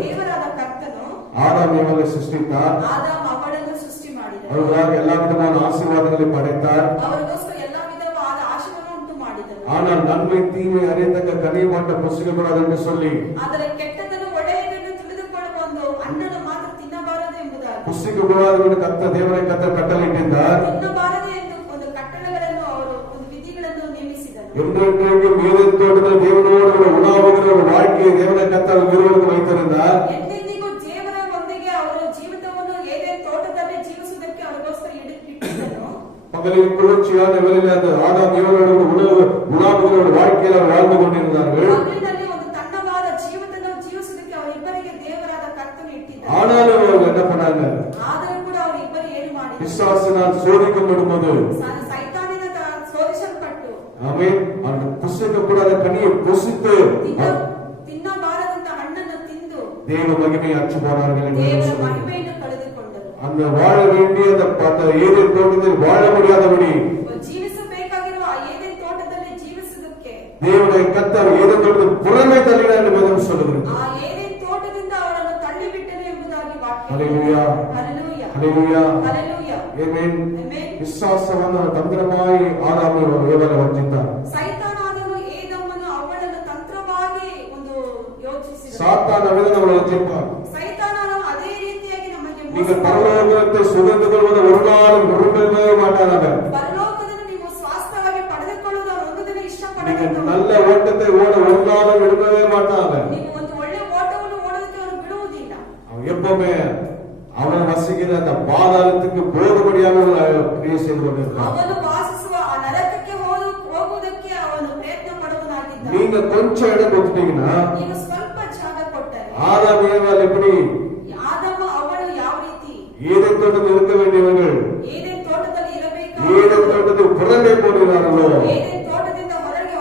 ದೇವರಾದ ಕರ್ತನು ஆதாம் ஏவாளை சிருஷ்டித்தார். ಆದಾಮ ಅವಳನ್ನು ಸೃಷ್ಟಿ ಮಾಡಿದನು. அவர்களாக எல்லா விதமான ஆசீர்வாதங்களை படைத்தார். ಅವರಿಗೋಸ್ಕರ ಎಲ್ಲಾ ವಿಧವಾದ ಆಶೀರ್ವಾದವನ್ನು ಉಂಟು ಮಾಡಿದನು. ஆனால் நன்மை தீமை அறியத்தக்க கனி மாட்ட புசிக்கக்கூடாது என்று சொல்லி ಆದರೆ ಕೆಟ್ಟದನ್ನು ಒಳ್ಳೆಯದನ್ನು ತಿಳಿದುಕೊಳ್ಳುವ ಒಂದು ಹಣ್ಣನ್ನು ಮಾತ್ರ ತಿನ್ನಬಾರದು ಎಂಬುದಾಗಿ, புசிக்கக்கூடாது என்று தேவனை கர்த்தர் கட்டளையிட்டார். ತಿನ್ನಬಾರದು ಎಂದು ಒಂದು ಕಟ್ಟಳೆಗಳನ್ನು ಅವರು ಒಂದು ವಿಧಿಗಳನ್ನು ನೇಮಿಸಿದನು. என்றென்றைக்கும் ஏதேன் தோட்டத்தில் தேவனோடு கூட உலாவுகிற ஒரு வாழ்க்கையை தேவனை கர்த்தர் விரும்புவது வைத்திருந்தார். ಎಂದೆಂದಿಗೂ ದೇವರೊಂದಿಗೆ ಅವರು ಜೀವಿತವನ್ನು ಏದೇನ್ ತೋಟದಲ್ಲಿ ಜೀವಿಸುವುದಕ್ಕೆ ಅವರಿಗೋಸ್ಕರ ಇಟ್ಟಿದ್ದನು. பகலில் குளிர்ச்சியான வேளையில் அந்த ஆதாம் ஏவாளோடு உலாவுகிற ஒரு வாழ்க்கையில் அவர் வாழ்ந்து கொண்டிருந்தார்கள். ಹಗಲಿನಲ್ಲಿ ಒಂದು ತಣ್ಣವಾದ ಜೀವಿತವನ್ನು ಜೀವಿಸುವುದಕ್ಕೆ ಅವರಿಬ್ಬರಿಗೆ ದೇವರಾದ ಕರ್ತನು ಇಟ್ಟಿದ್ದರು. ஆனாலும் அவர்கள் என்ன பண்ணாங்க? ಆದರೂ ಕೂಡ ಅವರಿಬ್ಬರು ಏನು ಮಾಡಿದರು? பிசாசினால் சோதிக்கப்படும் போது ಸೈತಾನಿನ ಸೋಲಿಸಲ್ಪಟ್ಟು ஆமென் அந்த புசிக்கக்கூடாத கனியை புசித்து ತಿನ್ನಬಾರದಂತ ಹಣ್ಣನ್ನು ತಿಂದು தேவ மகிமையை அற்று போனார்கள் என்று ದೇವರ சொல்லுகிறது. ಮಹಿಮೆಯನ್ನು ಕಳೆದುಕೊಂಡರು. அந்த வாழ வேண்டிய அந்த ஏதேன் தோட்டத்தில் வாழ முடியாதபடி ಜೀವಿಸಬೇಕಾಗಿರುವ ಆ ಏದೇನ್ ತೋಟದಲ್ಲಿ ಜೀವಿಸುವುದಕ್ಕೆ தேவனுடைய கர்த்தர் ஏதேன் தோட்டத்தில் புறமே தள்ளினார் என்று வேதம் சொல்லுகிறது. ಆ ಏದೇನ್ ತೋಟದಿಂದ ಅವರನ್ನು ತಳ್ಳಿಬಿಟ್ಟರು ಎಂಬುದಾಗಿ ವಾಕ್ಯ. ஹல்லேலூயா. ಹಲ್ಲೆಲೂಯಾ. ஹல்லேலூயா. ಹಲ್ಲೆಲೂಯಾ. ஆமென். ಆಮೆನ್. விசுவாசமான தந்திரமாய் ஆதாமை ஏவாளை வஞ்சித்தார். ಸೈತಾನನು ಏದಮ್ಮನು ಅವಳನ್ನು ತಂತ್ರವಾಗಿ ಒಂದು ಯೋಚಿಸಿದ. சாத்தான் அவனை வஞ்சிப்பார். ಸೈತಾನನು ಅದೇ ರೀತಿಯಾಗಿ ನಮಗೆ ಮೋಸ நீங்கள் ಮಾಡುವ. பரலோகத்தை சுகந்து கொள்வதை ஒரு நாளும் விரும்பவே மாட்டாங்க. ಪರಲೋಕದಲ್ಲಿ ನೀವು ಸ್ವಾಸ್ಥ್ಯವಾಗಿ ಪಡೆದುಕೊಳ್ಳುವುದು ಅವರು ಒಂದು ದಿನ நீங்க ಇಷ್ಟಪಡದಂತ. நல்ல ஓட்டத்தை ஓட ஒரு நாளும் விரும்பவே மாட்டாங்க. ನೀವು ಒಂದು ಒಳ್ಳೆ ಓಟವನ್ನು ಓಡೋದಕ್ಕೆ ಅವರು ಬಿಡುವುದಿಲ್ಲ. அவன் எப்பவுமே அவன் வசிக்கிற அந்த பாதாளத்துக்கு போகும்படியாக கிரியை செய்து கொண்டிருக்கான். ಅವನು ವಾಸಿಸುವ ಆ ನರಕಕ್ಕೆ ಹೋಗುವುದಕ್ಕೆ ಅವನು ಪ್ರಯತ್ನ ಪಡುವನಾಗಿದ್ದ. நீங்க கொஞ்சம் இடம் கொடுத்தீங்கன்னா ನೀವು ಸ್ವಲ್ಪ ಜಾಗ ಕೊಟ್ಟರೆ ஆதாம் ஏவாள் எப்படி ಆದಮ ಅವಳು ಯಾವ ರೀತಿ ஏதேன் தோட்டத்தில் இருக்க வேண்டியவர்கள் ಏದೇನ್ ತೋಟದಲ್ಲಿ ஏதேன் தோட்டத்தில் புறமே போகிறார்களோ ಏದೇನ್ ತೋಟದಿಂದ ಹೊರಗೆ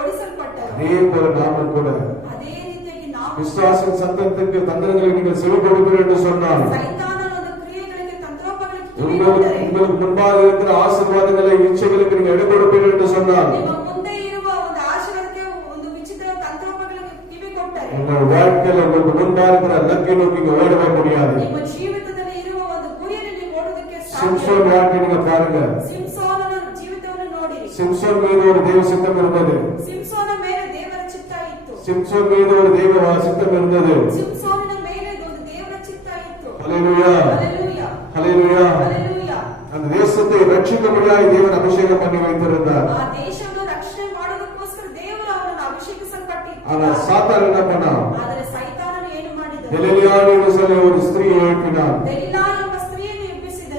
ಓಡಿಸಲ್ಪಟ್ಟರು. அதே போல நாமும் கூட ಅದೇ ರೀತಿಯಾಗಿ ನಾವು விசுவாசின் சத்தத்துக்கு தந்திரங்களை நீங்கள் செவி கொடுப்பீர்கள் என்று சொன்னால் ಸೈತಾನನ ಒಂದು ಕ್ರಿಯೆಗಳಿಗೆ ತಂತ್ರೋಪಗಳಿಗೆ ಕಿವಿ உங்களுக்கு ಕೊಟ್ಟರೆ, உங்களுக்கு முன்பாக இருக்கிற ஆசீர்வாதங்களை இச்சைகளுக்கு நீங்க இடம் கொடுப்பீர்கள் என்று சொன்னால் ನಿಮ್ಮ ಮುಂದೆ ಇರುವ ಒಂದು ಆಶೀರ್ವಾದಕ್ಕೆ ಒಂದು ವಿಚಿತ್ರ ತಂತ್ರೋಪಗಳಿಗೆ ಕಿವಿ ಕೊಟ್ಟರೆ உங்கள் வாழ்க்கையில உங்களுக்கு முன்பாக இருக்கிற லக்கை நோக்கி நீங்க ஓடவே முடியாது. ನಿಮ್ಮ ಜೀವಿತದಲ್ಲಿ ಇರುವ ಒಂದು ಗುರಿಯನ್ನು ನೀವು ಓಡೋದಕ್ಕೆ சிம்சோன் ಸಾಧ್ಯ. வாழ்க்கை நீங்க பாருங்க. ಸಿಂಸೋನನ ಜೀವಿತವನ್ನು ನೋಡಿರಿ. சிம்சோன் மீது ஒரு தெய்வ சித்தம் இருந்தது. ಸಿಂಸೋನ ಮೇಲೆ ದೇವರ ಚಿತ್ತ ಇತ್ತು. சிம்சோன் மீது ஒரு தெய்வ சித்தம் இருந்தது. ಸಿಂಸೋನನ ಮೇಲೆ ಒಂದು ದೇವರ ಚಿತ್ತ ಇತ್ತು. ஹல்லேலூயா. ಹಲ್ಲೆಲೂಯಾ. ஹல்லேலூயா. ಹಲ್ಲೆಲೂಯಾ. அந்த தேசத்தை ரட்சிக்கும்படியாக தேவன் அபிஷேகம் பண்ணி வைத்திருந்தார். ಆ ದೇಶವನ್ನು ರಕ್ಷಣೆ ಮಾಡೋದಕ್ಕೋಸ್ಕರ ದೇವರು ಅವನನ್ನು ಅಭಿಷೇಕಿಸಲ್ಪಟ್ಟಿದ್ದ. ஆனா சாத்தான் என்ன பண்ணான்? ಆದರೆ ಸೈತಾನನು ಏನು ಮಾಡಿದನು? தெலீலா என்று சொல்லி ஒரு ஸ்திரீயை எழுப்பினான். ದೆಲಿಲಾ ಎಂಬ ಸ್ತ್ರೀಯನ್ನು ಎಬ್ಬಿಸಿದನು.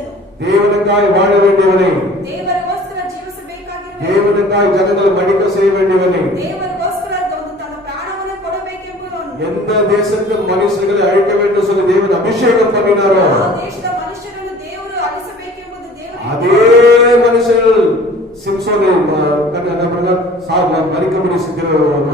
ದೇವನಿಗಾಗಿ ವಾಳ ವೇண்டிಯವನೇ, ದೇವರಿಗೋಸ್ಕರ ಜೀವಿಸಬೇಕಾಗಿರುವ, ದೇವನಿಗಾಗಿ ಜನಗಳು ಮಡಿಕ செய்ய வேண்டியவனே, ದೇವರಿಗೋಸ್ಕರ ತನ್ನ ಪ್ರಾಣವನ್ನು ಕೊಡಬೇಕೆಂಬುದನ್ನು, எந்த தேசத்து மனுஷர்களை அழிக்க வேண்டும் சொல்லி தேவன் அபிஷேகம் பண்ணினாரோ ಆ ದೇಶದ ಮನುಷ್ಯರನ್ನು ದೇವರು ಅಳಿಸಬೇಕೆಂಬುದು ದೇವರ அதே மனுஷர்கள் சிம்சோனை மறிக்கபடி சித்திர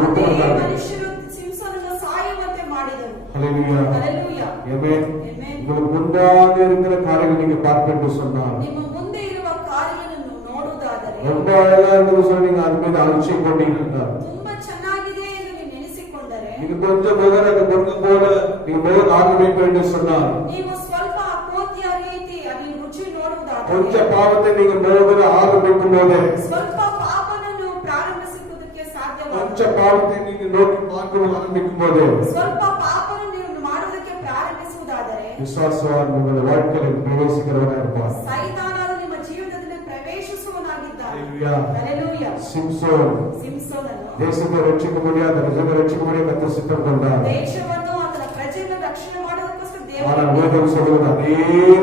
ಅದೇ ಮನುಷ್ಯರು ಸಿಂಸನನ್ನು ಸಾಯುವಂತೆ ಮಾಡಿದರು. ஹல்லேலூயா. ಹಲ್ಲೆಲೂಯಾ. ஆமென். ಆಮೆನ್. உங்களுக்கு முன்பாக இருக்கிற காரியங்களை நீங்க பார்க்க என்று சொன்னார். ನಿಮ್ಮ ಮುಂದೆ ಇರುವ ಕಾರ್ಯಗಳನ್ನು ನೋಡುವುದಾದರೆ ரொம்ப அழகா இருக்குது சொல்லி நீங்க அது மீது அலட்சிய கொண்டீங்கன்னா ತುಂಬಾ ಚೆನ್ನಾಗಿದೆ ಎಂದು ನೀವು ನೆನೆಸಿಕೊಂಡರೆ, நீங்க கொஞ்சம் முகரக்கு கொண்டு போல நீங்க முக ஆரம்பிக்க என்று சொன்னார். ನೀವು ಸ್ವಲ್ಪ ಆ ಕೋತಿಯ ರೀತಿ ನೀವು ರುಚಿ ನೋಡುವುದಾದರೆ, கொஞ்ச பாவத்தை நீங்க முகர ஆரம்பிக்கும் போது ಸ್ವಲ್ಪ ಪಾಪವನ್ನು ಪ್ರಾರಂಭಿಸುವುದಕ್ಕೆ ಸಾಧ್ಯವಾಗುತ್ತದೆ. கொஞ்ச பாவத்தை நீங்க நோக்கி பார்க்க ஆரம்பிக்கும் போது ಸ್ವಲ್ಪ ಪಾಪವನ್ನು ನೀವು ಮಾಡುವುದಕ್ಕೆ ಪ್ರಾರಂಭಿಸುವುದಾದರೆ விசுவாசவான் உங்கள் வாழ்க்கையில் பிரவேசிக்கிறவனா இருப்பார். ಸೈತಾನನು ನಿಮ್ಮ ಜೀವನದಲ್ಲಿ ಪ್ರವೇಶಿಸುವನಾಗಿದ್ದಾನೆ. ஹல்லேலூயா. ಹಲ್ಲೆಲೂಯಾ. சிம்சோன் ಸಿಂಸೋನನು தேசத்தை ரட்சிக்க முடியாத பிரஜனை ரட்சிக்க முடியாத கர்த்தர் சித்தம் கொண்டார். ದೇಶವನ್ನು ಆತನ ಪ್ರಜೆಯನ್ನು ರಕ್ಷಣೆ ಮಾಡುವುದಕ್ಕೋಸ್ಕರ ஆனால் ದೇವರು வேதம் சொல்வது அதே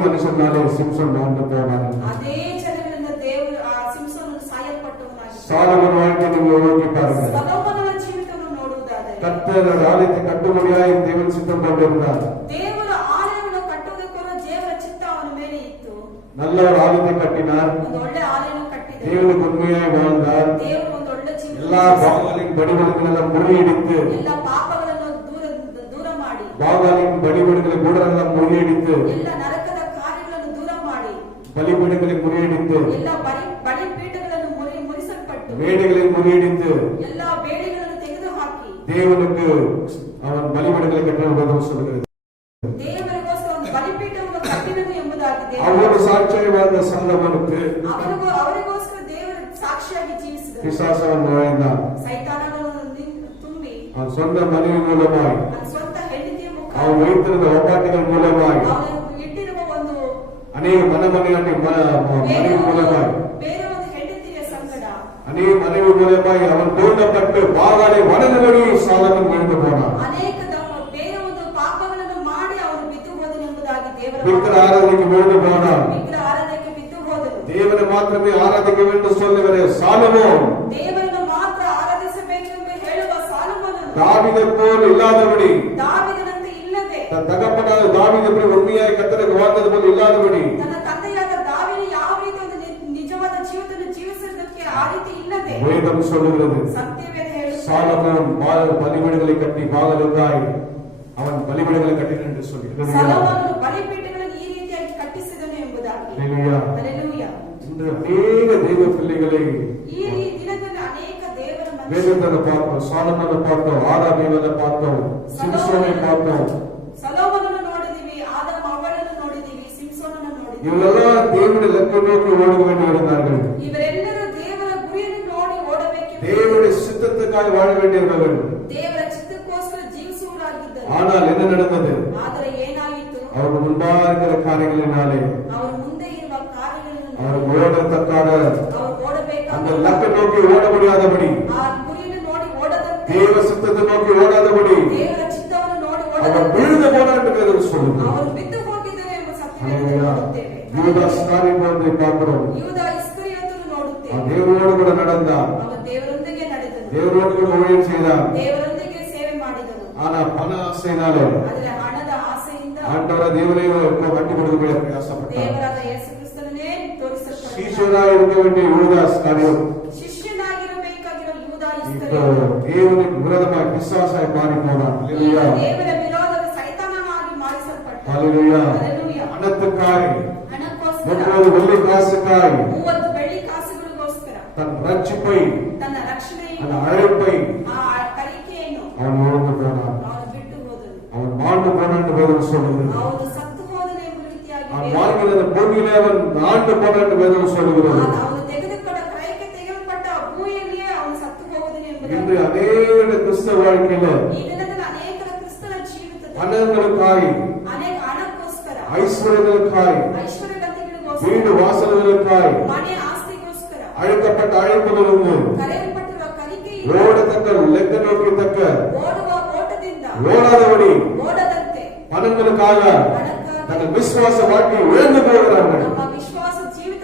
மனுஷனாலே சிம்சோன் வாழ்ந்து போனார். ಅದೇ ಜನಗಳಿಂದ ದೇವರು ಆ ಸಿಂಸೋನನು ಸಾಯಲ್ಪಟ್ಟವನಾಗಿದ್ದಾನೆ. சாலமன் வாழ்க்கை நீங்கள் நோக்கி பாருங்க. ಸೊಲೊಮೋನನ ಜೀವಿತವನ್ನು ನೋಡುವುದಾದರೆ கர்த்தர் ஆலயத்தை கட்டும்படியாய் தேவன் சித்தம் கொண்டிருந்தார். ದೇವರ ಆಲಯವನ್ನು ಕಟ್ಟುವುದಕ್ಕೂ ದೇವರ ಚಿತ್ತ ಅವನ ಮೇಲೆ ಇತ್ತು. நல்ல ஒரு ஆலயத்தை கட்டினார். ಒಂದು ಒಳ್ಳೆ ಆಲಯವನ್ನು ಕಟ್ಟಿದ தேவனுக்கு உண்மையாய் வாழ்ந்தார். ದೇವರು ಒಂದು ಒಳ್ಳೆ ಜೀವನ எல்லா பாகாலின் பலிபீடங்களெல்லாம் முறியடித்து ಎಲ್ಲ ಪಾಪಗಳನ್ನು ದೂರ ಮಾಡಿ பாகாலின் பலிபீடங்களை கூடரெல்லாம் முறியடித்து ಎಲ್ಲ ನರಕದ ಕಾರ್ಯಗಳನ್ನು ದೂರ ಮಾಡಿ பலிபீடங்களை முறியடித்து ಎಲ್ಲ ಬಲಿಪೀಠಗಳನ್ನು ಮುರಿಸಲ್ಪಟ್ಟು மேடைகளை முறியடித்து ಎಲ್ಲ ಬೇಡಿಗಳನ್ನು ತೆಗೆದುಹಾಕಿ தேவனுக்கு அவன் பலிபீடங்களை கட்டணும் சொல்லுகிறது. ದೇವರಿಗೋಸ್ಕರ ಒಂದು ಬಲಿಪೀಠವನ್ನು ಕಟ್ಟಿದನು ಎಂಬುದಾಗಿದೆ. அவரோடு சாட்சியாய் வாழ்ந்த சாலமனுக்கு ಅವರಿಗೋಸ್ಕರ ದೇವರು ಸಾಕ್ಷಿಯಾಗಿ ಜೀವಿಸಿದರು. பிசாசவன் நுழைந்தான். ಸೈತಾನನನ್ನು ತುಂಬಿ அவன் சொந்த மனைவி மூலமாய் ನನ್ನ ಸ್ವಂತ ಹೆಂಡತಿಯ ಮುಖ அவன் வைத்திருந்த ஒப்பாட்டிகள் மூலமாய் ಅವನು ಇಟ್ಟಿರುವ ಒಂದು அநேக மனைவி மூலமாய் ಬೇರೆ ಒಂದು ಹೆಂಡತಿಯ ಸಂಗಡ அநேக மனைவி மூலமாய் அவன் தூண்டப்பட்டு பாகாலை வணங்கும்படி சாலமன் விழுந்து போனான். ಅನೇಕ ಬೇರೆ ಒಂದು ಪಾಪಗಳನ್ನು ಮಾಡಿ ಅವನು ಬಿದ್ದು ಹೋದನು ಎಂಬುದಾಗಿ ದೇವರ விக்கிர ஆராதனைக்கு விழுந்து போனான். ವಿಗ್ರಹ ಆರಾಧನೆಗೆ ಬಿದ್ದು ಹೋದನು. தேவனை மாத்திரமே ஆராதிக்க வேண்டும் சொல்லுகிற சாலமோன் ದೇವರನ್ನು ಮಾತ್ರ ಆರಾಧಿಸಬೇಕೆಂದು ಹೇಳುವ ಸಾಲೊಮೋನನು தாவீதை போல் இல்லாதபடி ದಾವೀದನಂತೆ ಇಲ್ಲದೆ தன் தகப்பனான தாவீது எப்படி உண்மையாய் கர்த்தருக்கு வாழ்ந்தது போல் இல்லாதபடி ತನ್ನ ತಂದೆಯಾದ ದಾವೀದನು ಯಾವ ರೀತಿ ಒಂದು ನಿಜವಾದ ಜೀವಿತವನ್ನು ಜೀವಿಸುವುದಕ್ಕೆ ಆ ರೀತಿ ಇಲ್ಲದೆ வேதம் சொல்லுகிறது. ಸತ್ಯವೇದ ಹೇಳುತ್ತದೆ. சாலமோன் பலிபீடங்களை கட்டி பாகலுக்காய் அவன் பலிபீடங்களை கட்டினான் என்று சொல்லி ಸೊಲೊಮೋನನು ಬಲಿಪೀಠಗಳನ್ನು ಈ ರೀತಿಯಾಗಿ ಕಟ್ಟಿಸಿದನು ಎಂಬುದಾಗಿ. ஹல்லேலூயா. ಹಲ್ಲೆಲೂಯಾ. இந்த அநேக தெய்வ பிள்ளைகளை ಈ ದಿನದಲ್ಲಿ ಅನೇಕ ದೇವರ வேதத்தை பார்த்தோம், சாலமனை பார்த்தோம், ஆராதனைகளை பார்த்தோம், சிம்சோனை பார்த்தோம். ಸೊಲೊಮೋನನನ್ನು ನೋಡಿದೀವಿ, ಆದಾಮ ಅವಳನ್ನು ನೋಡಿದೀವಿ, ಸಿಂಸೋನನನ್ನು ನೋಡಿದೀವಿ. இவரெல்லாம் தேவனுடைய லட்சியம் நோக்கி ஓட வேண்டியிருந்தார்கள். ಇವರೆಲ್ಲರೂ ದೇವರ ಗುರಿಯನ್ನು ನೋಡಿ ಓಡಬೇಕಿತ್ತು. தேவனுடைய சித்தத்துக்காக வாழ வேண்டியிருந்தவர்கள். ದೇವರ ಚಿತ್ತಕ್ಕೋಸ್ಕರ ಜೀವಿಸುವವರಾಗಿದ್ದರು. ஆனால் என்ன நடந்தது? ಆದರೆ ಏನಾಯಿತು? அவருக்கு முன்பாக இருக்கிற காரியங்களினாலே ಅವರ ಮುಂದೆ ಇರುವ ಕಾರ್ಯಗಳನ್ನು அவர் ನೋಡಿ ஓடத்தக்காக ಅವರು ಓಡಬೇಕಾದ அந்த லக்கை நோக்கி ஓட முடியாதபடி, ಆ ಗುರಿಯನ್ನು ನೋಡಿ ಓಡದಂತೆ, தேவ சித்தத்தை நோக்கி ஓடாதபடி ದೇವರ ಚಿತ್ತವನ್ನು ನೋಡಿ அவர் ಓಡದಂತೆ விழுந்து போனார் என்று வேதம் சொல்லுது. ಅವರು ಬಿದ್ದು ಹೋಗಿದ್ದಾರೆ ಎಂಬ ಸತ್ಯವನ್ನು ஹல்லேலூயா. ನೋಡುತ್ತೇವೆ. யூதாஸ் காரியத்தை பார்க்கிறோம். ಯೂದ ಇಸ್ಕರಿಯೋತನು ನೋಡುತ್ತೇವೆ. அவன் தேவனோடு கூட நடந்தார், ಅವನು ದೇವರೊಂದಿಗೆ ನಡೆದನು, தேவனோடு கூட ஊழியம் செய்தார். ದೇವರೊಂದಿಗೆ ಸೇವೆ ಮಾಡಿದನು. ஆனா பண ஆசையினாலே ಆದರೆ ಹಣದ ಆಸೆಯಿಂದ ஆண்டவர தேவனை கட்டி கொடுக்க பிரயாசப்பட்டார். ದೇವರಾದ ಯೇಸು ಕ್ರಿಸ್ತನನ್ನೇ ತೋರಿಸಲ್ಪಟ್ಟ சீஷராய் இருக்க வேண்டிய யூதாஸ் காரியம் ಶಿಷ್ಯನಾಗಿರಬೇಕಾಗಿರೋ ಯೂದ இப்போ ಇಸ್ಕರಿಯೋತ தேவனுக்கு விரோதமாய் பிசாசாய் மாறி போனான். ஹல்லேலூயா. ದೇವರ ವಿರೋಧದ ಸೈತಾನನಾಗಿ ಮಾಡಿಸಲ್ಪಟ್ಟ. ஹல்லேலூயா. ಹಲ್ಲೆಲೂಯಾ. பணத்துக்காய், ಹಣಕ್ಕೋಸ್ಕರ 30 வெள்ளி காசுக்காய் 30 ಬೆಳ್ಳಿ ಕಾಸುಗಳಿಗೋಸ್ಕರ தன் ரட்சிப்பை, ತನ್ನ ರಕ್ಷಣೆಯನ್ನು, அந்த அழைப்பை ಆ ಕಲಿಕೆಯನ್ನು அவன் இழந்து போனான். ಅವನು ಬಿಟ್ಟು ಹೋದನು. அவன் மாண்டு போனான் என்று வேதம் சொல்லுகிறது. ಅವನು ಸತ್ತು ಹೋದನು ಎಂಬ ರೀತಿಯಾಗಿ அவன் வாழ்கிற அந்த பூமியிலே அவன் ஆண்டு போனான் என்று வேதம் சொல்லுகிறது. ಅವನು ತೆಗೆದುಕೊಂಡ ಕ್ರಯಕ್ಕೆ ತೆಗೆಯಲ್ಪಟ್ಟ ಭೂಮಿಯಲ್ಲಿಯೇ ಅವನು ಸತ್ತು ಹೋಗುವುದನು இன்று ಎಂಬುದಾಗಿ. அநேக கிறிஸ்தவ வாழ்க்கையில ಈ ದಿನದಲ್ಲಿ ಅನೇಕರ ಕ್ರಿಸ್ತನ ಜೀವಿತದಲ್ಲಿ பணங்களுக்காய், ಅನೇಕ ಹಣಕ್ಕೋಸ್ಕರ, ஐஸ்வர்யங்களுக்காய், ಐಶ್ವರ್ಯಗತಿಗಳಿಗೋಸ್ಕರ, வீடு வாசல்களுக்காய் ಮನೆ ಆಸ್ತಿಗೋಸ್ಕರ, அழைக்கப்பட்ட அழைப்பிலிருந்து ಕರೆಯಲ್ಪಟ್ಟಿರುವ ಕಲಿಕೆಯಿಂದ ஓடத்தக்க லெக்க நோக்கத்தக்க ಓಡುವ ಓಟದಿಂದ ஓடாதபடி ಓಡದಂತೆ பணங்களுக்காக ಹಣಕ್ಕಾಗಿ தங்கள் விசுவாச வாழ்க்கையை இழந்து போகிறார்கள். ನಮ್ಮ ವಿಶ್ವಾಸ ಜೀವಿತ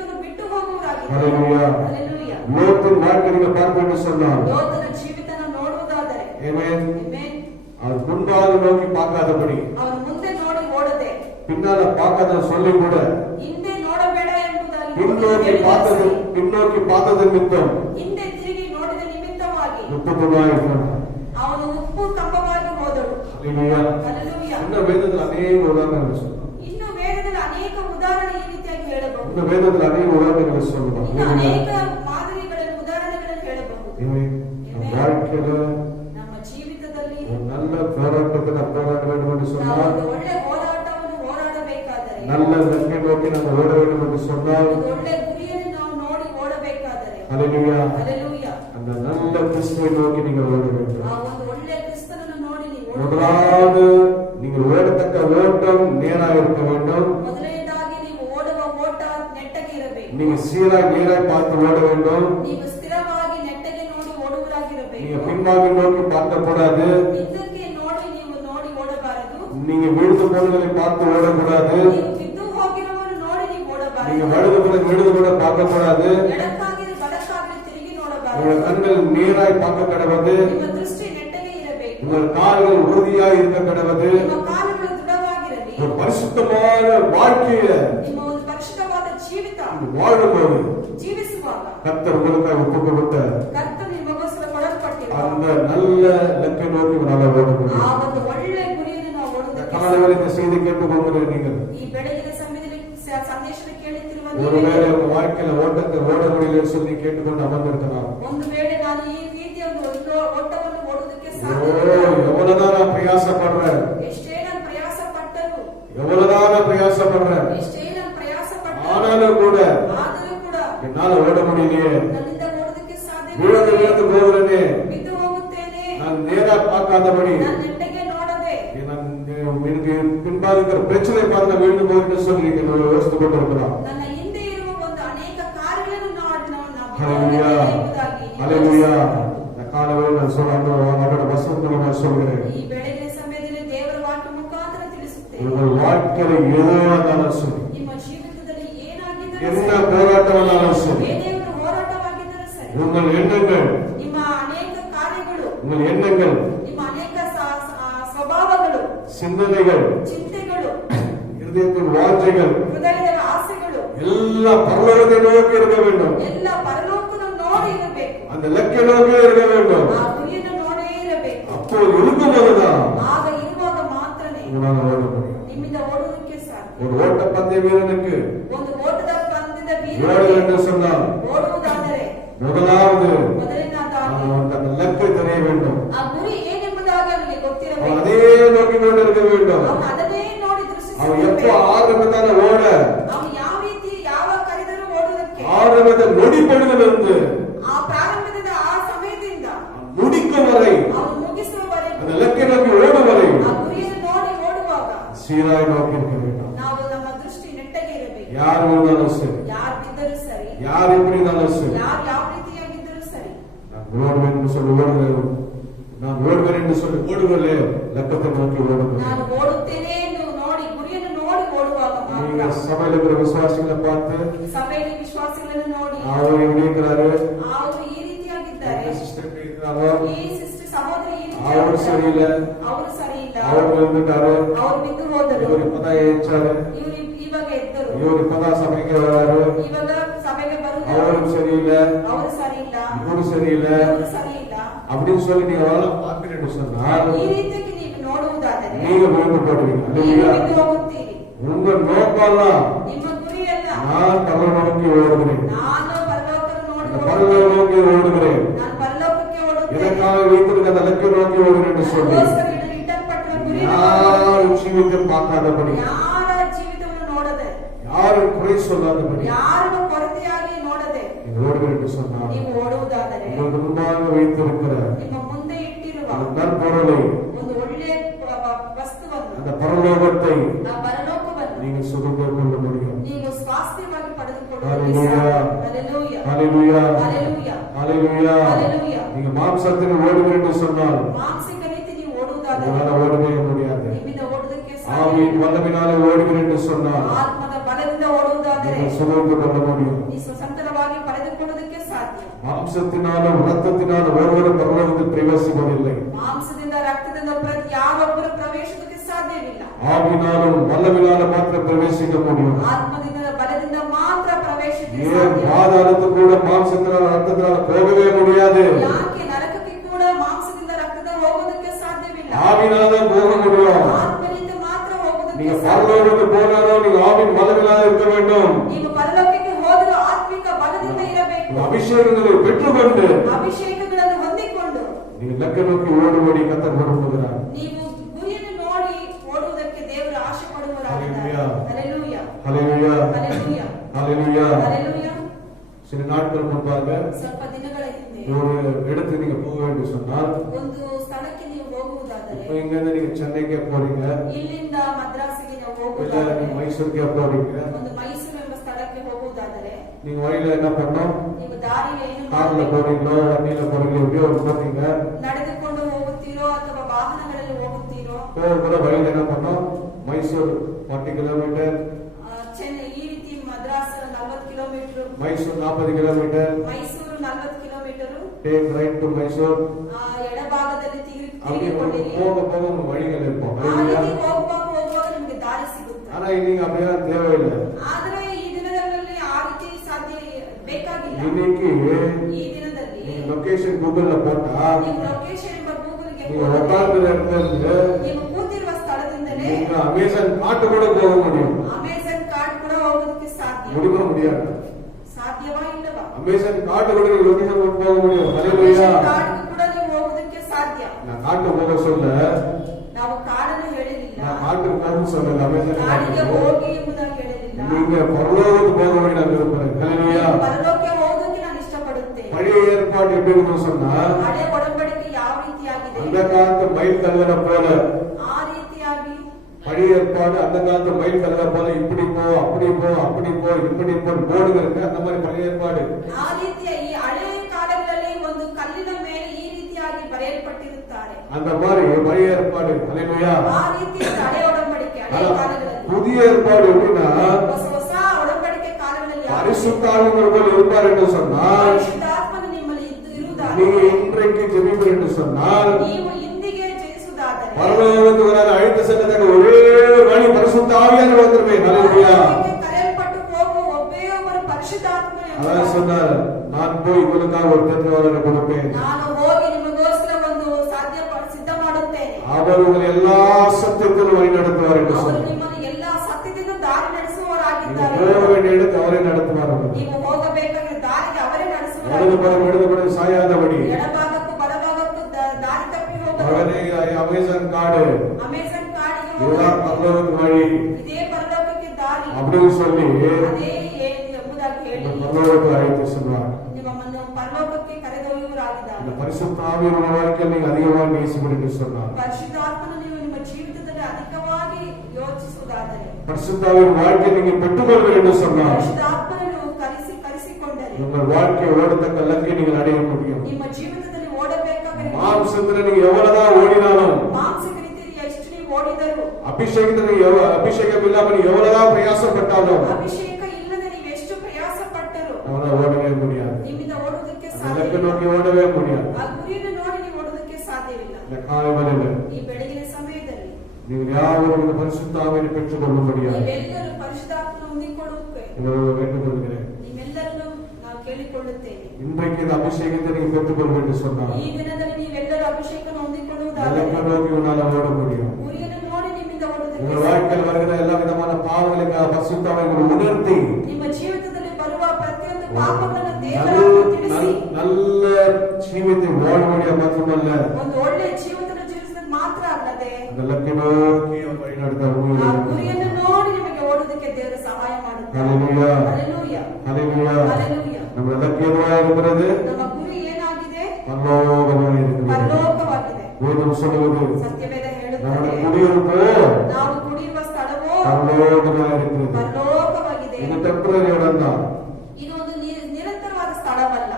Hallelujah. Hallelujah. லோத்தின் வாழ்க்கை நீங்க பார்க்க என்று சொன்னால் ಲೋತನ ಜೀವಿತನ ನೋಡುವುದಾದರೆ Amen. Amen. அவர் முன்பாக நோக்கி பார்க்காதபடி ಅವನು ಮುಂದೆ ನೋಡಿ ಓಡದೆ பின்னால பார்க்காத சொல்லி கூட ಹಿಂದೆ ನೋಡಬೇಡ ಎಂಬುದಾಗಿ பின்னோக்கி பார்த்தது நிமித்தம் ಹಿಂದೆ ತಿರುಗಿ ನೋಡಿದ ನಿಮಿತ್ತವಾಗಿ 30 ಅವನು ಉಪ್ಪು ಕಂಬವಾಗಿ ಹೋದಳು. Hallelujah. Hallelujah. இன்னும் வேதத்தில் அநேக உதாரணங்கள் சொல்லலாம். ಇನ್ನು ವೇದದಲ್ಲಿ ಅನೇಕ ಉದಾಹರಣೆ ಈ ರೀತಿಯಾಗಿ ಹೇಳಬಹುದು. இன்னும் வேதத்தில் அநேக உதாரணங்கள் சொல்லலாம். ಇನ್ನು ಅನೇಕ ಮಾದರಿಗಳನ್ನು ಉದಾಹರಣೆಗಳನ್ನು ಹೇಳಬಹುದು. வாழ்க்கையில ನಮ್ಮ ಜೀವಿತದಲ್ಲಿ ஒரு நல்ல போராட்டத்தை நாம் போராட வேண்டும் என்று ನಾವು சொன்னால் ಒಂದು ಒಳ್ಳೆ ಹೋರಾಟವನ್ನು ಹೋರಾಡಬೇಕಾದರೆ நல்ல லட்சிய நோக்கி நாம் ஓட வேண்டும் என்று சொன்னால் ಒಂದು ಒಳ್ಳೆ ಗುರಿಯನ್ನು ನಾವು ನೋಡಿ ಓಡಬೇಕಾದರೆ Hallelujah. Hallelujah. அந்த நல்ல கிறிஸ்துவை நோக்கி நீங்கள் ஓட வேண்டும். ಆ ಒಂದು ಒಳ್ಳೆ ಕ್ರಿಸ್ತನನ್ನು ನೋಡಿ ನೀವು முதலாவது நீங்கள் ஓடத்தக்க ஓட்டம் நேராக இருக்க வேண்டும். ಮೊದಲನೇದಾಗಿ ನೀವು ಓಡುವ ಓಟ ನೆಟ್ಟಗೆ ಇರಬೇಕು. நீங்க சீராய் நேராய் பார்த்து ஓட வேண்டும். ನೀವು ಸ್ಥಿರವಾಗಿ ನೆಟ್ಟಗೆ ನೋಡಿ நீங்க ಓಡುವರಾಗಿರಬೇಕು. பின்பாக நோக்கி பார்க்க கூடாது. ಹಿಂದಕ್ಕೆ ನೋಡಿ ನೀವು ನೋಡಿ ಓಡಬಾರದು. நீங்க விழுந்து போனதை பார்த்து ஓடக்கூடாது. ನೀವು ಬಿದ್ದು ಹೋಗಿರುವವರು ನೋಡಿ ನೀವು நீங்க ಓಡಬಾರದು. விழுது கூட பார்க்க கூடாது. ಎಡಕ್ಕಾಗಿ ಬಲಕ್ಕಾಗಿ ತಿರುಗಿ ನೋಡಬಾರದು. உங்கள் கண்கள் நேராய் பார்க்க கடவது. ನಿಮ್ಮ ದೃಷ್ಟಿ ನೆಟ್ಟಗೆ ಇರಬೇಕು. உங்கள் கால்கள் உறுதியாய் இருக்க கடவது. ನಿಮ್ಮ ಕಾಲುಗಳು ದೃಢವಾಗಿರಲಿ. ஒரு பரிசுத்தமான வாழ்க்கைய ನಿಮ್ಮ ಒಂದು ಪರಿಶುದ್ಧವಾದ ಜೀವಿತ வாழும்போது ಜೀವಿಸುವಾಗ கர்த்தர் உங்களுக்காக ஒப்பு கொடுத்த ಕರ್ತನು ನಿಮಗೋಸ್ಕರ ಕೊಡಲ್ಪಟ್ಟಿರುವ அந்த நல்ல இலக்கை நோக்கி நாங்கள் ஓட முடியும். ಆ ಒಂದು ಒಳ್ಳೆ ಗುರಿಯನ್ನು ನಾವು ಓಡುವುದಕ್ಕೆ காலையில் இந்த செய்தி கேட்டுக்கொண்டு நீங்கள் ಈ ಬೆಳಗಿನ ಸಮಯದಲ್ಲಿ ಸಂದೇಶದ ಕೇಳುತ್ತಿರುವ ஒருவேளை உங்க வாழ்க்கையில ஓட்டத்தை ஓட முடியலன்னு சொல்லி கேட்டுக்கொண்டு அமர்ந்திருக்கலாம். ಒಂದು ವೇಳೆ ನಾನು ಈ ರೀತಿಯ ಒಂದು ಓಟವನ್ನು ಓಡುವುದಕ್ಕೆ ஓ, ಸಾಧ್ಯ எவ்வளவுதான் நான் பிரயாசப்படுறேன், ಎಷ್ಟೇ ನಾನು ಪ್ರಯಾಸ ಪಟ್ಟರು எவ்வளவுதான் நான் பிரயாசப்படுறேன், ಎಷ್ಟೇ ನಾನು ಪ್ರಯಾಸ ಪಟ್ಟರು ஆனாலும் கூட ಆದರೂ ಕೂಡ என்னால ஓட முடியலையே, ನನ್ನಿಂದ ಓಡುವುದಕ್ಕೆ ಸಾಧ್ಯ விழுந்து போகிறேனே, ಬಿದ್ದು ಹೋಗುತ್ತೇನೆ. நான் நேரா பார்க்காதபடி ನಾನು ನೆಟ್ಟಗೆ ನೋಡದೆ எனக்கு பின்பாக இருக்கிற பிரச்சனை பார்த்து விழுந்து போகிறேன்னு சொல்லி நீங்கள் யோசித்து கொண்டு இருக்கலாம். ನನ್ನ ಹಿಂದೆ ಇರುವ ಒಂದು ಅನೇಕ ಕಾರ್ಯಗಳನ್ನು Hallelujah. Hallelujah. இந்த காலையில் நான் அவரோட வசனத்தை நான் சொல்கிறேன். ಈ ಬೆಳಗಿನ ಸಮಯದಲ್ಲಿ ದೇವರ ವಾಕ್ಯ ಮುಖಾಂತರ ತಿಳಿಸುತ್ತೇನೆ. உங்கள் வாழ்க்கையில எதோ இருந்தாலும் சரி, ನಿಮ್ಮ ಜೀವಿತದಲ್ಲಿ ಏನಾಗಿದ್ದರೂ என்ன ಸರಿ, போராட்டம் இருந்தாலும் சரி, ಏನೇನು ಹೋರಾಟವಾಗಿದ್ದರೂ ಸರಿ, உங்கள் எண்ணங்கள் ನಿಮ್ಮ ಅನೇಕ ಕಾರ್ಯಗಳು, உங்கள் எண்ணங்கள் ನಿಮ್ಮ ಅನೇಕ ಸ್ವಭಾವಗಳು, சிந்தனைகள் ಚಿಂತೆಗಳು, இருதயத்தின் வாஞ்சைகள் ಹೃದಯದ ಆಸೆಗಳು எல்லாம் பரலோகத்தை நோக்கி இருக்க வேண்டும். ಎಲ್ಲ ಪರಲೋಕವನ್ನು ನೋಡಿ ಇರಬೇಕು. அந்த இலக்கை நோக்கி இருக்க வேண்டும். ಆ ಗುರಿಯನ್ನು ನೋಡೇ ಇರಬೇಕು. அப்போ இருக்கும்போதுதான் ಆಗ ಇರುವಾಗ ಮಾತ್ರನೇ உங்களால் ஓட முடியும். ನಿಮ್ಮಿಂದ ಓಡುವುದಕ್ಕೆ ಸಾಧ್ಯ. ஒரு ஓட்டப்பந்தய வீரனுக்கு ಒಂದು ஓಟದ ಪಂದ್ಯದ ஓட ವೀರನಿಗೆ வேண்டும் சொன்னால் ಓಡುವುದಾದರೆ முதலாவது ಮೊದಲನೇದಾಗಿ அவன் தன் இலக்கை தெரிய வேண்டும். ಆ ಗುರಿ ಏನೆಂಬುದಾಗಿ ಅವನಿಗೆ அவன் ಗೊತ್ತಿರಬೇಕು. அதே நோக்கி கொண்டு இருக்க வேண்டும். ಅವನು ಅದನ್ನೇ ನೋಡಿ அவன் எப்போ ದೃಷ್ಟಿಸಬೇಕು. ஆரம்பத்தான ஓட ಅವನು ಯಾವ ರೀತಿ ಯಾವ ಕರೆದರೂ ಓಡುವುದಕ್ಕೆ ஆரம்பத்தை நொடிப்படுவதிலிருந்து ಆ ಪ್ರಾರಂಭದಿಂದ ಆ ಸಮಯದಿಂದ முடிக்கும் வரை ಅವನು ಮುಗಿಸುವವರೆಗೂ அந்த இலக்கை நோக்கி ஓடும் வரை ಆ ಗುರಿಯನ್ನು ನೋಡಿ ಓಡುವಾಗ சீராய் நோக்கி இருக்க வேண்டும். ನಾವು ನಮ್ಮ ದೃಷ್ಟಿ ನೆಟ್ಟಗೆ ಇರಬೇಕು. யார் இருந்தாலும் சரி, ಯಾರು ಬಿದ್ದರೂ ಸರಿ, யார் எப்படி இருந்தாலும் சரி, ಯಾರು ಯಾವ ರೀತಿಯಾಗಿದ್ದರೂ ಸರಿ, நான் ஓடுவேன் என்று சொல்லி ஓடுகிறேன், நான் ஓடுவேன் என்று சொல்லி ஓடுவதில்லை, லக்கத்தை நோக்கி ஓடுகிறேன். ನಾನು ಓಡುತ್ತೇನೆ ಎಂದು ನೋಡಿ ಗುರಿಯನ್ನು ನೋಡಿ ಓಡುವಾಗ நீங்க ಮಾತ್ರ சபையில் இருக்கிற விசுவாசிகளை பார்த்து ಸಭೆಯಲ್ಲಿ ವಿಶ್ವಾಸಿಗಳನ್ನು ನೋಡಿ அவர் எப்படி இருக்கிறாரு, ಅವರು ಈ ರೀತಿಯಾಗಿದ್ದಾರೆ, சிஸ்டர் எப்படி இருக்கிறாரோ, ಈ ಸಿಸ್ಟರ್ ಸಹೋದರಿ ಈ அவர் ರೀತಿಯಾಗಿದ್ದಾರೆ, சரியில்லை, ಅವರು ಸರಿ ಇಲ್ಲ, அவர் விழுந்துட்டாரு, ಅವರು ಬಿದ್ದು ಹೋದರು, இவர் இப்பதான் ஏச்சாரு, ಇವರು ಇವಾಗ ಎದ್ದರು, இவர் இப்பதான் சபைக்கு வராரு, ಇವಾಗ ಸಭೆಗೆ ಬರುವುದು, அவரும் சரியில்லை, ಅವರು ಸರಿ ಇಲ್ಲ, இவரும் சரியில்லை ಇವರು ಸರಿ ಇಲ್ಲ, அப்படின்னு சொல்லி நீங்க வரலாம் பார்க்கிறேன்னு சொன்னால் ಈ ರೀತಿಯಾಗಿ ನೀವು ನೋಡುವುದಾದರೆ நீங்க விழுந்து போடுவீங்க. ನೀವು அல்லேலூயா. ಬಿದ್ದು ಹೋಗುತ್ತೀರಿ. உங்க நோக்கம்லாம் ನಿಮ್ಮ ಗುರಿಯಲ್ಲ நான் பரலோக நோக்கி ஓடுகிறேன், ನಾನು ಪರಲೋಕವನ್ನು அந்த ನೋಡಿ பரலோக நோக்கி ஓடுகிறேன், ನಾನು ಪರಲೋಕಕ್ಕೆ ಓಡುತ್ತೇನೆ, எனக்காக வைத்திருக்க அந்த இலக்கை நோக்கி ஓடுகிறேன் என்று சொல்லி ನನಗೋಸ್ಕರ ಇಟ್ಟಲ್ಪಟ್ಟಿರುವ ಗುರಿಯನ್ನು யாரும் ஜீவித்தை பார்க்காதபடி, ಯಾರ ಜೀವಿತವನ್ನು ನೋಡದೆ, யாரும் குறை சொல்லாதபடி ಯಾರನ್ನು ಕೊರತೆಯಾಗಿ ನೋಡದೆ நீங்க ஓடுகிறேன் என்று சொன்னால் ನೀವು ಓಡುವುದಾದರೆ உங்களுக்கு முன்பாக வைத்திருக்கிற ನಿಮ್ಮ ಮುಂದೆ ಇಟ್ಟಿರುವ அந்த நற்பொருளை, ಒಂದು ಒಳ್ಳೆಯ ವಸ್ತುವನ್ನು, அந்த பரலோகத்தை ಆ ಪರಲೋಕವನ್ನು நீங்கள் சுதந்திர கொள்ள முடியும். ನೀವು ಸ್ವಾಸ್ಥ್ಯವಾಗಿ ಪಡೆದುಕೊಳ್ಳುವುದಕ್ಕೆ Hallelujah. ಸಾಧ್ಯ. Hallelujah. ஹalleluya, Hallelujah. ஹalleluya. Hallelujah. நீங்க மாம்சத்தில் ஓடுகிறேன் என்று சொன்னால் ಮಾನಸಿಕ ರೀತಿ ನೀವು ಓಡುವುದಾದರೆ உங்களால ஓடவே முடியாது. ನಿಮ್ಮಿಂದ ಓಡುವುದಕ್ಕೆ ಸಾಧ್ಯ. ஆவியின் வல்லமையினாலே ஓடுகிறேன் என்று சொன்னால் ಆತ್ಮದ ಬಲದಿಂದ ಓಡುವುದಾದರೆ ಹೋಗುವುದಾದರೆ நீங்கள் சுதந்திரம் கொள்ள முடியும். ನೀ ಸ್ವತಂತ್ರವಾಗಿ ಪಡೆದುಕೊಳ್ಳುವುದಕ್ಕೆ ಸಾಧ್ಯ. மாம்சத்தினாலும் ரத்தத்தினாலும் ஒருவரும் பரலோகத்தில் பிரவேசிப்பதில்லை. ಮಾಂಸದಿಂದ ರಕ್ತದಿಂದ ಯಾರೊಬ್ಬರು ಪ್ರವೇಶಿಸಕ್ಕೆ ಸಾಧ್ಯವಿಲ್ಲ. ஆவினாலும் வல்லவினாலும் மாத்திரம் பிரவேசிக்க முடியும். ಆತ್ಮದಿಂದ ಬಲದಿಂದ ಮಾತ್ರ ಪ್ರವೇಶಿಸಕ್ಕೆ ஏன் ಸಾಧ್ಯ. பாதாளத்துக்கு கூட மாம்சத்தினாலும் ரத்தத்தினாலும் போகவே முடியாது. ಯಾಕೆ ನರಕಕ್ಕೆ ಕೂಡ ಮಾಂಸದಿಂದ ರಕ್ತದಿಂದ ಹೋಗೋದಕ್ಕೆ ಸಾಧ್ಯವಿಲ್ಲ. ஆவினால்தான் போக முடியும். ಆತ್ಮನಿಂದ ಮಾತ್ರ ಹೋಗೋದಕ್ಕೆ நீங்க ಸಾಧ್ಯ. பரலோகத்துக்கு போனாலும் நீங்க ஆவின் வல்லவினால இருக்க வேண்டும். ನೀವು ಪರಲೋಕಕ್ಕೆ ಹೋದರೂ ಆತ್ಮಿಕ ಬಲದಿಂದ ಇರಬೇಕು. அபிஷேகங்களை பெற்றுக்கொண்டு ಅಭಿಷೇಕಗಳನ್ನು ಹೊಂದಿಕೊಂಡು நீங்க லக்க நோக்கி ஓடும்படி கர்த்தர் விரும்புகிறார். ನೀವು ಗುರಿಯನ್ನು ನೋಡಿ ಓಡುವುದಕ್ಕೆ ದೇವರು ಆಶೆ ಪಡುವವರಾಗಿದ್ದಾರೆ. ஹல்லேலூயா. ಹಲ್ಲೆಲೂಯಾ ஹல்லேலூயா. ಹಲ್ಲೆಲೂಯಾ ஹல்லேலூயா. ಹಲ್ಲೆಲೂಯಾ. சில நாட்கள் முன்பாக ಸ್ವಲ್ಪ ದಿನಗಳ ಹಿಂದೆ ஒரு இடத்துக்கு நீங்க போக வேண்டும் சொன்னால், ಒಂದು ಸ್ಥಳಕ್ಕೆ ನೀವು ಹೋಗುವುದಾದರೆ, இப்போ இங்க இருந்து நீங்க சென்னைக்கே போறீங்க, ಇಲ್ಲಿಂದ ಮದ್ರಾಸಿಗೆ ನೀವು இல்ல ಹೋಗುವುದಾದರೆ, நீங்க மைசூருக்கே போறீங்க, ಒಂದು ಮೈಸೂರು ಎಂಬ ಸ್ಥಳಕ್ಕೆ ಹೋಗುವುದಾದರೆ நீங்க வழியில என்ன பண்ணணும்? ನೀವು ದಾರಿಯಲ್ಲಿ ಏನು கார்ல ಮಾಡಬೇಕು? போறீங்களோ வண்டியில போறீங்களோ எப்படியோ ஒரு போறீங்க, ನಡೆದುಕೊಂಡು ಹೋಗುತ್ತೀರೋ ಅಥವಾ ವಾಹನಗಳಲ್ಲಿ ಹೋಗುತ್ತೀರೋ, போகும்போது வழியில என்ன பண்ணணும்? மைசூர் 40 கிலோமீட்டர், ಚೆನ್ನೈ ಈ ರೀತಿ Madras 40 kilometre, Mysore 40 kilometre, Mysuru 40 kilometre, take right to Mysore. ಎಡಭಾಗದಲ್ಲಿ அப்படி ತಿರುಗಿಕೊಳ್ಳಿರಿ. போக போக உங்க வழிகள் இருக்கும். ಆ ರೀತಿ ಹೋಗುವಾಗ ನಿಮಗೆ ದಾರಿ ಸಿಗುತ್ತೆ. ஆனா இன்னைக்கு அப்படியெல்லாம் தேவையில்லை. ಆದರೆ ಈ ದಿನಗಳಲ್ಲಿ ಆ ರೀತಿ ಸಾಧ್ಯ ಬೇಕಾಗಿಲ್ಲ. இன்னைக்கு ಈ ದಿನದಲ್ಲಿ நீங்க லொகேஷன் கூகுள்ல போட்டா, ನೀವು ಲೊಕೇಶನ್ ಎಂಬ ಗೂಗಲ್ಗೆ நீங்க உட்கார்ந்து இடத்துல ನೀವು ಕೂತಿರುವ ಸ್ಥಳದಿಂದಲೇ நீங்க அமேசான் காட்டு கூட போக முடியும். ಅಮೆಜಾನ್ ಕಾರ್ಡ್ ಕೂಡ ಹೋಗೋದಕ್ಕೆ ಸಾಧ್ಯ. முடியுமா? முடியாது. ಸಾಧ್ಯವಾ ಇಲ್ಲವಾ? அமேசான் காட்டு கூட நீங்க லொகேஷன் போட்டு போக முடியும். ஹல்லேலூயா. ಅಮೆಜಾನ್ ಕಾರ್ಡ್ ಕೂಡ ನೀವು ಹೋಗೋದಕ್ಕೆ ಸಾಧ್ಯ. நான் காட்டு போக சொல்ல, ನಾವು ಕಾಡನ್ನು ಹೇಳಿಲ್ಲ, நான் காட்டுக்கு போக சொல்லல. அமேசான் ಕಾಡಿಗೆ காட்டுக்கு ಹೋಗಿ ಎಂಬುದಾಗಿ ಹೇಳಿಲ್ಲ. நீங்க பரலோகத்துக்கு போக வேண்டிய நான் விரும்புறேன். ஹல்லேலூயா. ಪರಲೋಕಕ್ಕೆ ಹೋಗೋದಕ್ಕೆ ನಾನು ಇಷ್ಟಪಡುತ್ತೇನೆ. பழைய ஏற்பாடு எப்படி இருக்குன்னு சொன்னா, ಹಳೆ ಒಡಂಬಡಿಕೆ ಯಾವ ರೀತಿಯಾಗಿದೆ? அந்த காலத்து மயில் கல்வனை போல, ಆ ರೀತಿಯಾಗಿ பழைய ஏற்பாடு அந்த காலத்து மயில் கல்வனை போல இப்படி போ அப்படி போ அப்படி போ இப்படி போ போர்டுங்க இருக்கு. அந்த மாதிரி பழைய ஏற்பாடு. ಆ ರೀತಿಯ ಈ ಹಳೆಯ ಕಾಲಗಳಲ್ಲಿ ಒಂದು ಕಲ್ಲಿನ ಮೇಲೆ ಈ ರೀತಿಯಾಗಿ ಬರೆಯಲ್ಪಟ್ಟಿರುತ್ತಾರೆ. அந்த மாதிரி பழைய ஏற்பாடு. ஹல்லேலூயா. ಆ ರೀತಿಯ ಹಳೆ ಒಡಂಬಡಿಕೆ ಹಳೆಯ ಕಾಲಗಳಲ್ಲಿ. புதிய ஏற்பாடு எப்படின்னா, ಹೊಸ ಹೊಸ ಒಡಂಬಡಿಕೆ ಕಾಲಗಳಲ್ಲಿ ಯಾವ பரிசுத்த ஆவியானவர் இருப்பார் என்று சொன்னால், ಪರಿಶುದ್ಧಾತ್ಮನು ನಿಮ್ಮಲ್ಲಿ ಇರುವುದಾದರೆ, நீங்க இன்றைக்கு ஜெபிப்பீர் என்று சொன்னால், ನೀವು ಇಂದಿಗೆ ಜಯಿಸುವುದಾದರೆ பரலோகத்துக்கு வராத அழைத்து செல்லத்தக்க ஒரே ஒரு வழி பரிசுத்த ஆவியானவர் வந்துருமே. ஹல்லேலூயா. ಪರಲೋಕಕ್ಕೆ ಕರೆಯಲ್ಪಟ್ಟು ಹೋಗುವ ಒಬ್ಬೇ ಒಬ್ಬರು ಪರಿಶುದ್ಧಾತ್ಮನು அதான் ಎಂಬುದಾಗಿ. சொன்னார், நான் போய் உங்களுக்காக ஒரு தேற்றவாளரை கொடுப்பேன். ನಾನು ಹೋಗಿ ನಿಮಗೋಸ್ಕರ ಒಂದು ಸಿದ್ಧ ಮಾಡುತ್ತೇನೆ. அவர் உங்களை எல்லா சத்தியத்திலும் வழி நடத்துவார் என்று ಅವರು சொன்னார். ನಿಮ್ಮನ್ನು ಎಲ್ಲಾ ಸತ್ಯದಿಂದ ದಾರಿ நீங்க ನಡೆಸುವವರಾಗಿದ್ದಾರೆ. போக வேண்டிய இடத்தை அவரே நடத்துவார். ನೀವು ಹೋಗಬೇಕಾದ ದಾರಿಗೆ ಅವರೇ இடது ನಡೆಸುವವರಾಗಿದ್ದಾರೆ. படம் இடது படம் சாயாதபடி ಎಡಭಾಗಕ್ಕೂ ಬಲಭಾಗಕ್ಕೂ ದಾರಿ ತಪ್ಪಿ அவரே ಹೋಗಬೇಕು. அமேசான் காடு ಅಮೆಜಾನ್ ಕಾಡಿಗೆ இதுதான் ಹೋಗಬೇಕು. பரலோகத்து வழி ಇದೇ ಪರಲೋಕಕ್ಕೆ ದಾರಿ. அப்படின்னு சொல்லி ಅದೇ ಎಂಬುದಾಗಿ ಹೇಳಿ பரலோகத்தை அழைத்து சொல்வார். ನಿಮ್ಮನ್ನು ಪರಲೋಕಕ್ಕೆ ಕರೆದೊಯ್ಯುವವರಾಗಿದ್ದಾರೆ. இந்த பரிசுத்த ஆவியான வாழ்க்கையில் நீங்க அதிகமாக நேசிப்பீர்கள் என்று சொன்னார். ಪರಿಶುದ್ಧಾತ್ಮನು ನೀವು ನಿಮ್ಮ ಜೀವಿತದಲ್ಲಿ ಅಧಿಕವಾಗಿ ಯೋಚಿಸುವುದಾದರೆ, பரிசுத்தாவின் வாழ்க்கையை நீங்க பெற்றுக்கொள்வீர்கள் என்று சொன்னார். ಪರಿಶುದ್ಧಾತ್ಮನು ನೀವು ಕರೆಸಿಕೊಂಡರೆ உங்கள் வாழ்க்கை ஓடத்தக்க லக்கை நீங்கள் அடைய முடியும். ನಿಮ್ಮ ಜೀವಿತದಲ್ಲಿ ಓಡಬೇಕಾದರೆ மாம்சத்துல நீங்க எவ்வளவுதான் ஓடினாலும், ಮಾನಸಿಕ ರೀತಿಯಲ್ಲಿ ಎಷ್ಟು ನೀವು ಓಡಿದರೂ, அபிஷேகம் இல்லாம நீ எவ்வளவுதான் பிரயாசப்பட்டாலும் ಅಭಿಷೇಕ ಇಲ್ಲದೆ ನೀವು ಎಷ್ಟು ಪ್ರಯಾಸ ಪಟ್ಟರು அவனால ஓடவே முடியாது. ನಿಮ್ಮಿಂದ ಓಡುವುದಕ್ಕೆ அந்த ಸಾಧ್ಯ லக்கை ಇಲ್ಲ. நோக்கி ஓடவே முடியாது. ಆ ಗುರಿಯನ್ನು ನೋಡಿ ನೀವು ಓಡುವುದಕ್ಕೆ ಸಾಧ್ಯವಿಲ್ಲ. இந்த காலை வேளையில ಈ ಬೆಳಗಿನ ಸಮಯದಲ್ಲಿ நீங்கள் யாவரும் இந்த பரிசுத்த ஆவியை பெற்றுக் கொள்ளும்படியாக ನೀವೆಲ್ಲರೂ ಪರಿಶುದ್ಧಾತ್ಮನ ಹೊಂದಿಕೊಳ್ಳುತ್ತೇವೆ. உங்களை வேண்டுகொள்கிறேன். ನಿಮ್ಮೆಲ್ಲರನ್ನು ನಾವು ಕೇಳಿಕೊಳ್ಳುತ್ತೇವೆ. இன்றைக்கு இந்த அபிஷேகத்தை நீங்க பெற்றுக்கொள்வது என்று சொன்னால், ಈ ದಿನದಲ್ಲಿ ನೀವೆಲ್ಲರೂ ಅಭಿಷೇಕವನ್ನು இந்த ಹೊಂದಿಕೊಳ್ಳುವುದಾದರೆ லக்கை நோக்கி உன்னால ஓட முடியும். ಗುರಿಯನ್ನು ನೋಡಿ ನಿಮ್ಮಿಂದ உங்கள் ಓಡುವುದಕ್ಕೆ வாழ்க்கையில் வருகிற எல்லா விதமான பாவங்களுக்கு பரிசுத்த ஆவியை உணர்த்தி ನಿಮ್ಮ ಜೀವಿತದಲ್ಲಿ ಬರುವ ಪ್ರತಿಯೊಂದು ಪಾಪಗಳನ್ನು ದೇವರಿಗೆ ತಿಳಿಸಿ நல்ல ஜீவித்தை வாழ்வழிய மாத்திரமல்ல, ಒಂದು ಒಳ್ಳೆಯ ಜೀವಿತವನ್ನು ಜೀವಿಸಿದ ಮಾತ್ರ ಅಲ್ಲದೆ அந்த லக்கை நோக்கி வழி நடத்த ಆ ಗುರಿಯನ್ನು ನೋಡಿ ನಿಮಗೆ ಓಡುವುದಕ್ಕೆ ದೇವರು ಸಹಾಯ ಮಾಡುತ್ತಾರೆ. ஹல்லேலூயா. ಹಲ್ಲೆಲೂಯಾ. ஹல்லேலூயா. ಹಲ್ಲೆಲೂಯಾ. நம்ம லக்கு எதுவாக இருக்கிறது? ನಮ್ಮ ಗುರಿ ಏನಾಗಿದೆ? பரலோகமாக இருக்கிறது. ಪರಲೋಕವಾಗಿದೆ. வேதம் சொல்லுவது ಸತ್ಯವೇದ நம்முடைய ಹೇಳುತ್ತದೆ, குடியிருப்போ ನಾವು ಕುಡಿಯುವ ಸ್ಥಳವೋ பரலோகமாக இருக்கிறது. ಪರಲೋಕವಾಗಿದೆ. இது டெம்பரரி இடம் தான். ಇದು ಒಂದು ನಿರಂತರವಾದ ಸ್ಥಳವಲ್ಲ,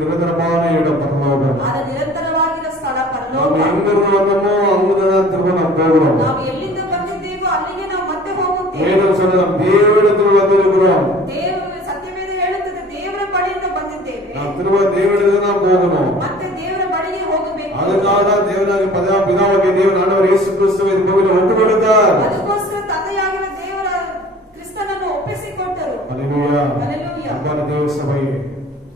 நிரந்தரமான இடம் பரலோகம். ಆದ ನಿರಂತರವಾಗಿರೋ ಸ್ಥಳ நாம் ಪರಲೋಕ. எங்கிருந்து வந்தோமோ அங்குதான் திரும்ப நாம் போகிறோம். ನಾವು ಎಲ್ಲಿಂದ ಬಂದಿದ್ದೇವೋ ಅಲ್ಲಿಗೆ ನಾವು ಮತ್ತೆ ಹೋಗುತ್ತೇವೆ. வேதம் சொல்ல நாம் தேவனிடத்தில் வந்திருக்கிறோம். ನಾವು ತಿರುವ ದೇವರಿಗೆ ನಾವು ಹೋಗೋಣ. ಮತ್ತೆ ದೇವರ ಬಳಿಗೆ ಹೋಗಬೇಕು. ಅದಕ್ಕಾಗ ದೇವರಾಗಿ ಪಿತಾವಾಗಿ ದೇವರಾದವರು ಯೇಸು ಕ್ರಿಸ್ತುವಿನ ಭೂಮಿಯಲ್ಲಿ ಒಟ್ಟುಕೊಡುತ್ತಾರೆ. ಅದಕ್ಕೋಸ್ಕರ ತಂದೆಯಾಗಿರುವ ದೇವರ ಕ್ರಿಸ್ತನನ್ನು ಒಪ್ಪಿಸಿಕೊಟ್ಟರು. ಹಲ್ಲೆಲೂಯಾ. ಹಲ್ಲೆಲೂಯಾ. ಅಬ್ಬನ ದೇವರ ಸಭೆಯೇ,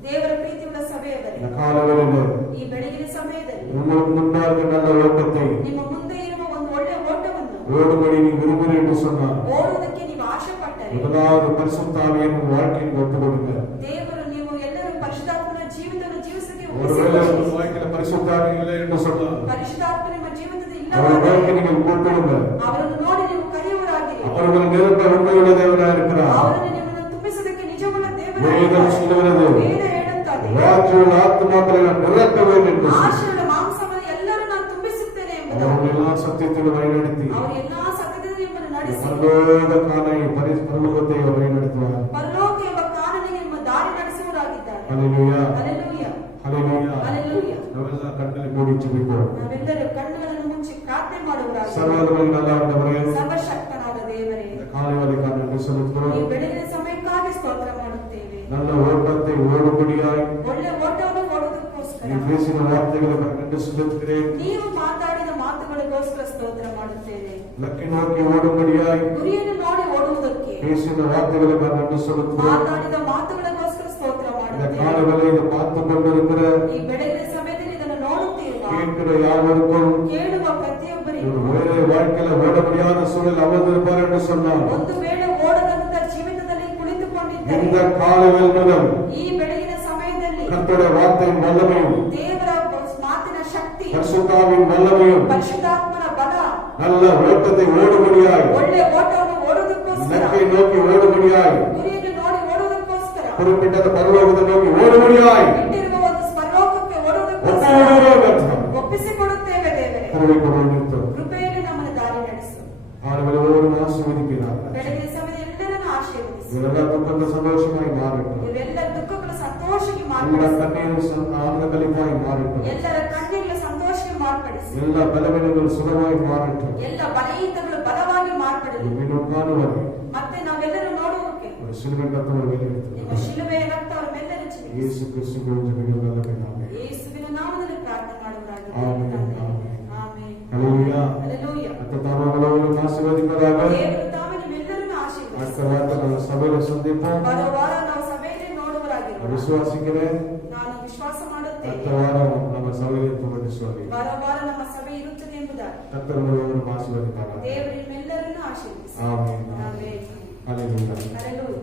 ದೇವರ ಪ್ರೀತಿಯುಳ್ಳ ಸಭೆಯವರೇ, ಕಾಲಗಳಲ್ಲಿ ಈ ಬೆಳಗಿನ ಸಮಯದಲ್ಲಿ முன்பாக நல்ல ஓட்டத்தை ನಿಮ್ಮ ಮುಂದೆ ಇರುವ ಒಂದು ಒಳ್ಳೆಯ ಓಟವನ್ನು ஓடும்படி நீ விரும்புகிறேன் என்று சொன்னார். ಓಡುವುದಕ್ಕೆ ನೀವು ಆಶೆ ಪಟ್ಟರೆ முதலாவது பரிசுத்த ஆவியின் வாழ்க்கையை ஒப்புக்கொடுங்க. ದೇವರು ನೀವು ಎಲ್ಲರೂ ಪರಿಶುದ್ಧಾತ್ಮನ ಜೀವಿತವನ್ನು ಜೀವಿಸಕ್ಕೆ ஒருவேளை உங்கள் வாழ்க்கையில பரிசுத்த ஆவி இல்லை என்று சொன்னால் ಪರಿಶುದ್ಧಾತ್ಮ ನಿಮ್ಮ ಜೀವಿತದಲ್ಲಿ அவர் ಇಲ್ಲವಾದರೆ வாழ்க்கை நீங்கள் கூப்பிடுங்க. ಅವರನ್ನು ನೋಡಿ ನೀವು ಕರೆಯುವರಾಗಿರಿ. அவர் உங்கள் நிரப்ப உண்மையுள்ள தேவனாக இருக்கிறார். ಅವರನ್ನು ನಿಮ್ಮನ್ನು ತುಂಬಿಸೋದಕ್ಕೆ ನಿಜವುಳ್ಳ வேதம் ದೇವರಾಗಿದ್ದಾರೆ. சொல்லுகிறது, ವೇದ ಹೇಳುತ್ತದೆ, ராஜ்யமுள்ள ஆத்துமாக்களை நான் நிரப்ப வேண்டும் என்று சொல்லி ಆಶೆಯುಳ್ಳ ಮಾಂಸವನ್ನು ಎಲ್ಲರೂ ನಾನು ತುಂಬಿಸುತ್ತೇನೆ ಎಂಬುದಾಗಿ அவர்கள் எல்லா சத்தியத்திலும் வழிநடத்தி ಅವರು ಎಲ್ಲಾ ಸತ್ಯದಿಂದ ನಿಮ್ಮನ್ನು ನಡೆಸಿ பரலோக காணை பரலோகத்தை அவர் வழிநடத்துவார். ಪರಲೋಕ ಎಂಬ ಕಾರಣನಿಗೆ ನಿಮ್ಮ ದಾರಿ ನಡೆಸುವರಾಗಿದ್ದಾರೆ. ஹல்லேலூயா. ಹಲ್ಲೆಲೂಯಾ. ஹல்லேலூயா. ಹಲ್ಲೆಲೂಯಾ. ನಾವೆಲ್ಲ ಕಣ್ಣಲ್ಲಿ ಮೂಡಿ ಜಪಿப்போம். ನಾವೆಲ್ಲರೂ ಕಣ್ಣುಗಳನ್ನು ಮುಚ್ಚಿ ಪ್ರಾರ್ಥನೆ ಮಾಡುವರಾಗಿದ್ದಾರೆ. ಸರ್ವವಲ್ಲಭ நல்ல ஆண்டவரೇ, ಸರ್ವಶಕ್ತನಾದ ದೇವರೇ, காலைவரைக்கான நன்றி ಈ செலுத்துகிறோம். ಬೆಳಗಿನ ಸಮಯಕ್ಕಾಗಿ ಸ್ತೋತ್ರ ಮಾಡುತ್ತೇವೆ. நல்ல ஓட்டத்தை ஓடும்படியாய் ಒಳ್ಳೆ ಓಟವನ್ನು ಓಡುವುದಕ್ಕೋಸ್ಕರ நீ பேசின வார்த்தைகளுக்கு நன்றி செலுத்துகிறேன். ನೀವು ಮಾತಾಡಿದ ಮಾತುಗಳಿಗೋಸ್ಕರ ಸ್ತೋತ್ರ ಮಾಡುತ್ತೇವೆ. லக்கை நோக்கி ஓடும்படியாய் ಗುರಿಯನ್ನು ನೋಡಿ ಓಡುವುದಕ್ಕೆ பேசின வார்த்தைகளுக்கு நன்றி செலுத்துகிறேன். ಮಾತಾಡಿದ ಮಾತುಗಳಿಗೋಸ್ಕರ ಸ್ತೋತ್ರ இந்த ಮಾಡುತ್ತೇವೆ. காலவேளை இதை பார்த்து கொண்டிருக்கிற ಈ ಬೆಳಗಿನ ಸಮಯದಲ್ಲಿ ಇದನ್ನು ನೋಡುತ್ತೀರುವ கேட்கிற யாவருக்கும் ಕೇಳುವ ಪ್ರತಿಯೊಬ್ಬರಿಗೂ வேலை வாழ்க்கையில ஓட முடியாத சூழல் அமர்ந்திருப்பார் என்று சொன்னார். ಒಂದು ವೇಳೆ ಓಡದಂತ ಜೀವಿತದಲ್ಲಿ இந்த ಕುಳಿತುಕೊಂಡಿದ್ದರೆ காலவேளை முதல் ಈ ಬೆಳಗಿನ ಸಮಯದಲ್ಲಿ கர்த்தருடைய வார்த்தையின் வல்லமையும் ದೇವರ ಮಾತಿನ ಶಕ್ತಿ, பரிசுத்தாவின் வல்லமையும் ಪರಿಶುದ್ಧಾತ್ಮನ ಬಲ, நல்ல ஓட்டத்தை ஓடும்படியாய் ಒಳ್ಳೆ ಓಟವನ್ನು ಓಡುವುದಕ್ಕೋಸ್ಕರ, லக்கை நோக்கி ஓடும்படியாய் ಗುರಿಯನ್ನು ನೋಡಿ ಓಡುವುದಕ್ಕೋಸ್ಕರ, குறிப்பிட்ட பரலோகத்தை நோக்கி ஓடும்படியாய் ಇಟ್ಟಿರುವ ಒಂದು ಸ್ವರ್ಲೋಕಕ್ಕೆ ಓಡುವುದಕ್ಕೋಸ್ಕರ ஒப்புக்கொடுக்கிறோம். ಒಪ್ಪಿಸಿಕೊಡುತ್ತೇವೆ. ದೇವರೇ, கருணை கொண்டு நிறுத்தும். ಕೃಪೆಯಲ್ಲಿ ನಮ್ಮನ್ನು ದಾರಿ ನಡೆಸು. ஆண்டவரோடு ஆசீர்வதிக்கிறார். ಬೆಳಗಿನ ಸಮಯದಲ್ಲಿ ಎಲ್ಲರನ್ನು ಆಶೀರ್ವದಿಸು. இவரெல்லாம் துக்கத்தை சந்தோஷமாய் மாறட்டும். ಇವೆಲ್ಲ ದುಃಖಗಳು ಸಂತೋಷಕ್ಕೆ எல்லா ಮಾರ್ಪಡಿಸು. கண்ணீரும் ஆனந்த கழிப்பாய் மாறட்டும். ಎಲ್ಲರ ಕಣ್ಣೀರು ಸಂತೋಷಕ್ಕೆ ಮಾರ್ಪಡಿಸು. எல்லா பலவீனங்கள் சுகமாய் மாறட்டும். ಎಲ್ಲ ಬಲಹೀನತೆಗಳು ಬಲವಾಗಿ ಮಾರ್ಪಡಲಿ. மீண்டும் காணுவரை ಮತ್ತೆ ನಾವೆಲ್ಲರೂ ನೋಡುವಕ್ಕೆ ஒரு சிலுவை கத்தவர் வெளியிடுத்து ನಿಮ್ಮ ಶಿಲುಬೆಯ ರಕ್ತ ಅವರ ಮೇಲೆಲ್ಲ ಚಿಮ್ಮಿಸು. இயேசு கிறிஸ்து ஜெபிக்கிறோம் நல்ல பிதாவே. ಯೇಸುವಿನ ನಾಮದಲ್ಲಿ ಪ್ರಾರ್ಥನೆ ಮಾಡುವರಾಗಿ. ಆಮೆನ್. ಆಮೆನ್. ஹல்லேலூயா. ಹಲ್ಲೆಲೂಯಾ. கர்த்தர் ஆசீர்வதிப்பாராக. ದೇವರು ತಾವೇ ನಿಮ್ಮೆಲ್ಲರನ್ನು ಆಶೀರ್ವದಿಸಲಿ. அடுத்த வாரத்தை நம்ம சபையில சந்திப்போம். ಬರುವ ವಾರ ನಾವು ಸಭೆಯಲ್ಲಿ ನೋಡುವರಾಗಿರೋಣ. விசுவாசிக்கிறேன். ನಾನು ವಿಶ್ವಾಸ ಮಾಡುತ್ತೇನೆ. அடுத்த வாரம் நம்ம சபையில் இருப்போம் சொல்லி ಬರುವ ವಾರ ನಮ್ಮ ಸಭೆ ಇರುತ್ತದೆ ಎಂಬುದಾಗಿ கர்த்தர் உங்களை ஆசீர்வதிப்பாராக. ದೇವರು ನಿಮ್ಮೆಲ್ಲರನ್ನು ಆಶೀರ್ವದಿಸಲಿ. ஆமென். ಆಮೆನ್. ஹல்லேலூயா. ಹಲ್ಲೆಲೂಯಾ.